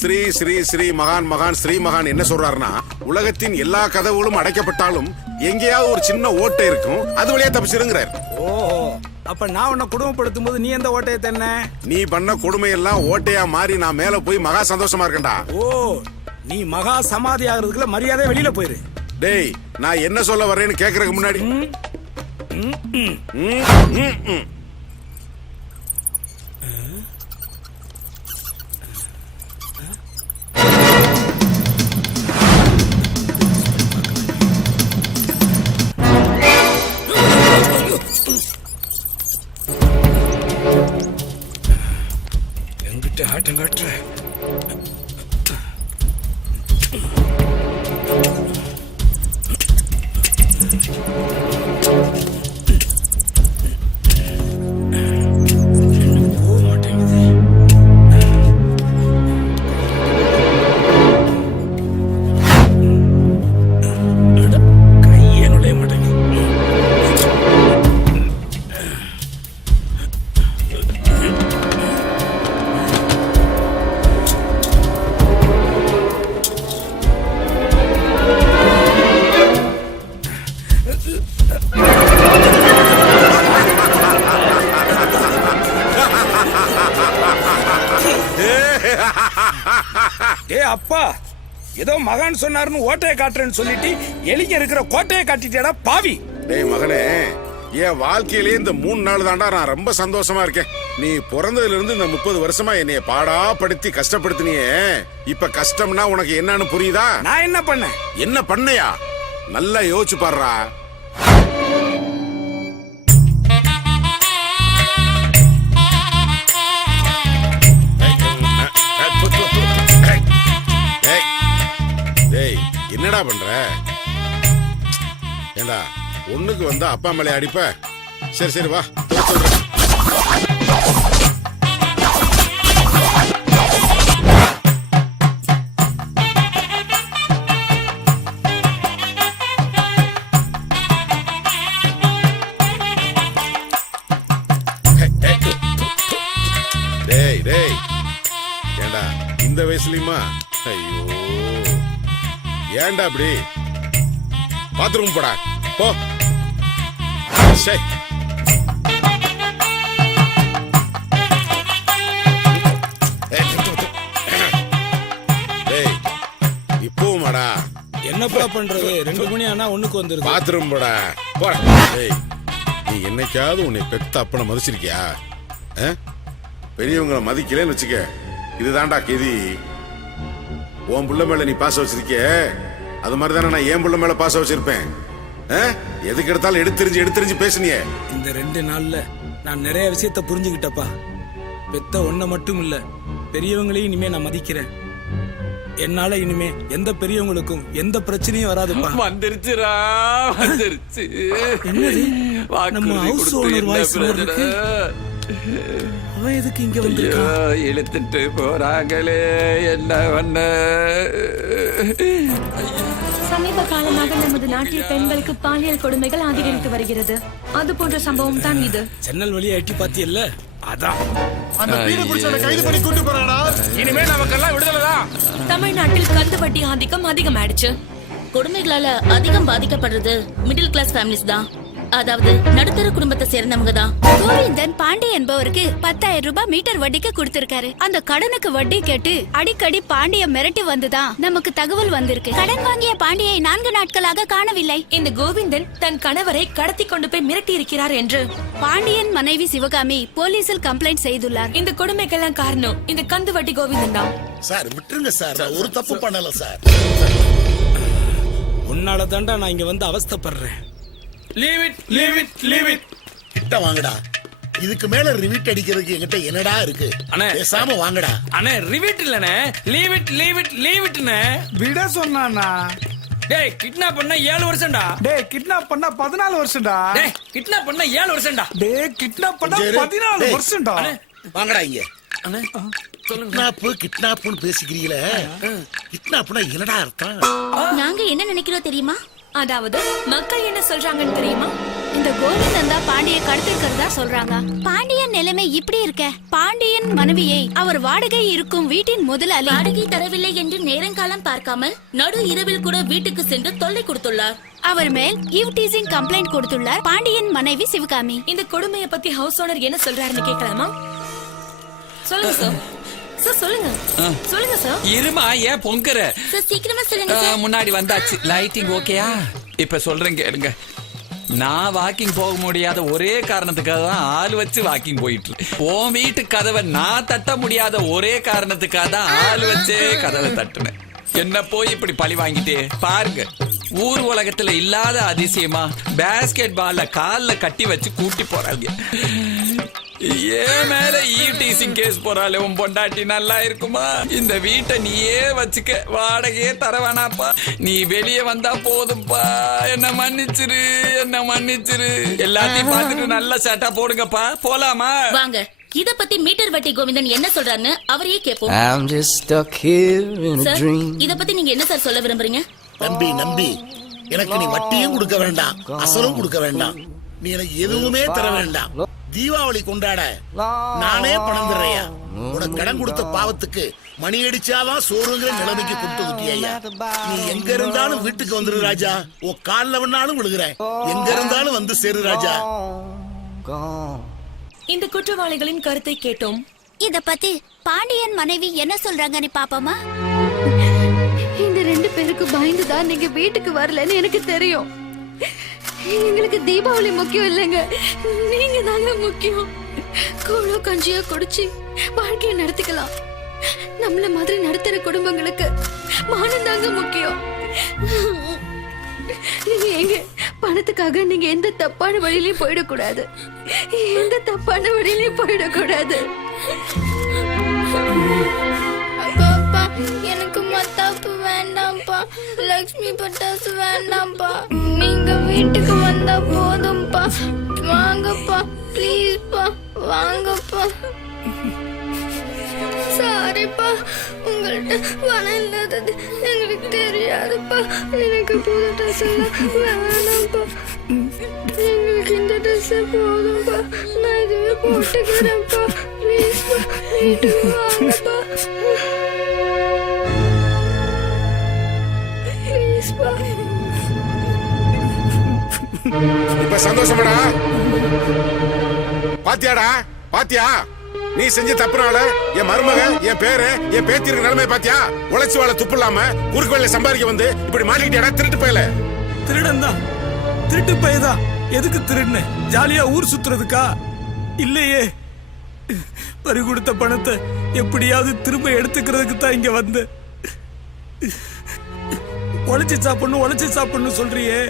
ஸ்ரீ ஸ்ரீ ஸ்ரீ மகான் மகான் ஸ்ரீ மகான் என்ன சொல்றாருன்னா, உலகத்தின் எல்லா கதவுகளும் அடைக்கப்பட்டாலும் எங்கேயாவது ஒரு சின்ன ஓட்டை இருக்கும், அது வழியா தப்பிச்சிருங்கிறார். ஓஹோ அப்ப நான் உன்னை குடும்பப்படுத்தும் போது நீ எந்த ஓட்டையை தன்ன? நீ பண்ண கொடுமை எல்லாம் ஓட்டையா மாறி நான் மேல போய் மகா சந்தோஷமா இருக்கேன்டா. ஓ, நீ மகா சமாதி ஆகிறதுக்குள்ள மரியாதை வெளியில போயிரு. டேய், நான் என்ன சொல்ல வர்றேன்னு கேக்குறதுக்கு முன்னாடி என்கிட்ட ஆட்டம் காட்டுற. ஏ அப்பா, ஏதோ மகான் சொன்னாருன்னு ஓட்டையை காட்டுறேன்னு சொல்லிட்டு எலிங்க இருக்கிற கோட்டையை காட்டிட்டேடா பாவி. டேய் மகனே, என் வாழ்க்கையிலே இந்த 3 நாள் தாண்டா நான் ரொம்ப சந்தோஷமா இருக்கேன். நீ பிறந்ததுல இருந்து இந்த 30 வருஷமா என்னைய பாடாப்படுத்தி கஷ்டப்படுத்தினியே. இப்ப கஷ்டம்னா உனக்கு என்னன்னு புரியுதா? நான் என்ன பண்ணேன்? என்ன பண்ணையா? நல்லா யோசிச்சு பாருடா. என்னடா பண்ற? ஏண்டா, ஒண்ணுக்கு வந்தா அப்பா மேலே அடிப்ப. சரி சரி வா. டேய் டேய், ஏண்டா இந்த வயசுலயுமா? ஐயோ, ஏண்டா அப்படி? பாத்ரூம் போடா போ. சரி, டேய் இப்போமாடா என்னப்பா பண்றது? 2 மணி ஆனா ஒண்ணுக்கு வந்துருது. பாத்ரூம் போடா போடா. டேய், நீ என்னைக்காவது உன்னை பெத்த அப்பனை மதிச்சிருக்கியா? பெரியவங்களை மதிக்கலன்னு வச்சுக்க, இதுதான்டா கெதி. உன் புள்ள மேல நீ பாசம் வச்சிருக்கே, அது மாதிரி தானே நான் என் புள்ள மேல பாசம் வச்சிருப்பேன். எதுக்கு எடுத்தாலும் எடுத்தெறிஞ்சு பேசுனியே. இந்த 2 நாள்ல நான் நிறைய விஷயத்த புரிஞ்சுக்கிட்டப்பா. பெத்த ஒன்ன மட்டும் இல்ல, பெரியவங்களையும் இனிமே நான் மதிக்கிறேன். என்னால இனிமே எந்த பெரியவங்களுக்கும் எந்த பிரச்சனையும் வராதுப்பா. வந்துருச்சுடா, வந்துருச்சு. என்னது? நம்ம ஹவுஸ் ஓனர் வாய்ஸ் இருக்கு. அவன் எதுக்கு இங்க வந்திருக்கான்? இழுத்துட்டு போறாங்களே, என்ன பண்ண? சமீப காலமாக நமது நாட்டில் பெண்களுக்கு பாலியல் கொடுமைகள் அதிகரித்து வருகிறது. அது போன்ற சம்பவம் தான் இது. ஜன்னல் வழியா எட்டி பாத்தியல்ல, அதான். அந்த பீட புடிச்சவனை கைது பண்ணி கூட்டி போறாடா. இனிமே நமக்கெல்லாம் விடுதலை தான். தமிழ்நாட்டில் கந்து வட்டி ஆதிக்கம் அதிகமாயிடுச்சு. கொடுமைகளால அதிகம் பாதிக்கப்படுறது மிடில் கிளாஸ் ஃபேமிலிஸ் தான். அதாவது நடுத்தர குடும்பத்தை சேர்ந்தவங்க தான். கோவிந்தன் பாண்டி என்பவருக்கு 10,000 ரூபாய் மீட்டர் வட்டிக்கு கொடுத்திருக்காரு. அந்த கடனுக்கு வட்டி கேட்டு அடிக்கடி பாண்டிய மிரட்டி வந்துதான் நமக்கு தகவல் வந்திருக்கு. கடன் வாங்கிய பாண்டியை 4 நாட்களாக காணவில்லை. இந்த கோவிந்தன் தன் கணவரை கடத்தி கொண்டு போய் மிரட்டி இருக்கிறார் என்று பாண்டியன் மனைவி சிவகாமி போலீசில் கம்ப்ளைண்ட் செய்துள்ளார். இந்த கொடுமைக்கெல்லாம் காரணம் இந்த கந்து வட்டி கோவிந்தன் தான். சார் விட்டுருங்க சார், நான் ஒரு தப்பு பண்ணல சார். உன்னால தாண்டா நான் இங்க வந்து அவஸ்தைப்படுறேன். Leave it, leave it, leave it. கிட்ட வாங்கடா. இதுக்கு மேல ரிவீட் அடிக்கிறதுக்கு என்கிட்ட என்னடா இருக்கு? அண்ணே, பேசாம வாங்கடா. அண்ணே ரிவீட் இல்லனே, leave it, leave it, leave இட்னே. விட சொன்னானா? டேய், கிட்னாப் பண்ணா 7 வருஷம்டா. டேய், கிட்னாப் பண்ணா 14 வருஷம்டா. டேய், கிட்னாப் பண்ணா 7 வருஷம்டா. டேய், கிட்னாப் பண்ணா 14 வருஷம்டா. வாங்கடா இங்க. அண்ணே, கிட்னாப்னு பேசிக்கிறீங்களே, கிட்னாப்னா என்னடா அர்த்தம்? நாங்க என்ன நினைக்கிறோம் தெரியுமா? அதாவது மக்கள் என்ன சொல்றாங்கன்னு தெரியுமா? இந்த கோவிந்தன் தான் பாண்டிய கடத்திருக்கிறதா சொல்றாங்க. பாண்டியன் நிலைமை இப்படி இருக்க, பாண்டியன் மனைவியை அவர் வாடகை இருக்கும் வீட்டின் முதலாளி வாடகை தரவில்லை என்று நேரங்காலம் பார்க்காமல் நடு இரவில் கூட வீட்டுக்கு சென்று தொல்லை கொடுத்துள்ளார். அவர் மேல் ஈவ் டீசிங் கம்ப்ளைண்ட் கொடுத்துள்ளார் பாண்டியன் மனைவி சிவகாமி. இந்த கொடுமையை பத்தி ஹவுஸ் ஓனர் என்ன சொல்றாருன்னு கேட்கலாமா? சொல்லுங்க சார். சார் சொல்லுங்க. சொல்லுங்க சார். இருமா, ஏன் பொங்கற? சார் சீக்கிரமா சொல்லுங்க சார். முன்னாடி வந்தாச்சு. லைட்டிங் ஓகேயா? இப்ப சொல்றேன் கேளுங்க. நான் வாக்கிங் போக முடியாத ஒரே காரணத்துக்காக தான் ஆள் வச்சு வாக்கிங் போயிட்டு இருக்கேன். உன் வீட்டு கதவை நான் தட்ட முடியாத ஒரே காரணத்துக்காக தான் ஆள் வச்சே கதவை தட்டுனேன். என்ன போய் இப்படி பழி வாங்கிட்டே பாருங்க. ஊர் உலகத்துல இல்லாத அதிசயமா பேஸ்கெட் பால்ல கால்ல கட்டி வச்சு கூட்டி போறாங்க. ஏன் மேல ஈவ் டீசிங் கேஸ் போறாளே உன் பொண்டாட்டி நல்லா இருக்குமா? இந்த வீட்டை நீயே வச்சுக்க, வாடகையே தர வேணாப்பா. நீ வெளியே வந்தா போதும்பா. என்ன மன்னிச்சிரு, என்ன மன்னிச்சிரு. எல்லாத்தையும் பார்த்துட்டு நல்ல சேட்டா போடுங்கப்பா. போலாமா? வாங்க. இத பத்தி மீட்டர் வட்டி கோவிந்தன் என்ன சொல்றாருன்னு அவரையே கேட்போம். I'm just stuck here in a sir, dream. இத பத்தி நீங்க என்ன சார் சொல்ல விரும்புறீங்க? நம்பி எனக்கு நீ வட்டியும் கொடுக்க வேண்டாம், அசலும் கொடுக்க வேண்டாம். நீ எனக்கு எதுவுமே தர வேண்டாம். தீபாவளி கொண்டாட நானே பணம் தர்றையா. உனக்கு கடன் கொடுத்த பாவத்துக்கு மணி அடிச்சாதான் சோறுங்கிற நிலைமைக்கு கொடுத்து விட்டியா. நீ எங்க இருந்தாலும் வீட்டுக்கு வந்துரு ராஜா. உன் கால்ல வேணாலும் விழுகிறேன். எங்க இருந்தாலும் வந்து சேரு ராஜா. இந்த குற்றவாளிகளின் கருத்தை கேட்டோம். இத பத்தி பாண்டியன் மனைவி என்ன சொல்றாங்கன்னு பாப்போமா? இந்த 2 பேருக்கு பயந்துதான் நீங்க வீட்டுக்கு வரலன்னு எனக்கு தெரியும். எங்களுக்கு தீபாவளி முக்கியம் இல்லைங்க, நீங்க தாங்க முக்கியம். கூழோ கஞ்சியோ குடிச்சு வாழ்க்கையை நடத்திக்கலாம். நம்மள மாதிரி நடத்துற குடும்பங்களுக்கு மானம் தாங்க முக்கியம். எங்க பணத்துக்காக நீங்க எந்த தப்பான வழியிலயும் போயிடக்கூடாது, எந்த தப்பான வழியிலயும் போயிடக்கூடாது. பாப்பா, எனக்கு மத்தாப்பு வேண்டாம்ப்பா, லக்ஷ்மி பட்டாசு வேண்டாம்ப்பா. நீங்க வீட்டுக்கு வந்தா போதும்பா. வாங்கப்பா, ப்ளீஸ்ப்பா, வாங்கப்பா. சாரிப்பா, உங்கள்கிட்ட பணம் இல்லாதது எங்களுக்கு தெரியாதுப்பா. எனக்கு புது ட்ரெஸ் வேணாம்ப்பா. எங்களுக்கு இந்த ட்ரெஸ் போதும்பா. நான் இதுவே போட்டுக்கிறேன்ப்பா. ப்ளீஸ்ப்பா, வீட்டுக்கு வாங்கப்பா. ப்ளீஸ்ப்பா. இப்ப சந்தோஷமாடா? பாத்தியாடா, பாத்தியா? நீ செஞ்ச தப்புனால என் மருமக, என் பேரு, என் பேத்தி இருக்கிற நிலைமை பாத்தியா? உழைச்சு வாழ துப்பு இல்லாம குறுக்கு வேலை சம்பாதிக்க வந்து இப்படி மாட்டிக்கிட்டா. திருட்டு போயல. திருடன் தான், திருட்டு பையதான். எதுக்கு திருடுன? ஜாலியா ஊர் சுத்துறதுக்கா? இல்லையே, பறி கொடுத்த பணத்தை எப்படியாவது திரும்ப எடுத்துக்கிறதுக்கு தான் இங்க வந்து. உழைச்சி சாப்பிடணும் சொல்றியே.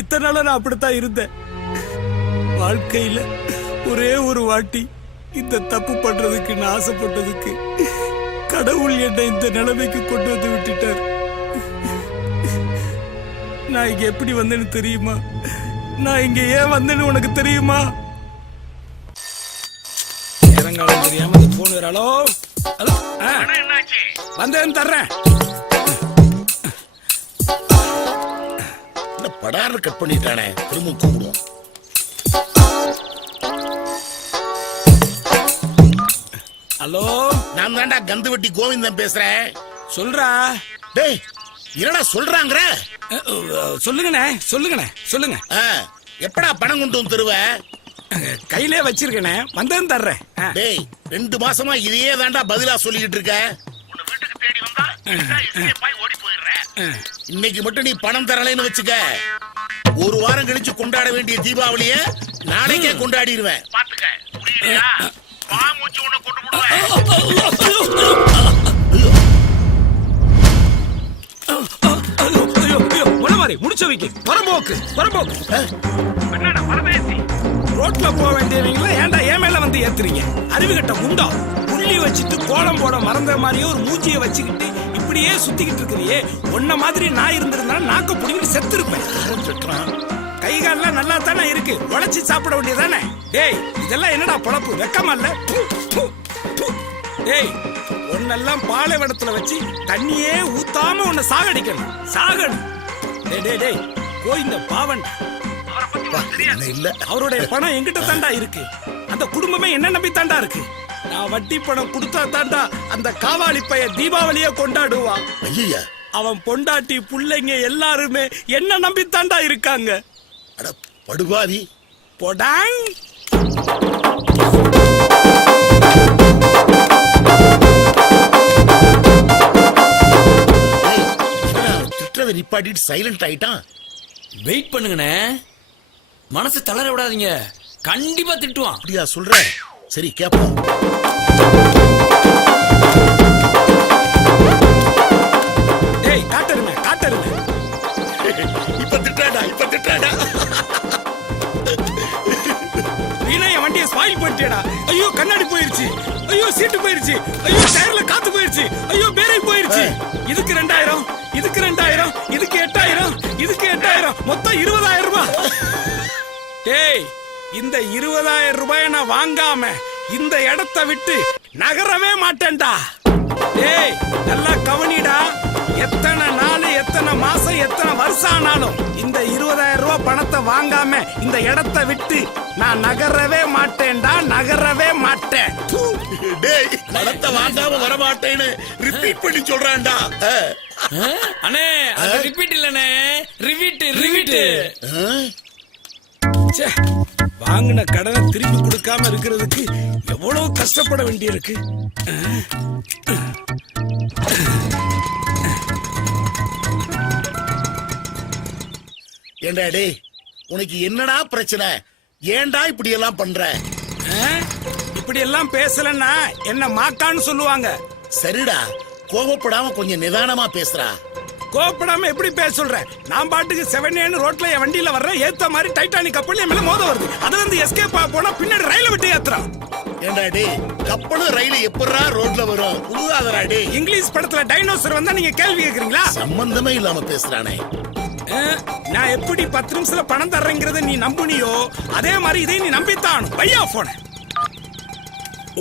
இத்தனை நாள நான் அப்படித்தான் இருந்தேன். வாழ்க்கையில ஒரே ஒரு வாட்டி இந்த தப்பு பண்றதுக்கு நான் ஆசைப்பட்டதுக்கு கடவுள் என்னை இந்த நிலைமைக்கு கொண்டு வந்து விட்டுட்டார். நான் இங்க எப்படி வந்தேன்னு தெரியுமா? நான் இங்க ஏன் வந்தேன்னு உனக்கு தெரியுமா? இறங்காலம் தெரியாம போன் வேற. ஹலோ ஹலோ, வந்தேன்னு தர்றேன். படார கட் பண்ணிட்டானே, திரும்ப கூப்பிடுவோம். ஹலோ, நான் தான்டா கந்து வெட்டி கோவிந்தன் பேசுறேன். சொல்றா. டேய், என்னடா சொல்றாங்கற? சொல்லுங்கண்ணே, சொல்லுங்க. எப்படா பணம் கொண்டு வந்து தருவ? கையிலே வச்சிருக்கேனே, வந்தேன்னு தர்றேன். டேய், 2 மாசமா இதையே தான்டா பதிலா சொல்லிக்கிட்டு இருக்க. இன்னைக்கு மட்டும் நீ பணம் தரலைன்னு வச்சுக்க, 1 வாரம் கழிச்சு கொண்டாட வேண்டிய தீபாவளிய நாளைக்கே கொண்டாடிடுவேன். முடிச்ச வைக்க வரம்போக்கு. ரோட்ல போக வேண்டியவங்கள ஏன்டா ஏன் மேல வந்து ஏத்துறீங்க? அறிவுகட்ட குண்டா. புள்ளி வச்சுட்டு கோலம் போட மறந்த மாதிரியே ஒரு மூச்சியை வச்சுக்கிட்டு இப்படியே சுத்திக்கிட்டு இருக்கிறியே. உன்ன மாதிரி நான் இருந்திருந்தாலும் நாக்க புடிங்கிட்டு செத்து இருப்பேன். கை கால்லாம் நல்லா தானே இருக்கு, உழைச்சி சாப்பிட வேண்டியதானே? டேய், இதெல்லாம் என்னடா பொழப்பு? வெக்கமா இல்ல? டேய், உன்னெல்லாம் பாலைவனத்துல வச்சு தண்ணியே ஊத்தாம உன்னை சாகடிக்கணும். டேய், போய் இந்த பாவன் இல்ல அவருடைய பணம் எங்கிட்ட தாண்டா இருக்கு. அந்த குடும்பமே என்ன நம்பி தாண்டா இருக்கு. நான் வட்டி பணம் கொடுத்தா தாண்டா அந்த காவாலி பைய தீபாவளிய கொண்டாடுவான். ஐயா, அவன் பொண்டாட்டி புள்ளைங்க எல்லாருமே என்ன நம்பி தாண்டா இருக்காங்க. அட படுபாவி போடாங். திட்டத்தை நிப்பாட்டிட்டு சைலண்ட் ஆயிட்டான். வெயிட் பண்ணுங்கண்ணே, மனசு தளர விடாதீங்க, கண்டிப்பா திட்டுவான். அப்படியா சொல்ற? சரி கேப்போம். டேய் காட்டருமே காட்டருமே. இப்ப திட்டாடா, இப்ப திட்டாடா. வீணா என் வண்டியை ஸ்பாயில் பண்ணிட்டேடா. ஐயோ கண்ணாடி போயிருச்சு, ஐயோ சீட்டு போயிருச்சு, ஐயோ டயர்ல காத்து போயிருச்சு, ஐயோ பேரேஜ் போயிருச்சு. இதுக்கு 2000, இதுக்கு 2000, இதுக்கு 8000, இதுக்கு 8000, மொத்தம் 20000 ரூபாய். டேய் இந்த 20000 ரூபாயை நான் வாங்காம இந்த இடத்தை விட்டு நகரவே மாட்டேன்டா. டேய் நல்லா கவனிடா. எத்தனை நாள், எத்தனை மாசம், எத்தனை வருஷம் ஆனாலும் இந்த 20000 ரூபாய் பணத்தை வாங்காம இந்த இடத்தை விட்டு நான் நகரவே மாட்டேன்டா, நகரவே மாட்டேன். டேய் பணத்தை வாங்காம வர மாட்டேன்னு ரிப்பீட் பண்ணி சொல்றான்டா. அண்ணே அது ரிப்பீட் இல்லனே, ரிவீட் ரிவீட். வாங்கின கடனை திருப்பி கொடுக்காம இருக்கிறதுக்கு எவ்வளவு கஷ்டப்பட வேண்டியிருக்கு. ஏண்டா டேய், உனக்கு என்னடா பிரச்சனை? ஏன்டா இப்படி எல்லாம் பண்ற? இப்படி எல்லாம் பேசலன்னா என்ன மாக்கான்னு சொல்லுவாங்க. சரிடா, கோபப்படாம கொஞ்சம் நிதானமா பேசுறா. கோபப்படாம எப்படி பேச சொல்ற? நான் பாட்டுக்கு 7 ரோட்ல என் வண்டியில வர்றேன், ஏத்த மாதிரி டைட்டானிக் கப்பல் என் மேல மோத வருது. அது வந்து எஸ்கேப் போனா பின்னாடி ரயில விட்டு ஏத்துறான். ஏண்டா டேய், கப்பலும் ரயில எப்படா ரோட்ல வரும்? புதுதாதரா டேய். இங்கிலீஷ் படத்துல டைனோசர் வந்தா நீங்க கேள்வி கேக்குறீங்களா? சம்பந்தமே இல்லாம பேசுறானே. நான் எப்படி 10 நிமிஷத்துல பணம் தர்றேங்கிறத நீ நம்புனியோ அதே மாதிரி இதை நீ நம்பித்தான். பையா போன.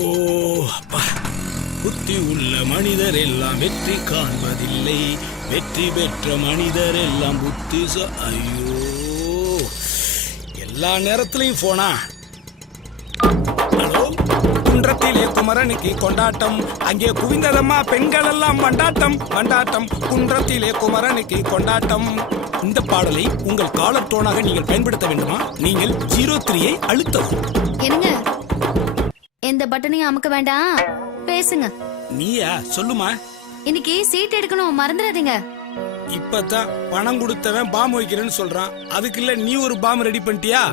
ஓ அப்பா, புத்தி உள்ள மனிதர் எல்லாம் வெற்றி காண்பதில்லை, வெற்றி பெற்ற மனிதர் எல்லாம் புத்தி. ஐயோ எல்லா நேரத்திலையும் போனா. ஹலோ, குன்றத்திலே குமரனுக்கு கொண்டாட்டம், அங்கே குவிந்ததம்மா பெண்கள் எல்லாம் கொண்டாட்டம் கொண்டாட்டம். குன்றத்திலே குமரனுக்கு கொண்டாட்டம். இந்த பாடலை உங்கள் காலர் டோனாக நீங்கள் பயன்படுத்த வேண்டுமா? நீங்கள் 03ஐ அழுத்தவும். என்னங்க, எந்த பட்டனையும் அமுக்க வேண்டாம், பேசுங்க. நீயா? சொல்லுமா. இன்னைக்கு சீட் எடுக்கணும், மறந்துடாதீங்க. இப்பதான் பணம் கொடுத்தவன் பாம் வைக்கிறேன்னு சொல்றான், அதுக்குள்ள நீ ஒரு பாம் ரெடி பண்ணிட்டியா?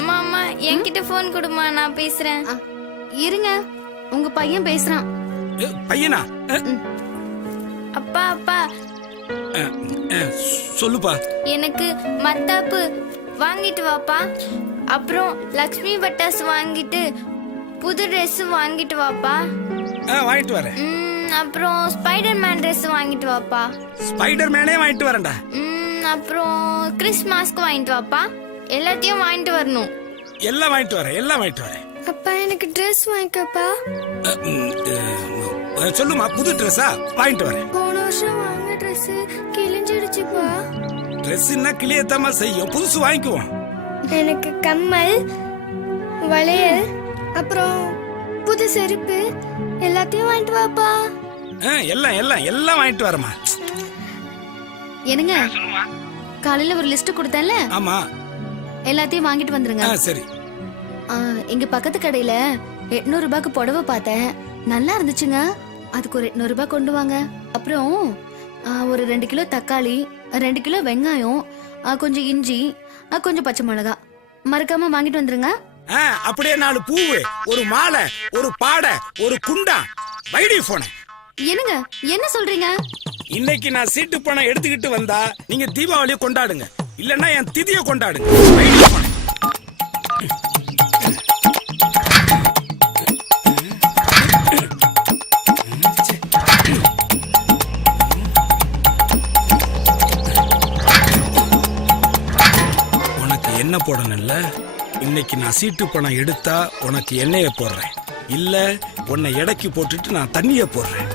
அம்மா அம்மா என்கிட்ட போன் கொடுமா, நான் பேசுறேன். இருங்க, உங்க பையன் பேசுறான். பையனா? அப்பா அப்பா சொல்லுப்பா. எனக்கு மத்தாப்பு வாங்கிட்டு வாப்பா. அப்புறம் லக்ஷ்மி பட்டாசு வாங்கிட்டு புது ட்ரெஸ் வாங்கிட்டு வாப்பா. வாங்கிட்டு வரேன். அப்புறம் ஸ்பைடர் மேன் ட்ரெஸ் வாங்கிட்டு வாப்பா. ஸ்பைடர் மேனே வாங்கிட்டு வரேன்டா. அப்புறம் கிறிஸ்மஸ்க்கு வாங்கிட்டு வாப்பா. எல்லாத்தையும் வாங்கிட்டு வரணும். எல்லாம் வாங்கிட்டு வரேன், எல்லாம் வாங்கிட்டு வரேன். அப்பா எனக்கு ட்ரெஸ் வாங்கிக்கப்பா. சொல்லுமா, புது ட்ரெஸ்ஸா? வாங்கிட்டு வரேன். போன வருஷம் வாங்கின ட்ரெஸ் கிழிஞ்சிடுச்சுப்பா. ட்ரெஸ்னா கிளியத்தாமா செய்யும், புதுசு வாங்கிக்குவோம். எனக்கு கம்மல், வளையல், அப்புறம் புது செருப்பு எல்லாத்தையும் வாங்கிட்டு வாப்பா. எல்லாம் எல்லாம் எல்லாம் வாங்கிட்டு வரமா. என்னங்க, காலையில ஒரு லிஸ்ட் கொடுத்தேன்ல? ஆமா, எல்லாத்தையும் வாங்கிட்டு வந்துருங்க. சரி. எங்க பக்கத்து கடையில 800 ரூபாய்க்கு புடவை பார்த்தேன், நல்லா இருந்துச்சுங்க. அதுக்கு ஒரு 800 ரூபாய் கொண்டு வாங்க. அப்புறம் ஒரு 2 கிலோ தக்காளி, 2 கிலோ வெங்காயம், கொஞ்சம் இஞ்சி, கொஞ்சம் பச்சை மிளகா மறக்காம வாங்கிட்டு வந்துருங்க. அப்படியே 4 பூவு, ஒரு மாலை, ஒரு பாடை, ஒரு குண்டா. வைடி போன. என்னங்க, என்ன சொல்றீங்க? இன்னைக்கு நான் சீட்டு பணம் எடுத்துக்கிட்டு வந்தா நீங்க தீபாவளியை கொண்டாடுங்க, இல்லன்னா என் திதியை கொண்டாடுங்க. வைடி போன. உனக்கு என்ன போடணும்ல? இன்னைக்கு நான் சீட்டு பணம் எடுத்தா உனக்கு எண்ணெய போடுறேன், இல்ல உன்னை எடைக்கு போட்டுட்டு நான் தண்ணிய போடுறேன்.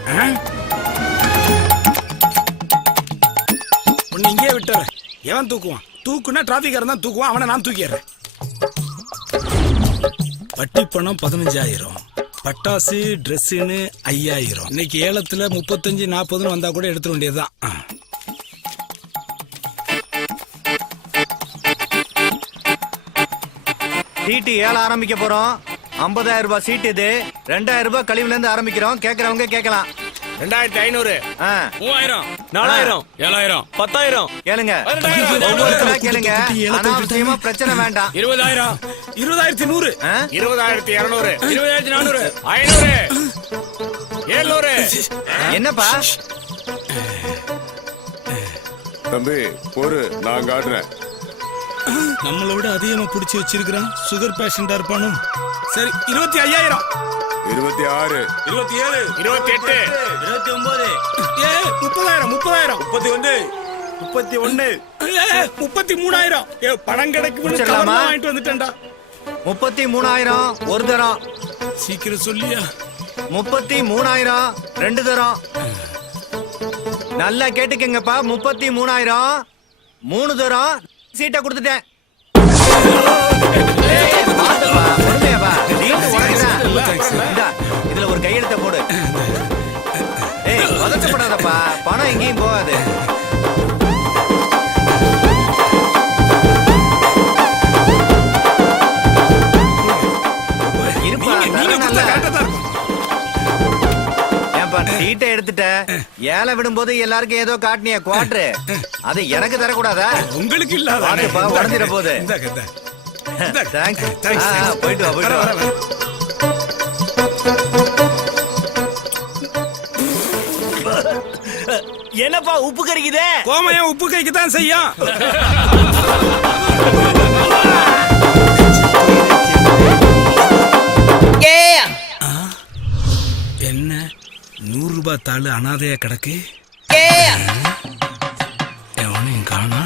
உன்னை இங்கே விட்டுறேன், எவன் தூக்குவான்? தூக்குனா டிராபிக்காரன் தான் தூக்குவான், அவனை நான் தூக்கிடுறேன். வட்டி பணம் 15,000, பட்டாசு ட்ரெஸ்ஸுன்னு 5,000. இன்னைக்கு ஏலத்துல 35-40 வந்தா கூட எடுத்துட வேண்டியதுதான். சீட்டு ஏல ஆரம்பிக்க போறோம். 50,000 ரூபாய் சீட்டு இது. 2,000 ரூபாய் கழிவுல இருந்து ஆரம்பிக்கிறோம். கேக்குறவங்க கேட்கலாம். 2,500, 3,000, 4,000, 7,000, 10,000 கேளுங்க. ஒவ்வொருத்தரா கேளுங்க. அனாவசியமா பிரச்சனை வேண்டாம். 20,000, 20,100, 20,200, 20,400, 500, 700. என்னப்பா தம்பி பொறு, நான் காட்டுறேன். நம்மளை விட அதிகமா புடிச்சு வச்சிருக்கிறான். சுகர் பேஷண்டா இருப்பானோ? சரி 25,000, 26, 27, 28, 29, 30,000, 31, 31, 33,000. பணம் கிடைக்கும் முடிச்சிடலாமா? வாங்கிட்டு வந்துட்டேன்டா. 33,000 ஒரு தரம். சீக்கிரம் சொல்லியா. 33,000 ரெண்டு தரம். நல்லா கேட்டுக்கங்கப்பா. 33,000 3 தரம். சீட்டை கொடுத்துட்டேன். இதுல ஒரு கையெழுத்த போடு. ஏய் பதட்டப்படாதப்பா, பணம் எங்கேயும் போகாது. சீட்டை எடுத்துட்ட. ஏல விடும்போது எல்லாருக்கும் ஏதோ காட்டினிய குவாட்ரு, அது எனக்கு தரக்கூடாதா? உங்களுக்கு இல்லாத உடஞ்சிட போகுது. போயிட்டு வா, போயிட்டு வா. என்னப்பா உப்பு கறிக்குதே? கோமையா உப்பு கைக்கு தான் செய்யும். என்ன 100 ரூபாய் தாள் அனாதையா கிடக்கு? எவனையும் காணா.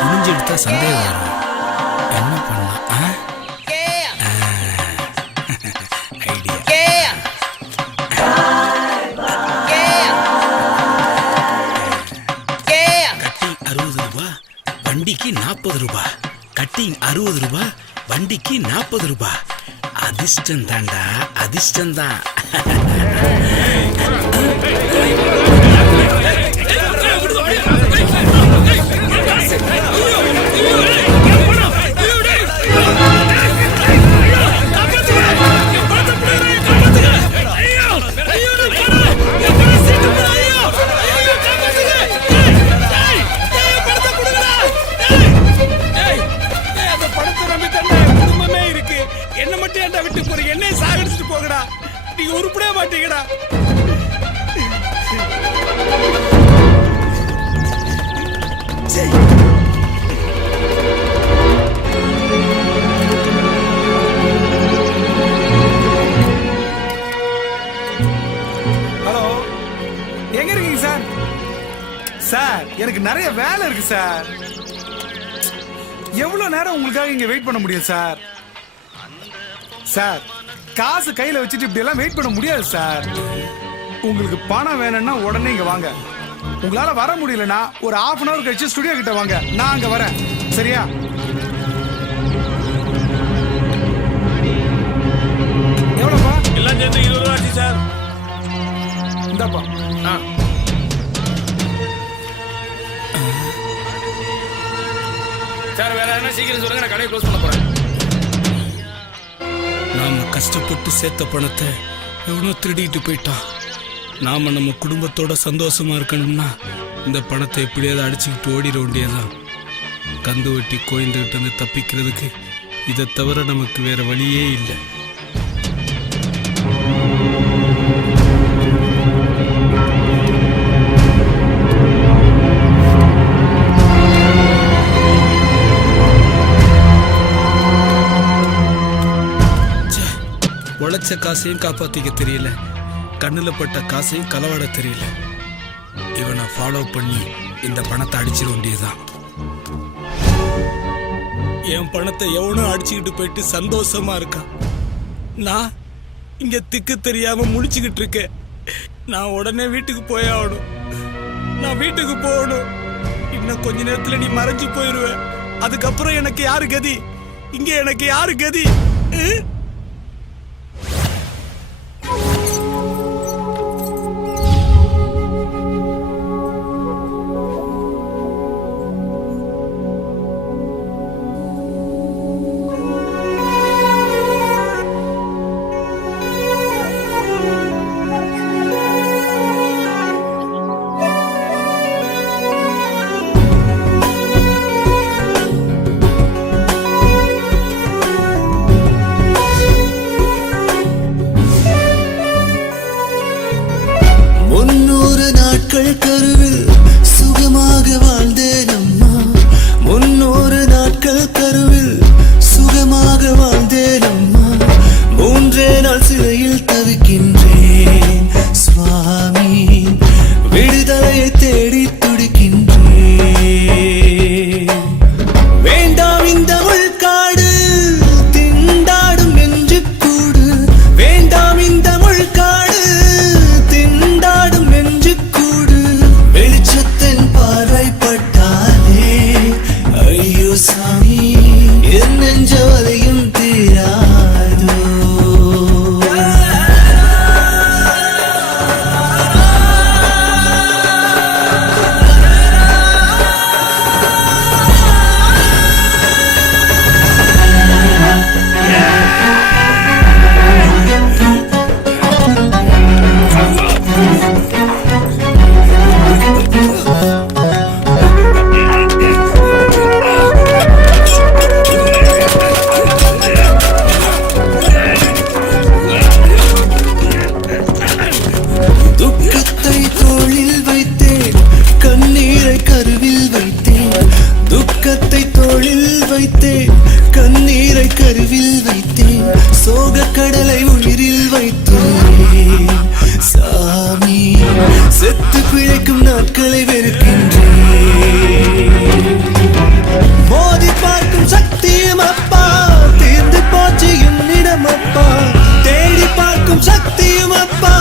குனிஞ்சு எடுத்தா சந்தேகம் வரும். என்ன பண்ணலாம்? ஐடியா. கட்டிங் 60 ரூபாய், வண்டிக்கு 40 ரூபாய். கட்டிங் 60 ரூபாய், வண்டிக்கு 40 ரூபாய். அதிர்ஷ்டம் தாண்டா, அதிர்ஷ்டம் தான். என்ன மட்டும் ஏன்டா விட்டு போறீங்க? என்னைய சாகடிச்சுட்டு போகடா. நீங்க உருப்படவே மாட்டீங்கடா. ஹலோ, எங்க இருக்கீங்க சார்? சார் எனக்கு நிறைய வேலை இருக்கு சார். எவ்வளவு நேரம் உங்களுக்காக இங்க வெயிட் பண்ண முடியும் சார்? சார் காசு கையில வச்சுட்டு இப்படி எல்லாம் வெயிட் பண்ண முடியாது சார். உங்களுக்கு பணம் வேணும்னா உடனே இங்க வாங்க. உங்களால வர முடியலன்னா ஒரு 1/2 hour கழிச்சு ஸ்டுடியோ கிட்ட வாங்க, நான் அங்க வரேன். சரியா? எவ்வளவுப்பா? எல்லாம் சேர்ந்து 20 ரூபாய் ஆச்சு சார். இந்தாப்பா. சார் வேற என்ன சீக்கிரம் சொல்லுங்க, நான் கடையை க்ளோஸ் பண்ண போறேன். நாம கஷ்டப்பட்டு சேர்த்த பணத்தை எவனோ திருடிட்டு போயிட்டான். நாம நம்ம குடும்பத்தோட சந்தோஷமா இருக்கணும்னா இந்த பணத்தை எப்படியாவது அடிச்சுக்கிட்டு ஓடிட வேண்டியதான். கந்து வெட்டி கோயந்துகிட்டு வந்து தப்பிக்கிறதுக்கு இதை தவிர நமக்கு வேற வழியே இல்லை. உழைச்ச காசையும் காப்பாத்திக்க தெரியல, கண்ணுல பட்ட காசையும் களவாட தெரியல. இவனை ஃபாலோ பண்ணி இந்த பணத்தை அடிச்சிட வேண்டியதுதான். என் பணத்தை எவனும் அடிச்சுக்கிட்டு போயிட்டு சந்தோஷமா இருக்கான். நான் இங்க திக்கு தெரியாம முழிச்சுக்கிட்டு இருக்கேன். நான் உடனே வீட்டுக்கு போய் ஆகணும். நான் வீட்டுக்கு போகணும். இன்னும் கொஞ்ச நேரத்துல நீ மறைஞ்சு போயிருவ. அதுக்கப்புறம் எனக்கு யாரு கதி? இங்க எனக்கு யாரு கதி? கருவில் சுகமாக வாழ்ந்தேன் அம்மா. 300 நாட்கள் கருவில் சுகமாக வாழ்ந்தேன் அம்மா. 3 நாள் சிறையில் தவிக்கின்றேன் சுவாமி. விடுதலையை தேடி துடிக்கின்றேன். வேண்டாம் இந்த உள்காடு திண்டாடும் நெஞ்சு கூடு. வேண்டாம் இந்த உள்காடு திண்டாடும் நெஞ்சு கூடு. வெளிச்சத்தின் பார்வைப்பட்டாலே ஐயோ சாமி என் நெஞ்ச வலையும் தீராதோ. துக்கத்தை தோளில் வைத்தேன், கண்ணீரை கருவில் வைத்தேன். துக்கத்தை தோளில் வைத்தேன், கண்ணீரை கருவில் வைத்தேன். சோக கடலை உயிரில் வைத்தேன் சாமி. செத்து பிழைக்கும் நாட்களை வெறுக்கின்றேன். மோதி பார்க்கும் சக்தியும் அப்பா தீர்ந்து போச்சு என்னிடம் அப்பா. தேடி பார்க்கும் சக்தியும் அப்பா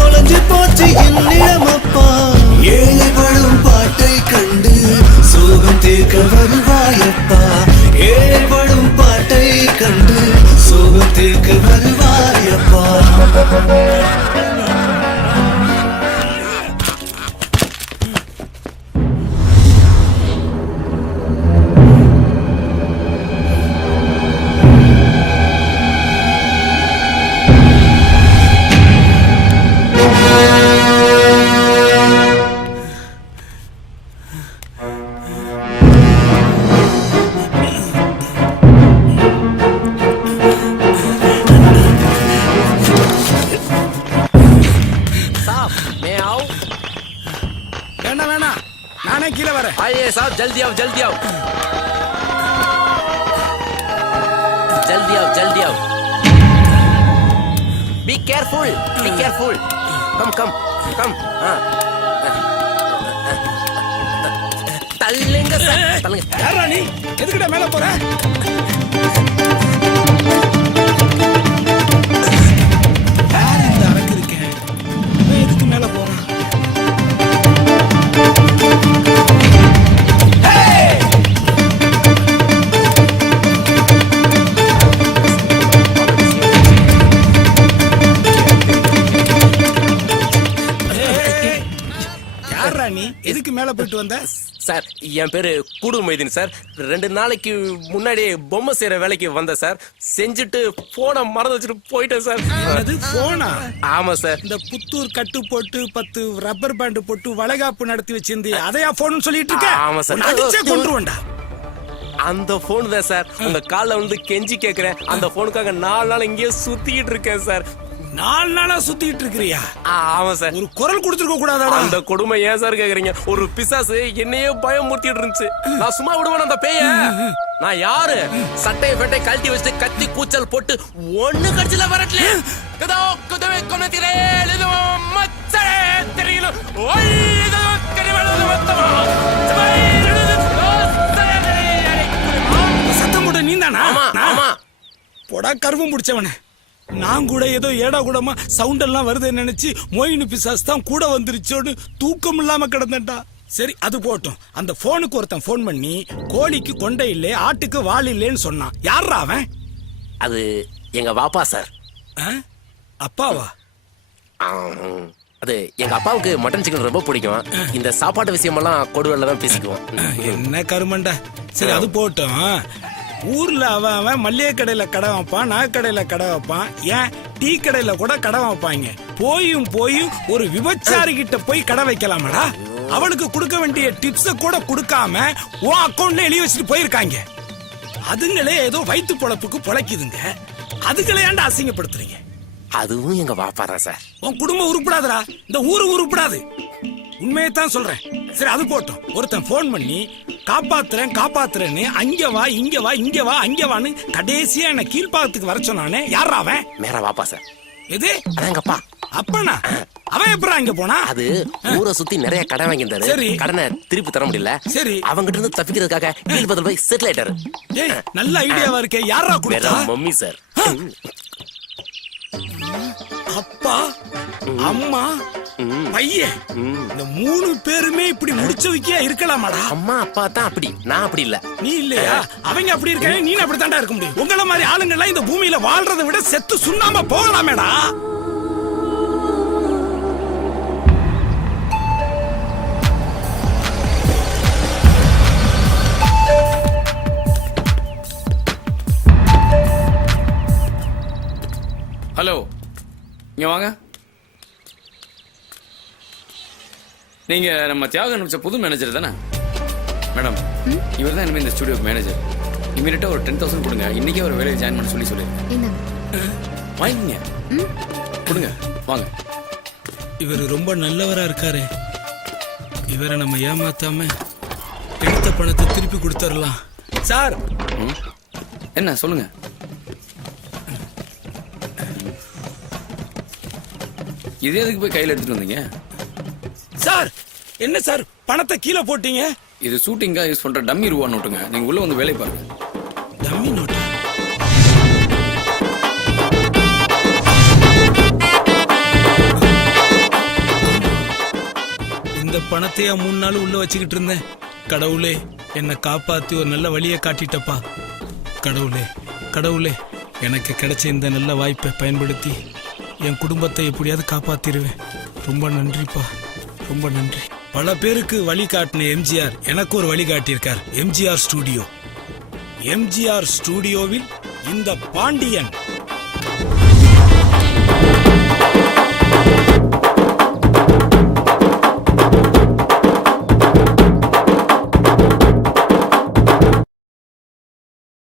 தொலைஞ்சு போச்சு என்னிடம் அப்பா. ஏழைப்படும் பாட்டை கண்டு சோகம் தீர்க்க வருவாயப்பா. ஏழைப்படும் பாட்டை கண்டு சோகம் தீர்க்க வருவாயப்பா. வேணாம் வேணாம், நானே கீழே வரேன். आइए साहब जल्दी आओ जल्दी आओ जल्दी आओ जल्दी आओ. Be careful be careful. Come come come. தள்ளுங்க சார் தள்ளுங்க. யாரா நீ? எதுக்குடா மேல போற? யார் இந்த அரக்கு இருக்கேன்? எதுக்கு மேல போறான்? யாரா நீ? எதுக்கு மேல போயிட்டு வந்த? சார் என் பேரு கூடு மைதீன் சார். 2 நாளைக்கு முன்னாடி பொம்மை செய்யற வேலைக்கு வந்தேன் சார். செஞ்சுட்டு போனை மறந்து வச்சுட்டு போயிட்டேன் சார். அது போனா? ஆமா சார். இந்த புத்தூர் கட்டு போட்டு 10 ரப்பர் பேண்ட் போட்டு வளைகாப்பு நடத்தி வச்சிருந்தே அதையா போன் சொல்லிட்டு இருக்க? ஆமா சார். அடிச்சே கொன்றுவேன்டா. அந்த போன் தான் சார். உங்க கால்ல வந்து கெஞ்சி கேக்குறேன். அந்த போனுக்காக 4 நாள் இங்கேயே சுத்திக்கிட்டு இருக்கேன் சார். 4 நாளா சுத்திட்டு இருக்கறியா? ஆமா சார். ஒரு குரல் கொடுத்துருக்க கூடாதாடா? அந்த கொடுமை ஏன் சார் கேக்குறீங்க? ஒரு பிசாசு என்னையே பயமுறுத்திட்டு இருந்துச்சு. நான் சும்மா விடுவேன் அந்த பேய? நான் யாரு? சட்டையை ஃபெட்டை கழட்டி வச்சுட்டு கத்தி கூச்சல் போட்டு ஒண்ணு கடிச்சல வரட்ல. கதோ கதவே கொன்னதிரே இது மச்சே தெரியல. ஓய் இது கரிவளது மொத்தமா. சத்தம் போட நீதானா? ஆமா ஆமா. போடா கருவம் முடிச்சவனே. நான் கூட ஏதோ ஏடா கூடமா சவுண்ட் எல்லாம் வருதுன்னு நினைச்சு மோயினு பிசாஸ் தான் கூட வந்துருச்சோன்னு தூக்கம் இல்லாம கிடந்தேன்டா. சரி அது போட்டும். அந்த போனுக்கு ஒருத்தன் போன் பண்ணி கோழிக்கு கொண்டை இல்லை ஆட்டுக்கு வால் இல்லைன்னு சொன்னான். யாரா அவன்? அது எங்க வாப்பா சார். அப்பாவா? அது எங்க அப்பாவுக்கு மட்டன் சிக்கன் ரொம்ப பிடிக்கும். இந்த சாப்பாட்டு விஷயமெல்லாம் கொடுவல்ல தான் பேசிக்குவோம். என்ன கருமண்டா. சரி அது போட்டும். ஊர்ல அவன் மல்லிகை கடையில கடை வைப்பான், நகைக்கடையில கடை வைப்பான், ஏன் டீ கடையில கூட கடை வைப்பாங்க. போயும் ஒரு விபச்சாரி கிட்ட போய் கடை வைக்கலாமடா? அவளுக்கு கொடுக்க வேண்டிய டிப்ஸ கூட கொடுக்காம உன் அக்கௌண்ட்ல எழுதி வச்சுட்டு போயிருக்காங்க. அதுங்களே ஏதோ வயிற்று பொழப்புக்கு பொழைக்குதுங்க. அதுங்களே ஏன்டா அசிங்கப்படுத்துறீங்க? அதுவும் எங்க வாப்பா தான் சார். உன் குடும்பம் உருப்படாதடா, இந்த ஊரு உருப்படாது. உண்மையை தான் சொல்றேன். சரி அது போட்டோம். ஒருத்தன் போன் பண்ணி காப்பாத்துறேன்னு அங்க வா இங்க வா அங்க வான்னு கடைசியா என்ன கீழ்பாகத்துக்கு வர சொன்னானே. யாரா அவன்? மேரா வாப்பா சார். எது? அதாங்கப்பா. அப்பனா அவன் எப்படா அங்க போனா? அது ஊரை சுத்தி நிறைய கடை வாங்கியிருந்தாரு. சரி. கடனை திருப்பி தர முடியல. சரி. அவங்கிட்ட இருந்து தப்பிக்கிறதுக்காக கீழ்பதில் போய் செட்டில் ஆயிட்டாரு. நல்ல ஐடியாவா இருக்கே. யாரா கொடுத்தா? Mummy sir. அப்பா, அம்மா, பையன், இந்த 3 பேருமே இப்படி முடிச்சு வைக்க இருக்கலாமாடா? அம்மா அப்பா தான் அப்படி, நான் அப்படி இல்ல. நீ இல்லையா? அவங்க அப்படி இருக்காங்க, நீ அப்படி தாண்டா இருக்க முடியும். உங்கள மாதிரி ஆளுங்க எல்லாம் இந்த பூமியில வாழ்றதை விட செத்து சுண்ணாம போகலாமேடா. ஹலோ, இங்க வாங்க. நீங்க நம்ம தியாகம் நிமிஷம் புது மேனேஜர் தானே? மேடம், இவர் தான் இனிமே இந்த ஸ்டுடியோக்கு மேனேஜர். இமீடியட்டா ஒரு 10,000 கொடுங்க. இன்னைக்கே ஒரு வேலையை ஜாயின் பண்ண சொல்லி வாங்கிங்க. கொடுங்க, வாங்க. இவர் ரொம்ப நல்லவரா இருக்காரு. இவரை நம்ம ஏமாத்தாம எடுத்த பணத்தை திருப்பி கொடுத்துடலாம். சார். என்ன சொல்லுங்க. இது எதுக்கு போய் கையில் எடுத்துட்டு வந்தீங்க? சார் என்ன சார் பணத்தை கீழே போட்டீங்க? இது ஷூட்டிங்கா யூஸ் பண்ற டம்மி ரூபா நோட்டுங்க. நீங்க உள்ள வந்து வேலை பாருங்க. Dummy note? இந்த பணத்தையா 3 நாள் உள்ள வச்சுக்கிட்டு இருந்தேன். கடவுளே என்னை காப்பாத்தி ஒரு நல்ல வழியை காட்டிட்டப்பா. கடவுளே எனக்கு கிடைச்ச இந்த நல்ல வாய்ப்பை பயன்படுத்தி என் குடும்பத்தை எப்படியாவது காப்பாத்திடுவேன். ரொம்ப நன்றிப்பா, ரொம்ப நன்றி. பல பேருக்கு வழி காட்டின எம்ஜிஆர் எனக்கு ஒரு வழி காட்டியிருக்கார். எம்ஜிஆர் ஸ்டுடியோவில் இந்த பாண்டியன்